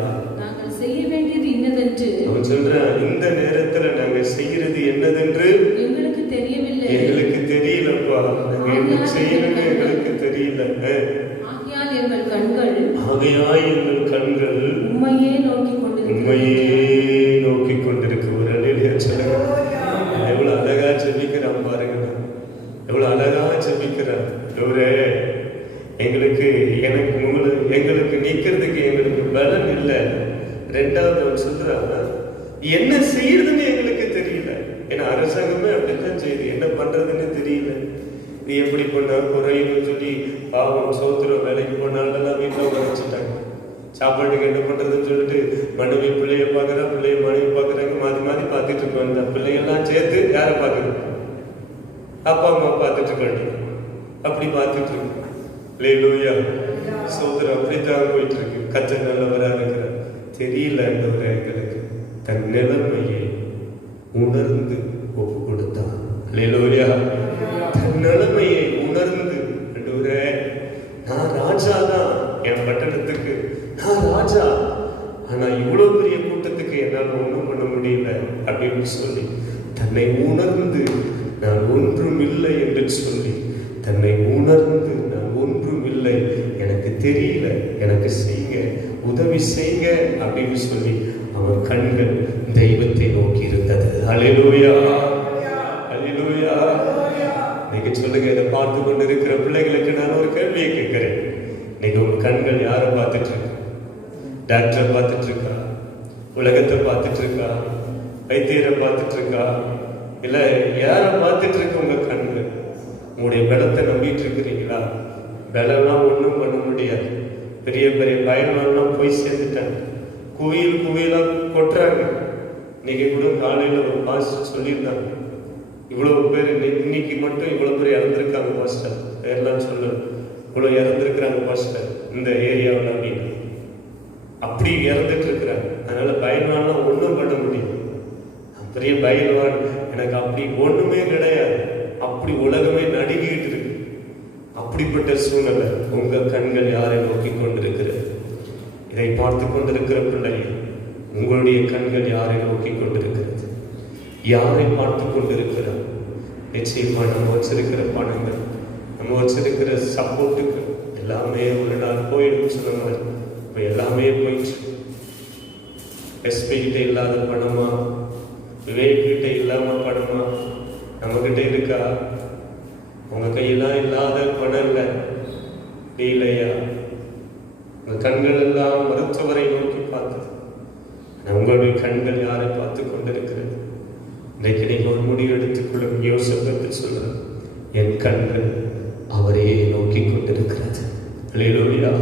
நாங்கள் செய்ய வேண்டியது இன்னதென்று அவன் சொல்றான், இந்த நேரத்துல நாங்க செய்யறது என்னதென்று எங்களுக்கு தெரியவில்லை. எங்களுக்கு தெரியலப்பா, நாங்க என்ன செய்யணும்னு எங்களுக்கு தெரியல. ஆகையால் எங்கள் கண்கள் உம்மையே நோக்கி கொண்டிருக்கு. ஒரு அலையில சொல்லுங்க. எவ்வளவு அழகா ஜெபிக்கிறான் பாருங்க. எவ்வளவு அழகா ஜெபிக்கிறான். எங்களுக்கு நிக்கிறதுக்கு எங்களுக்கு பலன் இல்லை. ரெண்டாவது அவன் சொல்றான், என்ன செய்யறதுன்னு எங்களுக்கு தெரியல. ஏன்னா அரசாங்கமே அப்படித்தான் செய்யுது, என்ன பண்றதுன்னு தெரியல. நீ எப்படி பண்ணா குறையுன்னு சொல்லி பாவம் சோத்திரம் வேலைக்கு போனாலும் வீட்டில் உரைச்சிட்டாங்க. சாப்பாட்டுக்கு என்ன பண்றதுன்னு சொல்லிட்டு மனைவி பிள்ளைய பார்க்குறா, பிள்ளைய மனைவி பார்க்குறாங்க, மாற்றி மாற்றி பார்த்துட்டு இருக்கோம். அந்த பிள்ளைகள்லாம் சேர்த்து யாரை பார்க்குறது? அப்பா அம்மா பார்த்துட்டு இருக்காங்க. அப்படி பார்த்துட்டு இருக்கு. அல்லேலூயா, சோதரம் அப்படித்தான் போயிட்டு இருக்கு. கர்த்தர் நல்லவராக இருக்கிறார். தெரியல எங்களுக்கு தன் நிலைமையை உணர்ந்து ஒப்பு கொடுத்தான். அல்லேலூயா, தன் நிலைமையை உணர்ந்து, நான் ராஜா தான், என் பட்டணத்துக்கு நான் ராஜா, ஆனா இவ்வளவு பெரிய கூட்டத்துக்கு என்னால் ஒன்றும் பண்ண முடியல அப்படின்னு சொல்லி தன்னை உணர்ந்து நான் ஒன்றும் இல்லை என்று சொல்லி தன்னை உணர்ந்து நான் ஒன்றும் இல்லை, எனக்கு தெரியல, எனக்கு செய்யுங்க, உதவி செய்யுங்க அப்படின்னு சொல்லி அவன் கண்கள் தெய்வத்தை நோக்கி இருந்தது. அல்லேலூயா, அல்லேலூயா. நீங்க சொல்லுங்க, இதை பார்த்து கொண்டு இருக்கிற பிள்ளைகளுக்கு நான் ஒரு கேள்வியை கேட்கிறேன். இன்னைக்கு உங்க கண்கள் யாரை பார்த்துட்டு இருக்கு? டாக்டரை பார்த்துட்டு இருக்கா? உலகத்தை பார்த்துட்டு இருக்கா? வைத்தியரை பார்த்துட்டு இருக்கா? இல்ல யாரை பார்த்துட்டு இருக்கு உங்க கண்கள்? உங்களுடைய பலத்தை நம்பிட்டு இருக்கிறீங்களா? பலம்லாம் ஒன்றும் பண்ண முடியாது. பெரிய பெரிய பயன்லாம் போய் சேர்ந்துட்டாங்க. குவியலா கொட்டுறாங்க. இன்னைக்கு கூட காலையில ஒரு பாஸ்டர் சொல்லியிருந்தாங்க, இவ்வளவு பேர் இன்னைக்கு மட்டும் இவ்வளவு பேர் இறந்துருக்காங்க பாஸ்டர், பேர்லாம் சொல்லணும், இவ்வளவு இறந்துருக்கிறாங்க பாஸ்டர் இந்த ஏரியாவில் அப்படின்னு. அப்படி இறந்துட்டு இருக்கிறாங்க. அதனால பயன்லாம் ஒன்றும் பண்ண முடியும். பெரிய பயன்வான் எனக்கு அப்படி ஒண்ணுமே கிடையாது. அப்படி உலகமே நடுங்கிட்டு இருக்கு. அப்படிப்பட்ட சூழ்நிலை உங்க கண்கள் யாரை நோக்கி கொண்டிருக்கிறது? இதை பார்த்து கொண்டிருக்கிற பிள்ளைகள், உங்களுடைய கண்கள் யாரை நோக்கி கொண்டிருக்கிறது? யாரை பார்த்து கொண்டிருக்கிறார்? நிச்சயமா நம்ம வச்சிருக்கிற பணங்கள், நம்ம வச்சிருக்கிற சப்போர்ட்டுக்கு எல்லாமே ஒரு நாள் போயிடும் சொன்னாங்க. இப்போ எல்லாமே போயிடுச்சு. எஸ்பி கிட்ட இல்லாத பணமா, விவேக் கிட்ட இல்லாம பணமா, நம்ம கிட்ட இருக்கா? உங்க கையெல்லாம் இல்லாத பணம் இல்லை இல்லையா? உங்க கண்கள் எல்லாம் மருத்துவரை நோக்கி பார்த்தது. உங்களுடைய கண்கள் யாரை பார்த்து கொண்டிருக்கிறது? இன்றைக்கு நீங்க ஒரு முடிவு எடுத்துக்கொள்ளும். யோசனை சொல்றேன், என் கண்கள் அவரையே நோக்கி கொண்டிருக்கிறது. அல்லேலூயா.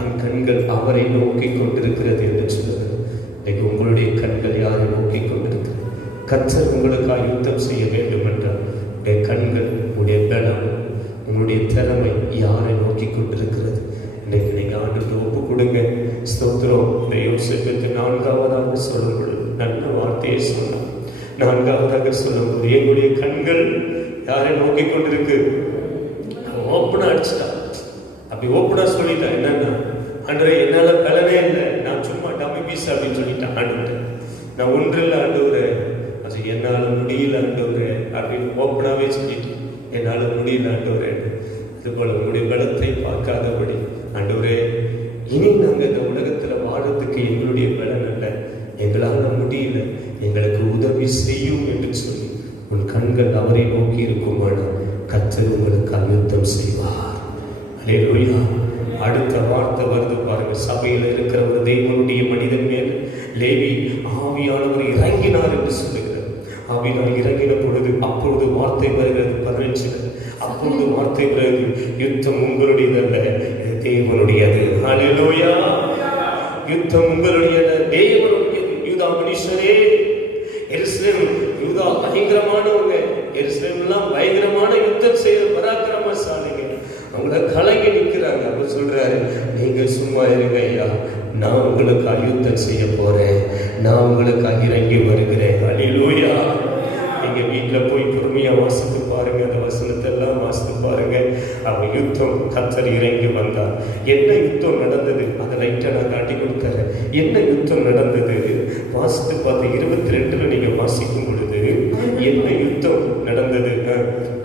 என் கண்கள் அவரை நோக்கி கொண்டிருக்கிறது என்று சொல்லுகிறது. இன்னைக்கு உங்களுடைய கண்கள் யாரை நோக்கி கொண்டிருக்கிறது? கர்த்தர் உங்களுக்காக யுத்தம் செய்ய வேண்டும் என்றால் உடைய கண்கள், உங்களுடைய பலம், உங்களுடைய திறமை யாரை நோக்கி கொண்டிருக்கிறது? இன்னைக்கு நீங்க ஆண்டுக்கு ஒப்பு கொடுங்க. ஸ்தோத்திரம். இந்த யோசிப்பது நான்காவதாக சொல்லும்போது நல்ல வார்த்தையை சொன்னார். நான்காவதாக சொல்லும்போது எங்களுடைய கண்கள் யாரை நோக்கி கொண்டிருக்கு? ஓப்பனா அடிச்சுட்டா. அப்படி ஓப்பனா சொல்லிட்டான். என்னன்னா, ஆண்டவரே என்னால பலனே இல்லை, நான் சும்மா டம்மி பீஸ் அப்படின்னு சொல்லிட்டேன். ஆண்டவரே நான் ஒன்றில் ஆண்டவரே, அது என்னால முடியல ஆண்டவரே அப்படின்னு ஓப்பனாவே சொல்லிட்டு, என்னால முடியல ஆண்டவரே. அதுபோல உங்களுடைய பலத்தை பார்க்காதபடி, ஆண்டவரே இனி நாங்கள் இந்த உலகத்துல வாழறதுக்கு எங்களுடைய பலன் அல்ல, எங்களால் முடியல, எங்களுக்கு உதவி செய்யும் என்று சொல்லி உன் கண்கள் அவரை நோக்கி இருக்குமானால் கர்த்தர் உங்களுக்கு யுத்தம் செய்வார். அல்லேலூயா. அடுத்த வார்த்தை வருது பாருங்க. சபையில் இருக்கிற ஒரு தேவனுடைய மனிதன் மேல் லேவி ஆவியானவர் இறங்கினார் என்று சொல்லுகிறார். ஆவியானவர் இறங்கின பொழுது அப்பொழுது வார்த்தை வருகிறது 15. அப்பொழுது வார்த்தை வருகிறது, யுத்தம் உங்களுடையதல்ல, தேவனுடையது. அல்லேலூயா. யுத்தம் உங்களுடையது, தேவனுடையது. யூதா மனுஷரே, எருசலேம் யூதா பயங்கரமானவங்க. எருசலேம் எல்லாம் பயங்கரமான யுத்தம் செய்ய பராக்கிரமசாலிங்க. அவங்கள கலங்கி நிற்கிறாங்க. அப்ப சொல்றாரு, நீங்க சும்மா இருங்க ஐயா, நான் உங்களுக்கு யுத்தம் செய்ய போறேன், நான் உங்களுக்கு இறங்கி வருகிறேன். அல்லேலூயா. நீங்க வீட்டுல போய் பொறுமையா வாசித்து பாருங்க, அந்த வசனத்தை எல்லாம் வாசித்து பாருங்க. அவ யுத்தம் கர்த்தர் இறங்கி வந்தார். என்ன யுத்தம் நடந்தது? அதை லைட்டா நான் காட்டி கொடுத்தாரு. என்ன யுத்தம் நடந்தது? வாசித்து பார்த்து 22 நீங்க வாசிக்கும் பொழுது என்ன யுத்தம் நடந்தது?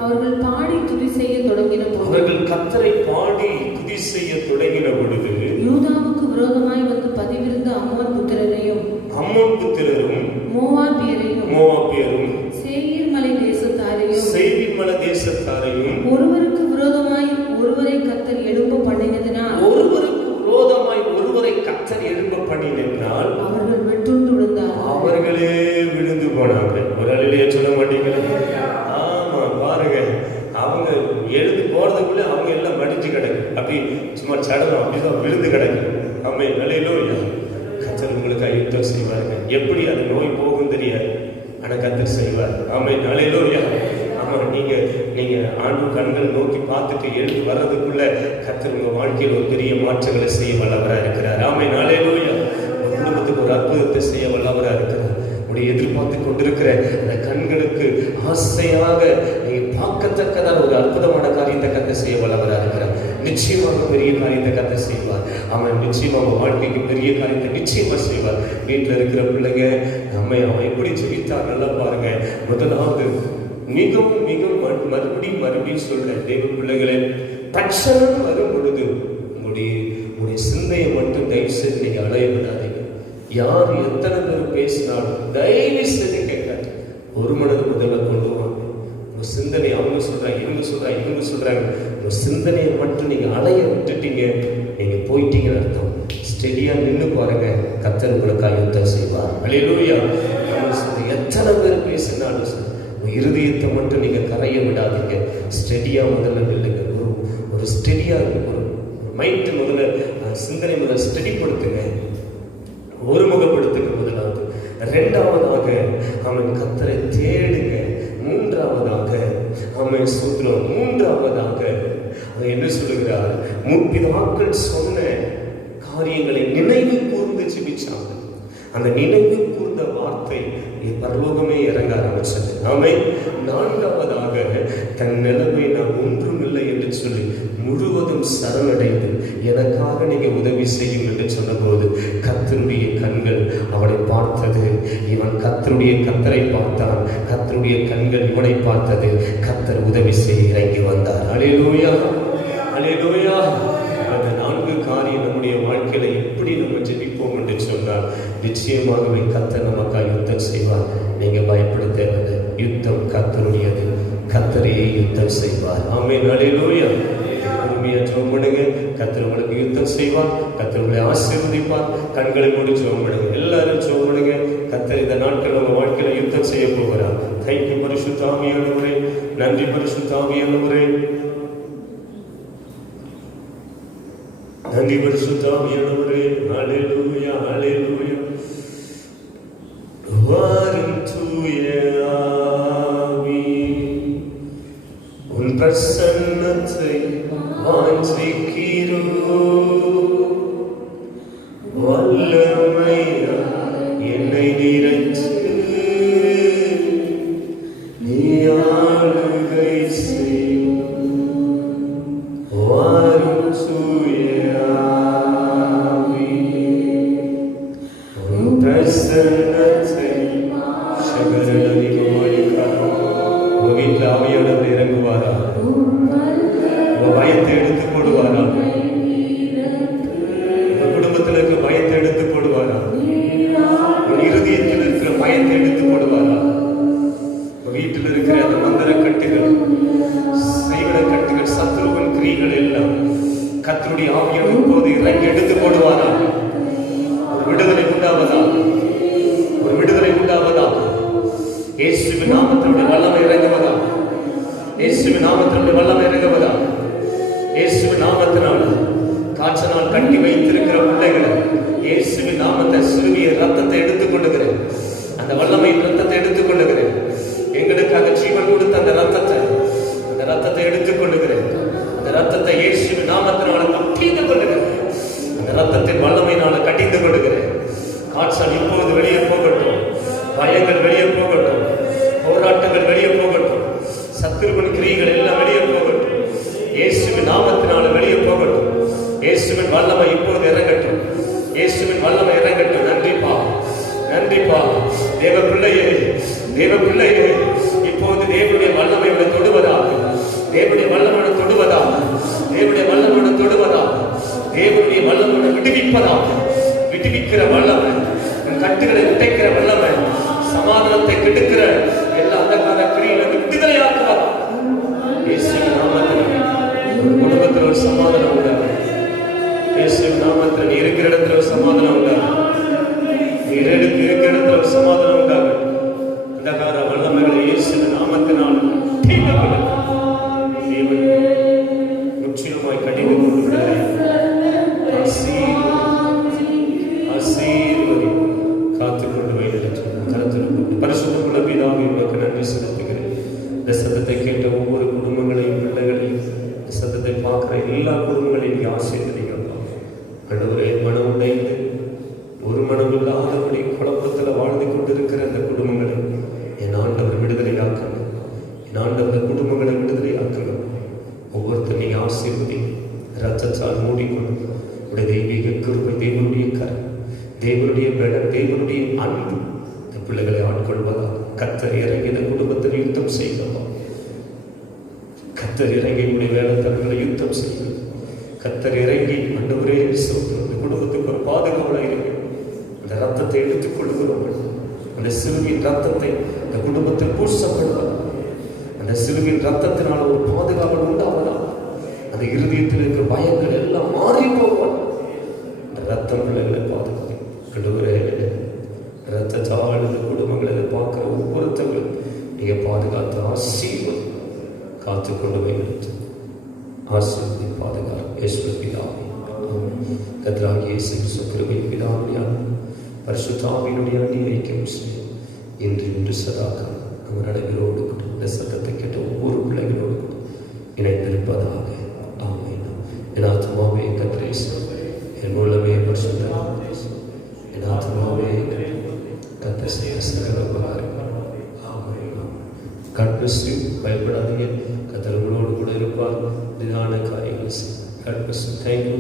அவர்கள் பாடி துதி செய்ய தொடங்கின பொழுது, அவர்கள் கர்த்தரை பாடி துதி செய்ய தொடங்கின பொழுது யூதாவுக்கு விரோதமாய் வந்து பதிவிருந்த அம்மோன் புத்திரரையும் மோவாபியரையும் சேயீர் மலை தேசத்தாரையும் ஒருவருக்கு விரோதமாய் ஒருவரை கர்த்தர் எழும்ப பண்ணினதினால் அவர்கள் வெட்டுண்டு விழுந்தார்கள். அவர்களே விழுந்து போனாங்க. ஒரு அழிலையே சொல்ல மாட்டீங்களா? ஆமா, பாருங்க, அவங்க எழுந்து போறதுக்குள்ள அவங்க எல்லாம் மடிஞ்சு கிடக்கு. அப்படி சும்மா சடலம் அப்படிதான் விழுந்து கிடக்கு. ஆமே, அல்லேலூயா. கர்த்தர் உங்களுக்கு யுத்தம் செய்வாருங்க. எப்படி அந்த நோய் போகும் தெரியாது, ஆனா கர்த்தர் செய்வார். ஆமே, அல்லேலூயா. ஆமா, நீங்க ஆண்டு கண்கள் நோக்கி பார்த்துட்டு எழுந்து வர்றதுக்குள்ள கர்த்தர் உங்க வாழ்க்கையில் ஒரு பெரிய மாற்றங்களை செய்ய வல்லவரா இருக்கிறார். ஆமே, அல்லேலூயா. ஒரு குடும்பத்துக்கு ஒரு அற்புதத்தை செய்ய வல்லவரா இருக்கிறார். உடைய எதிர்பார்த்து கொண்டிருக்கிற அந்த கண்களுக்கு ஆசையாக நீங்க பார்க்கத்தக்கதான ஒரு அற்புதமான காரியத்தை கர்த்தர் செய்ய வல்லவரா இருக்கிறார். நிச்சயமாக பெரிய காரியத்தை கர்த்தர் செய்வார். அவன் நிச்சயமாக வாழ்க்கைக்கு பெரிய காரியத்தை நிச்சயமா செய்வார். வீட்டில் இருக்கிற பிள்ளைங்க அவன் எப்படி ஜெயித்தார் நல்லா பாருங்க. முதலாவது மிகவும் மறுபடியும் சொல்றேன், தேவ பிள்ளைகளே, தட்சணம் வரும் பொழுது உங்களுடைய சிந்தையை மட்டும் தயவு செய்து நீங்க அலைய விடாதீங்க. யார் எத்தனை பேர் பேசினாலும் தயவு செய்து கேட்காது. ஒரு மனது முதல்ல கொண்டு வாங்க. உங்க சிந்தனை அவங்க சொல்றாங்க, இவங்க சொல்றாங்க, உங்க சிந்தனையை மட்டும் நீங்க அலைய விட்டுட்டீங்க, நீங்க போயிட்டீங்கன்னு அர்த்தம். ஸ்டெடியா நின்று பாருங்க, கர்த்தர் உங்களுக்காக யுத்தம் செய்வார். அல்லேலூயா. எத்தனை பேர் பேசினாலும் இருதயத்தை மட்டும் நீங்க கரைய விடாதீங்க. ஸ்டெடியா முதல்ல நில்லுங்க. ஒரு ஸ்டெடியா ஒரு மைண்ட் முதல்ல, சிந்தனை முதல்ல ஸ்டெடிப்படுத்துங்க, ஒருமுகப்படுத்துங்க முதலாவது. இரண்டாவதாக அவன் கர்த்தரை தேடுங்க. மூன்றாவதாக அவன் சொல்றான், மூன்றாவதாக அவன் என்ன சொல்லுகிறார்? முற்பிதாக்கள் சொன்ன காரியங்களை நினைவு கூர்ந்து ஜெபிச்சாங்க. அந்த நினைவு கூர்ந்த வார்த்தை பரலோகமே இறங்க ஆரம்பிச்சது. ஆமென். நான்காவதாக தன் நிலைமை நான் ஒன்றுமில்லை என்று சொல்லி முழுவதும் சரணடைந்து எனக்காக நீங்க உதவி செய்யும் என்று சொன்னபோது கர்த்தருடைய கண்கள் அவனை பார்த்தது. இவன் கர்த்தரை பார்த்தான், கர்த்தருடைய கண்கள் இவனை பார்த்தது. கர்த்தர் உதவி செய்ய இறங்கி வந்தார். அல்லேலூயா, அல்லேலூயா. அந்த 4 காரியம் நம்முடைய வாழ்க்கையில எப்படி நம்ம ஜெபிப்போம் என்று சொன்னால் நிச்சயமாகவே கர்த்தர் நமக்காக யுத்தம் செய்வார். நீங்க பயப்பட தேவையில்லை. யுத்தம் கர்த்தருடையது. கர்த்தரே யுத்தம் செய்வார். ஆமென். அல்லேலூயா. உண்மையா ஜெபம் பண்ணுங்க. கர்த்தர் உங்களுக்கு யுத்தம் செய்வார். கர்த்தர் உங்களை ஆசீர்வதிப்பார். கண்களை மூடி ஜெபம் பண்ணுங்க. எல்லாரும் ஜெபம் பண்ணுங்க. கர்த்தர் இந்த நாட்கள் நம்ம வாழ்க்கையில யுத்தம் செய்ய போகிறார். தேங்க்யூ பரிசுத்த ஆவியானவரே. நன்றி பரிசுத்த ஆவியானவரே. நன்றி பரிசுத்த ஆவியானவரே. ஹல்லேலூயா ஹல்லேலூயா. வாரும் தூய ஆவி, உன் பிரசன்னத்தை வாஞ்சிக்கிறோம். வல்லமையா என்னை நிறைத்து நீ ஆளுகை செய்யும். வாரும் தூய ஆவி, உன் பிரசன்னத்தை உங்க வீட்டில் ஆவியானவர் இறங்குவாரா? உங்க பயத்தை எடுத்து போடுவாரா? உங்க குடும்பத்தில் இருக்கிற பயத்தை எடுத்து போடுவாரா? உங்க இருதயத்தில் இருக்கிற பயத்தை எடுத்து போடுவாரா? உங்க வீட்டில் இருக்கிற அந்த மந்திர கட்டுகள், செய்வன கட்டுகள், சத்துருவின் கிரிகள் எல்லாம் கர்த்தருடைய ஆவியானவர் இப்போது இறங்கி எடுத்து போடுவாரா? ஒரு விடுதலை உண்டாவதா? ஒரு விடுதலை உண்டாவதா? இயேசுவின் நாமத்தினுடைய வல்லமை இறங்குவதா? இயேசுவின் நாமத்தினுடைய வல்லமை இறங்குவதா? இயேசுவின் நாமத்தினால் காய்ச்சனால் கட்டி வைத்திருக்கிற பிள்ளைகளை இயேசுவின் நாமத்தை சிறுவிய ரத்தத்தை எடுத்துக் கொள்ளுகிறேன். அந்த வல்லமையின் ரத்தத்தை எடுத்துக் கொள்ளுகிறேன். எங்களுக்காக ஜீவன் கொடுத்த அந்த ரத்தத்தை எடுத்துக் கொள்ளுகிறேன். அந்த ரத்தத்தை இயேசுவின் நாமத்தினால கட்டிந்து கொள்ளுகிறேன். அந்த ரத்தத்தின் வல்லமையினால கட்டிந்து கொள்ளுகிறேன். காய்ச்சல் இப்போது வெளியே போகட்டும். பயங்கள் வெளியே போகட்டும். போராட்டங்கள் வெளியே போகட்டும். சத்துருவின் கிரியைகள் எல்லாம் வெளியே போகட்டும். இயேசுவின் நாமத்தினால வெளியே போகட்டும். இயேசுவின் வல்லமை இப்போது இறங்கட்டும். இயேசுவின் வல்லமை இறங்கட்டும். நன்றிப்பா, நன்றிப்பா. தேவ பிள்ளையே, தேவ பிள்ளையே, இப்போது தேவனுடைய வல்லமை உன்னை தொடுவதாக. தேவனுடைய வல்லமை தொடுவதாக. தேவனுடைய வல்லமை தொடுவதாக. தேவனுடைய வல்லமை விடுவிப்பதாக. விடுவிக்கிற வல்லமை, கட்டுகளை உடைக்கிற வல்லமை, சமாதானத்தை கெடுக்கிற எல்லா அந்தகார கிரியைகளுக்கு விடுதலையாக்குவதா. இயேசுவின் நாமத்தில் குடும்பத்தில் ஒரு சமாதானம் உண்டாகும். இயேசுவின் நாமத்தில் நீ இருக்கிற இடத்துல ஒரு சமாதானம் உண்டாகும். நீ இருக்கிற இடத்துல ஒரு சமாதானம் உண்டாகும். அந்தகார வல்லமைகளை இயேசுவின் நாமத்தினால் முற்றிலுமாய் கடிந்து கொண்டு காத்துக்கொண்டு வைத்து பரிசுத்தமுள்ள பிதாவை உனக்கு நன்றி செலுத்துகிறேன். இந்த சத்தத்தை கேட்ட ஒவ்வொரு குடும்பங்களையும், பிள்ளைகளையும், இந்த சத்தத்தை பார்க்கிற எல்லா குடும்பங்களையும் நீ ஆசீர்வதிங்கப்பா. ஆண்டவரே, மனம் உடைந்து ஒரு மனம் இல்லாதபடி குழப்பத்தில் வாழ்ந்து கொண்டிருக்கிற அந்த குடும்பங்களை என் ஆண்டவர் விடுதலையாக்குங்க. என் ஆண்டவர் குடும்பங்களை விடுதலையாக்குங்க. ஒவ்வொருத்தர் நீ ஆசீர்வதி. ரத்தத்தால் மூடிக்கொண்டு உடைய தெய்வீக கிருபை, தேவனுடைய கரை, தேவனுடைய பலம், தேவனுடைய அன்பு இந்த பிள்ளைகளை ஆட்கொள்வதா. கர்த்தர் இறங்கி இந்த குடும்பத்தில் யுத்தம் செய்யவா. கர்த்தர் இறங்கி உடைய வேலைத்தனங்களை யுத்தம் செய்யும். கர்த்தர் இறங்கி ஆண்டவரே இந்த குடும்பத்துக்கு ஒரு பாதுகாவலாக இருக்கு. அந்த ரத்தத்தை எடுத்துக் கொள்கிறோம். அந்த சிலுவையின் ரத்தத்தை இந்த குடும்பத்தில் பூசப்படுவதா. அந்த சிலுவையின் ரத்தத்தினால் ஒரு பாதுகாவல் உண்டாவதா. அந்த இருதயத்தில் இருக்கிற பயங்கள் எல்லாம் மாறி போவான். அந்த ரத்தம் பிள்ளைகளை பாதுகாப்பு. ரத்தத்தால் இந்த குடும்பங்களை பார்க்கிற ஒவ்வொருத்தங்களும் நீங்க பாதுகாத்து ஆசீர்வதி. காத்துக்கொண்டு வைத்து ஆசீர்வதி பாதுகாப்பு. யேசுவின் பிதாவே, கர்த்தராகிய இயேசு கிறிஸ்து கிருபையின் பிதாவுடைய பரிசுத்த ஆவியினுடைய ஐக்கியம் இன்று சதாகாலம் நம்ம நடைகளோடு இந்த சத்தத்தை கேட்ட ஒவ்வொரு பிள்ளைகளோடு இணைந்திருப்பதாக. ஆமென். என் ஆத்மாவே கர்த்தரை என் மூலமே பரிசுத்த என் ஆத்மாவே கர்த்தர் செய்த சகல உபகாரங்கள். ஆமென். God bless you. பயப்படாதீங்க. கர்த்தர் உங்களோடு கூட இருப்பார். நிதான காரியங்கள் செய்ய. God bless you. Thank you.